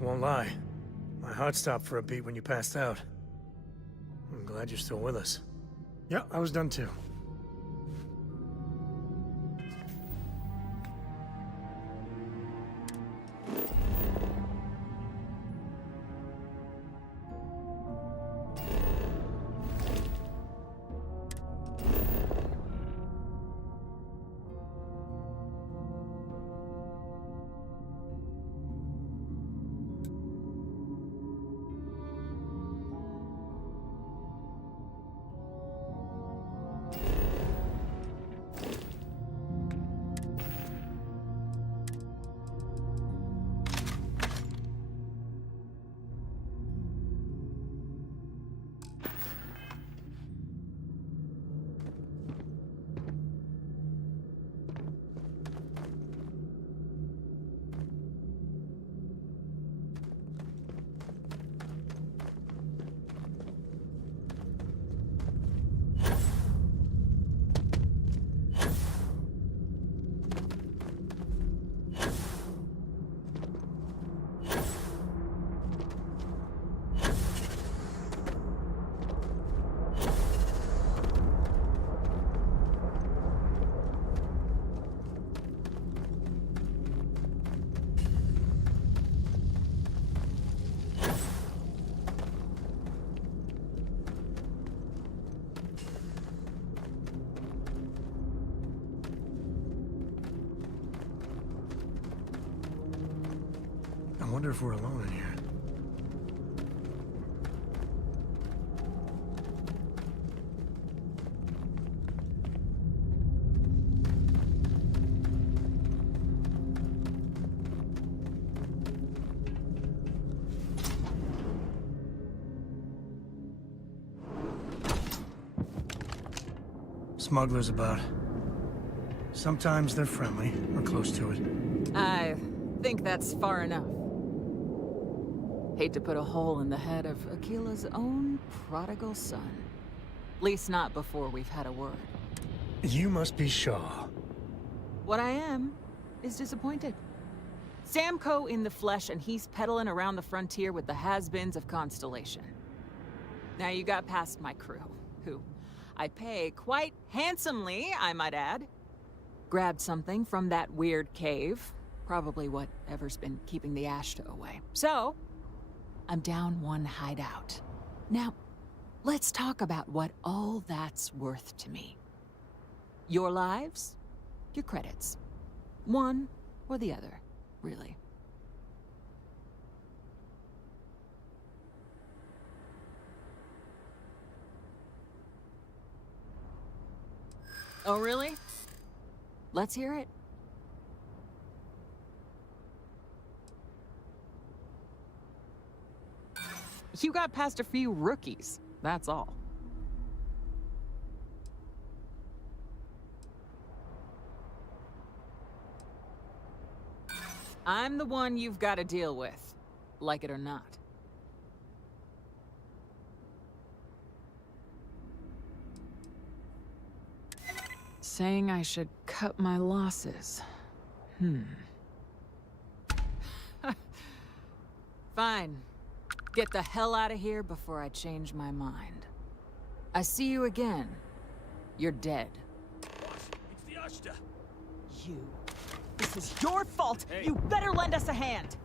Won't lie. My heart stopped for a beat when you passed out. I'm glad you're still with us. Yeah, I was done too. I wonder if we're alone in here. Smugglers about. Sometimes they're friendly, or close to it. I think that's far enough. Hate to put a hole in the head of Akila's own prodigal son. Least not before we've had a word. You must be Shaw. What I am is disappointed. Sam Coe in the flesh, and he's peddling around the frontier with the has-beens of Constellation. Now you got past my crew, who I pay quite handsomely, I might add. Grabbed something from that weird cave. Probably whatever's been keeping the Ashta away. So, I'm down one hideout. Now, let's talk about what all that's worth to me. Your lives, your credits. One or the other, really. Oh, really? Let's hear it. You got past a few rookies, that's all. I'm the one you've got to deal with, like it or not. Saying I should cut my losses. Fine. Get the hell out of here before I change my mind. I see you again. You're dead. Boss, it's the Ashta. You. This is your fault. Hey. You better lend us a hand.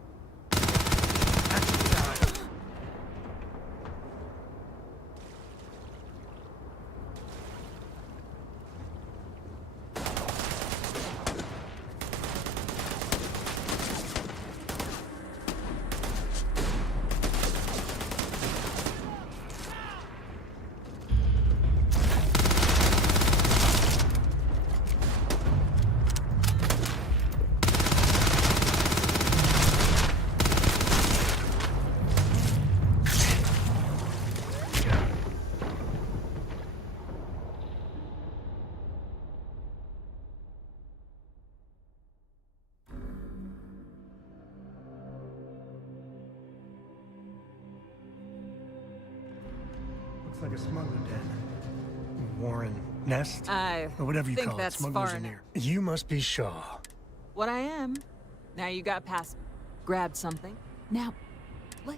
Looks like a smuggler den. Warren, nest? I or whatever you think call it. that's Smugglers far in enough. here. You must be Shaw. What I am. Now you got past. Grabbed something. Now, what?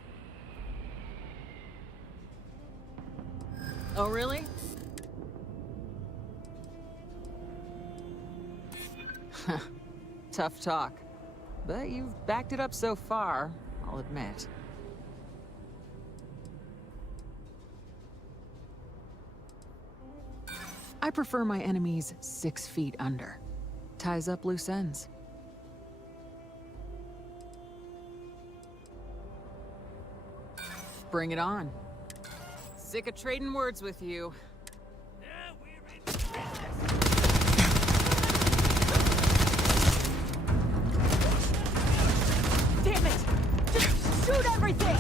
Oh, really? Tough talk. But you've backed it up so far, I'll admit. I prefer my enemies 6 feet under. Ties up loose ends. Bring it on. Sick of trading words with you. Damn it! Just shoot everything!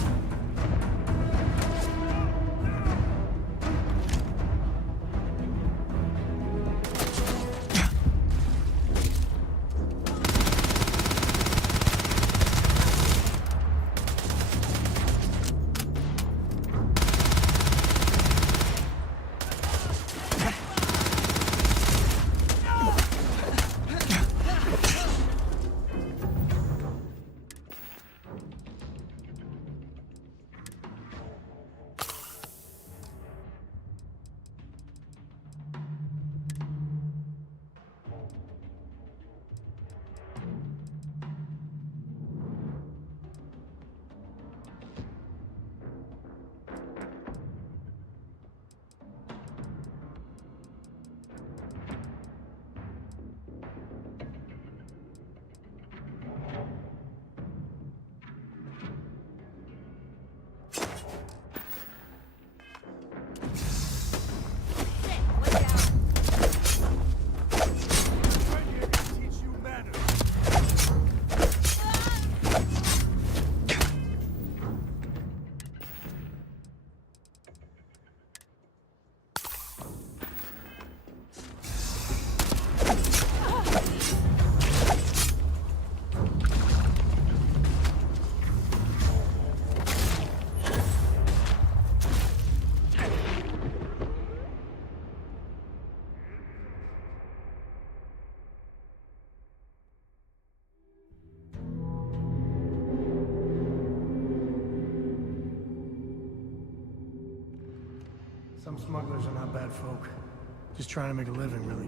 Some smugglers are not bad folk. Just trying to make a living, really.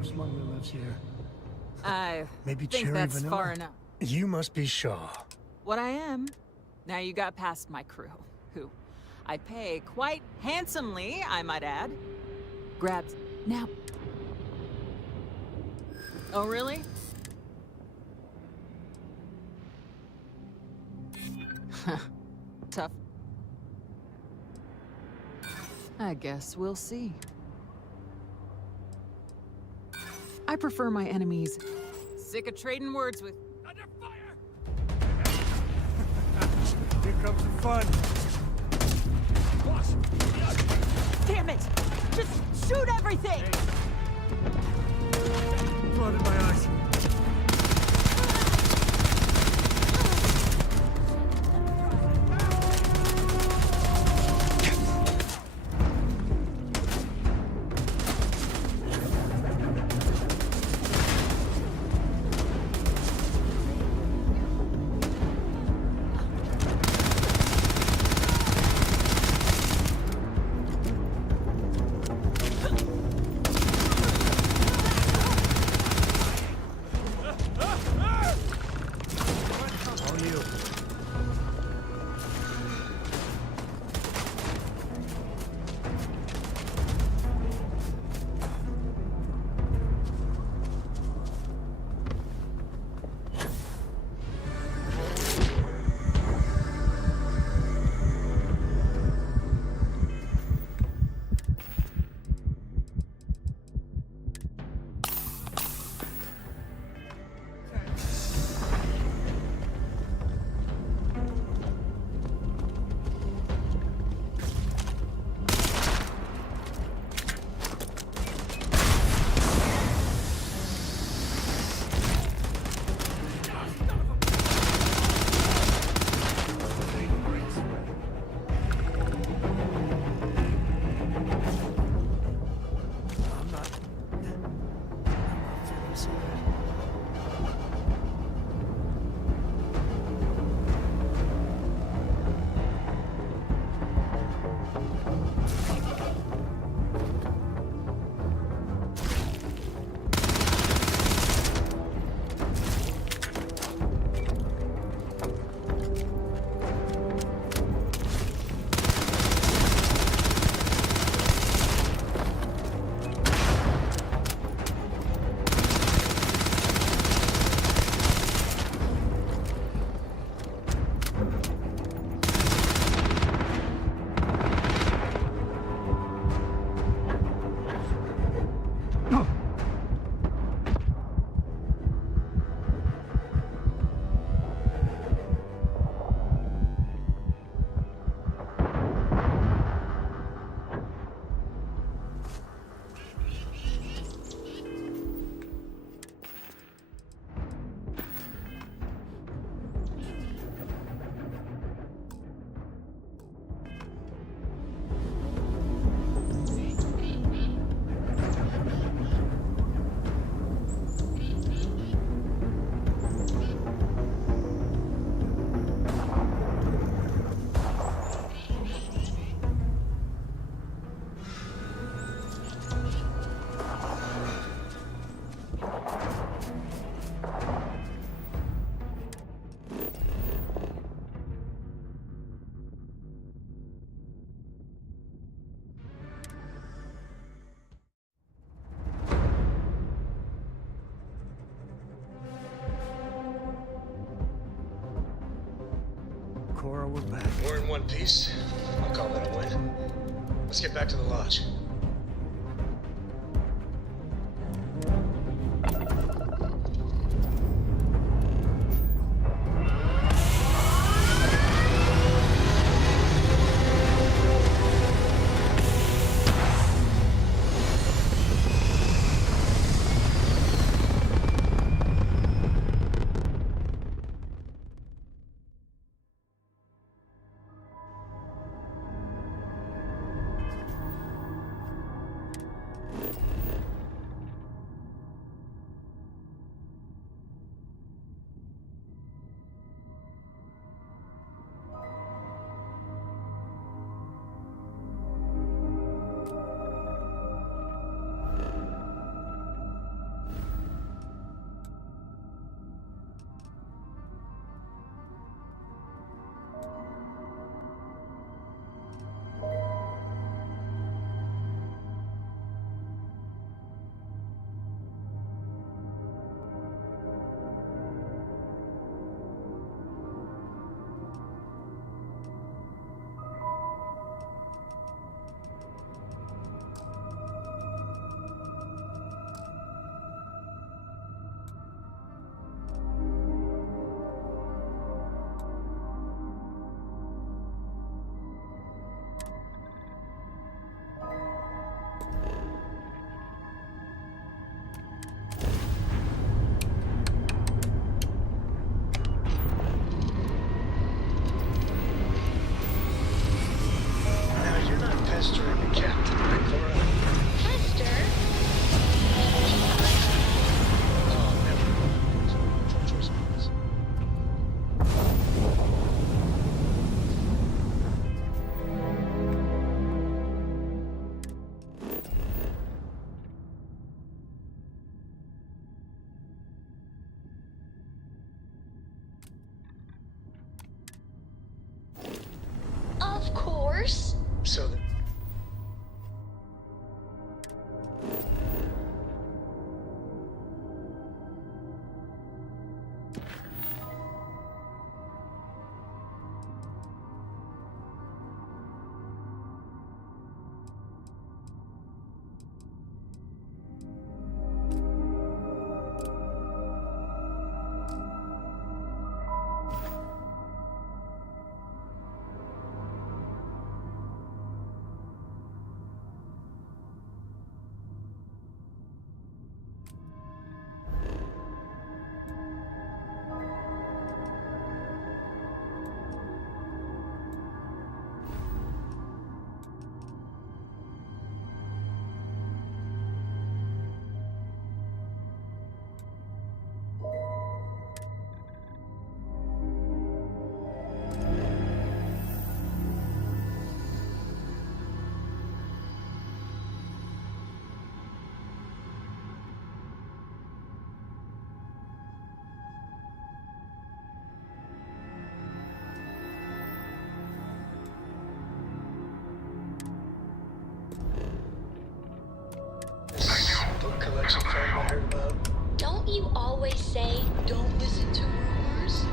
Smuggler lives here. I Maybe think cherry that's vanilla? far enough. You must be Shaw. What I am. Now you got past my crew, who I pay quite handsomely, I might add. Grabs. Now. Oh, really? Tough. I guess we'll see. I prefer my enemies. Sick of trading words with. Under fire! Here comes the fun. Damn it! Just shoot everything! Blood in my eyes. Cora, we're back. We're in one piece. I'll call that a win. Let's get back to the lodge. Of course. So that... book collection thing I heard about. Don't you always say, don't listen to rumors?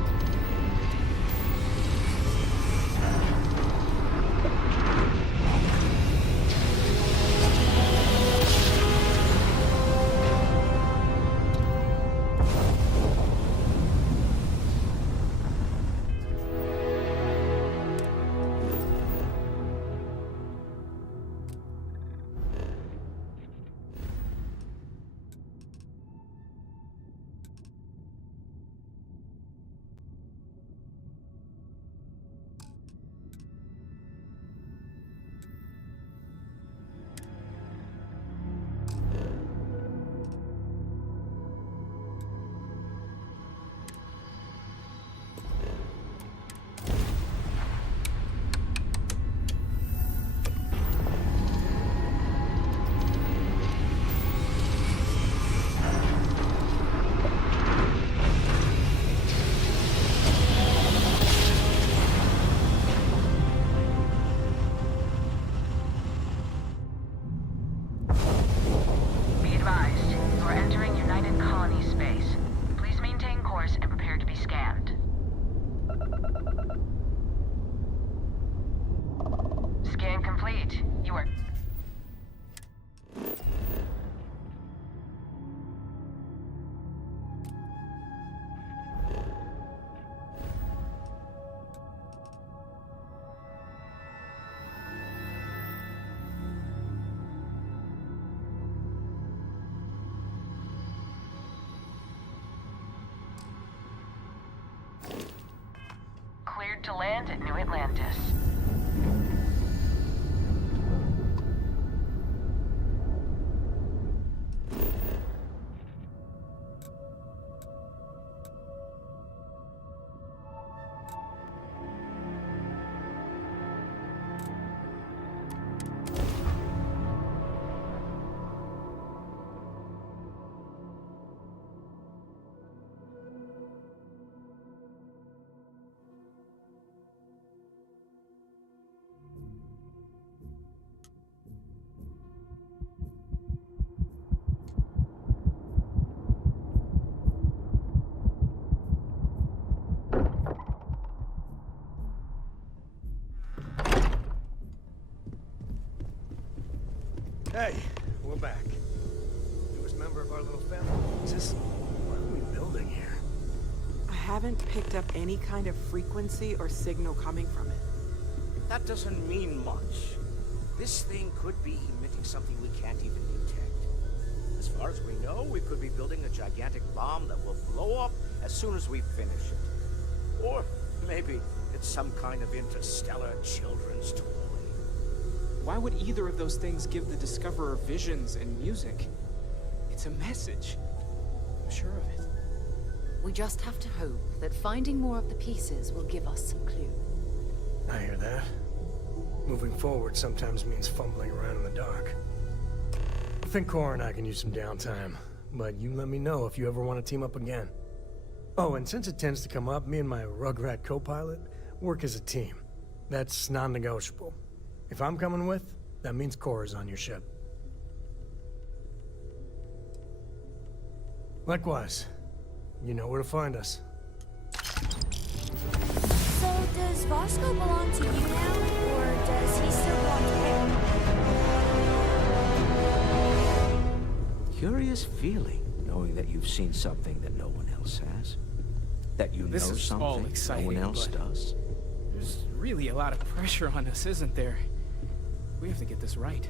to land at New Atlantis. Hey, we're back. Newest member of our little family. What are we building here? I haven't picked up any kind of frequency or signal coming from it. That doesn't mean much. This thing could be emitting something we can't even detect. As far as we know, we could be building a gigantic bomb that will blow up as soon as we finish it. Or maybe it's some kind of interstellar children's toy. Why would either of those things give the Discoverer visions and music? It's a message. I'm sure of it. We just have to hope that finding more of the pieces will give us some clue. I hear that. Moving forward sometimes means fumbling around in the dark. I think Cora and I can use some downtime, but you let me know if you ever want to team up again. Oh, and since it tends to come up, me and my Rugrat co-pilot work as a team. That's non-negotiable. If I'm coming with, that means Cora's on your ship. Likewise, you know where to find us. So does Vasco belong to you now, or does he still belong to him? Curious feeling, knowing that you've seen something that no one else has. That you know something no one else does. There's really a lot of pressure on us, isn't there? We have to get this right.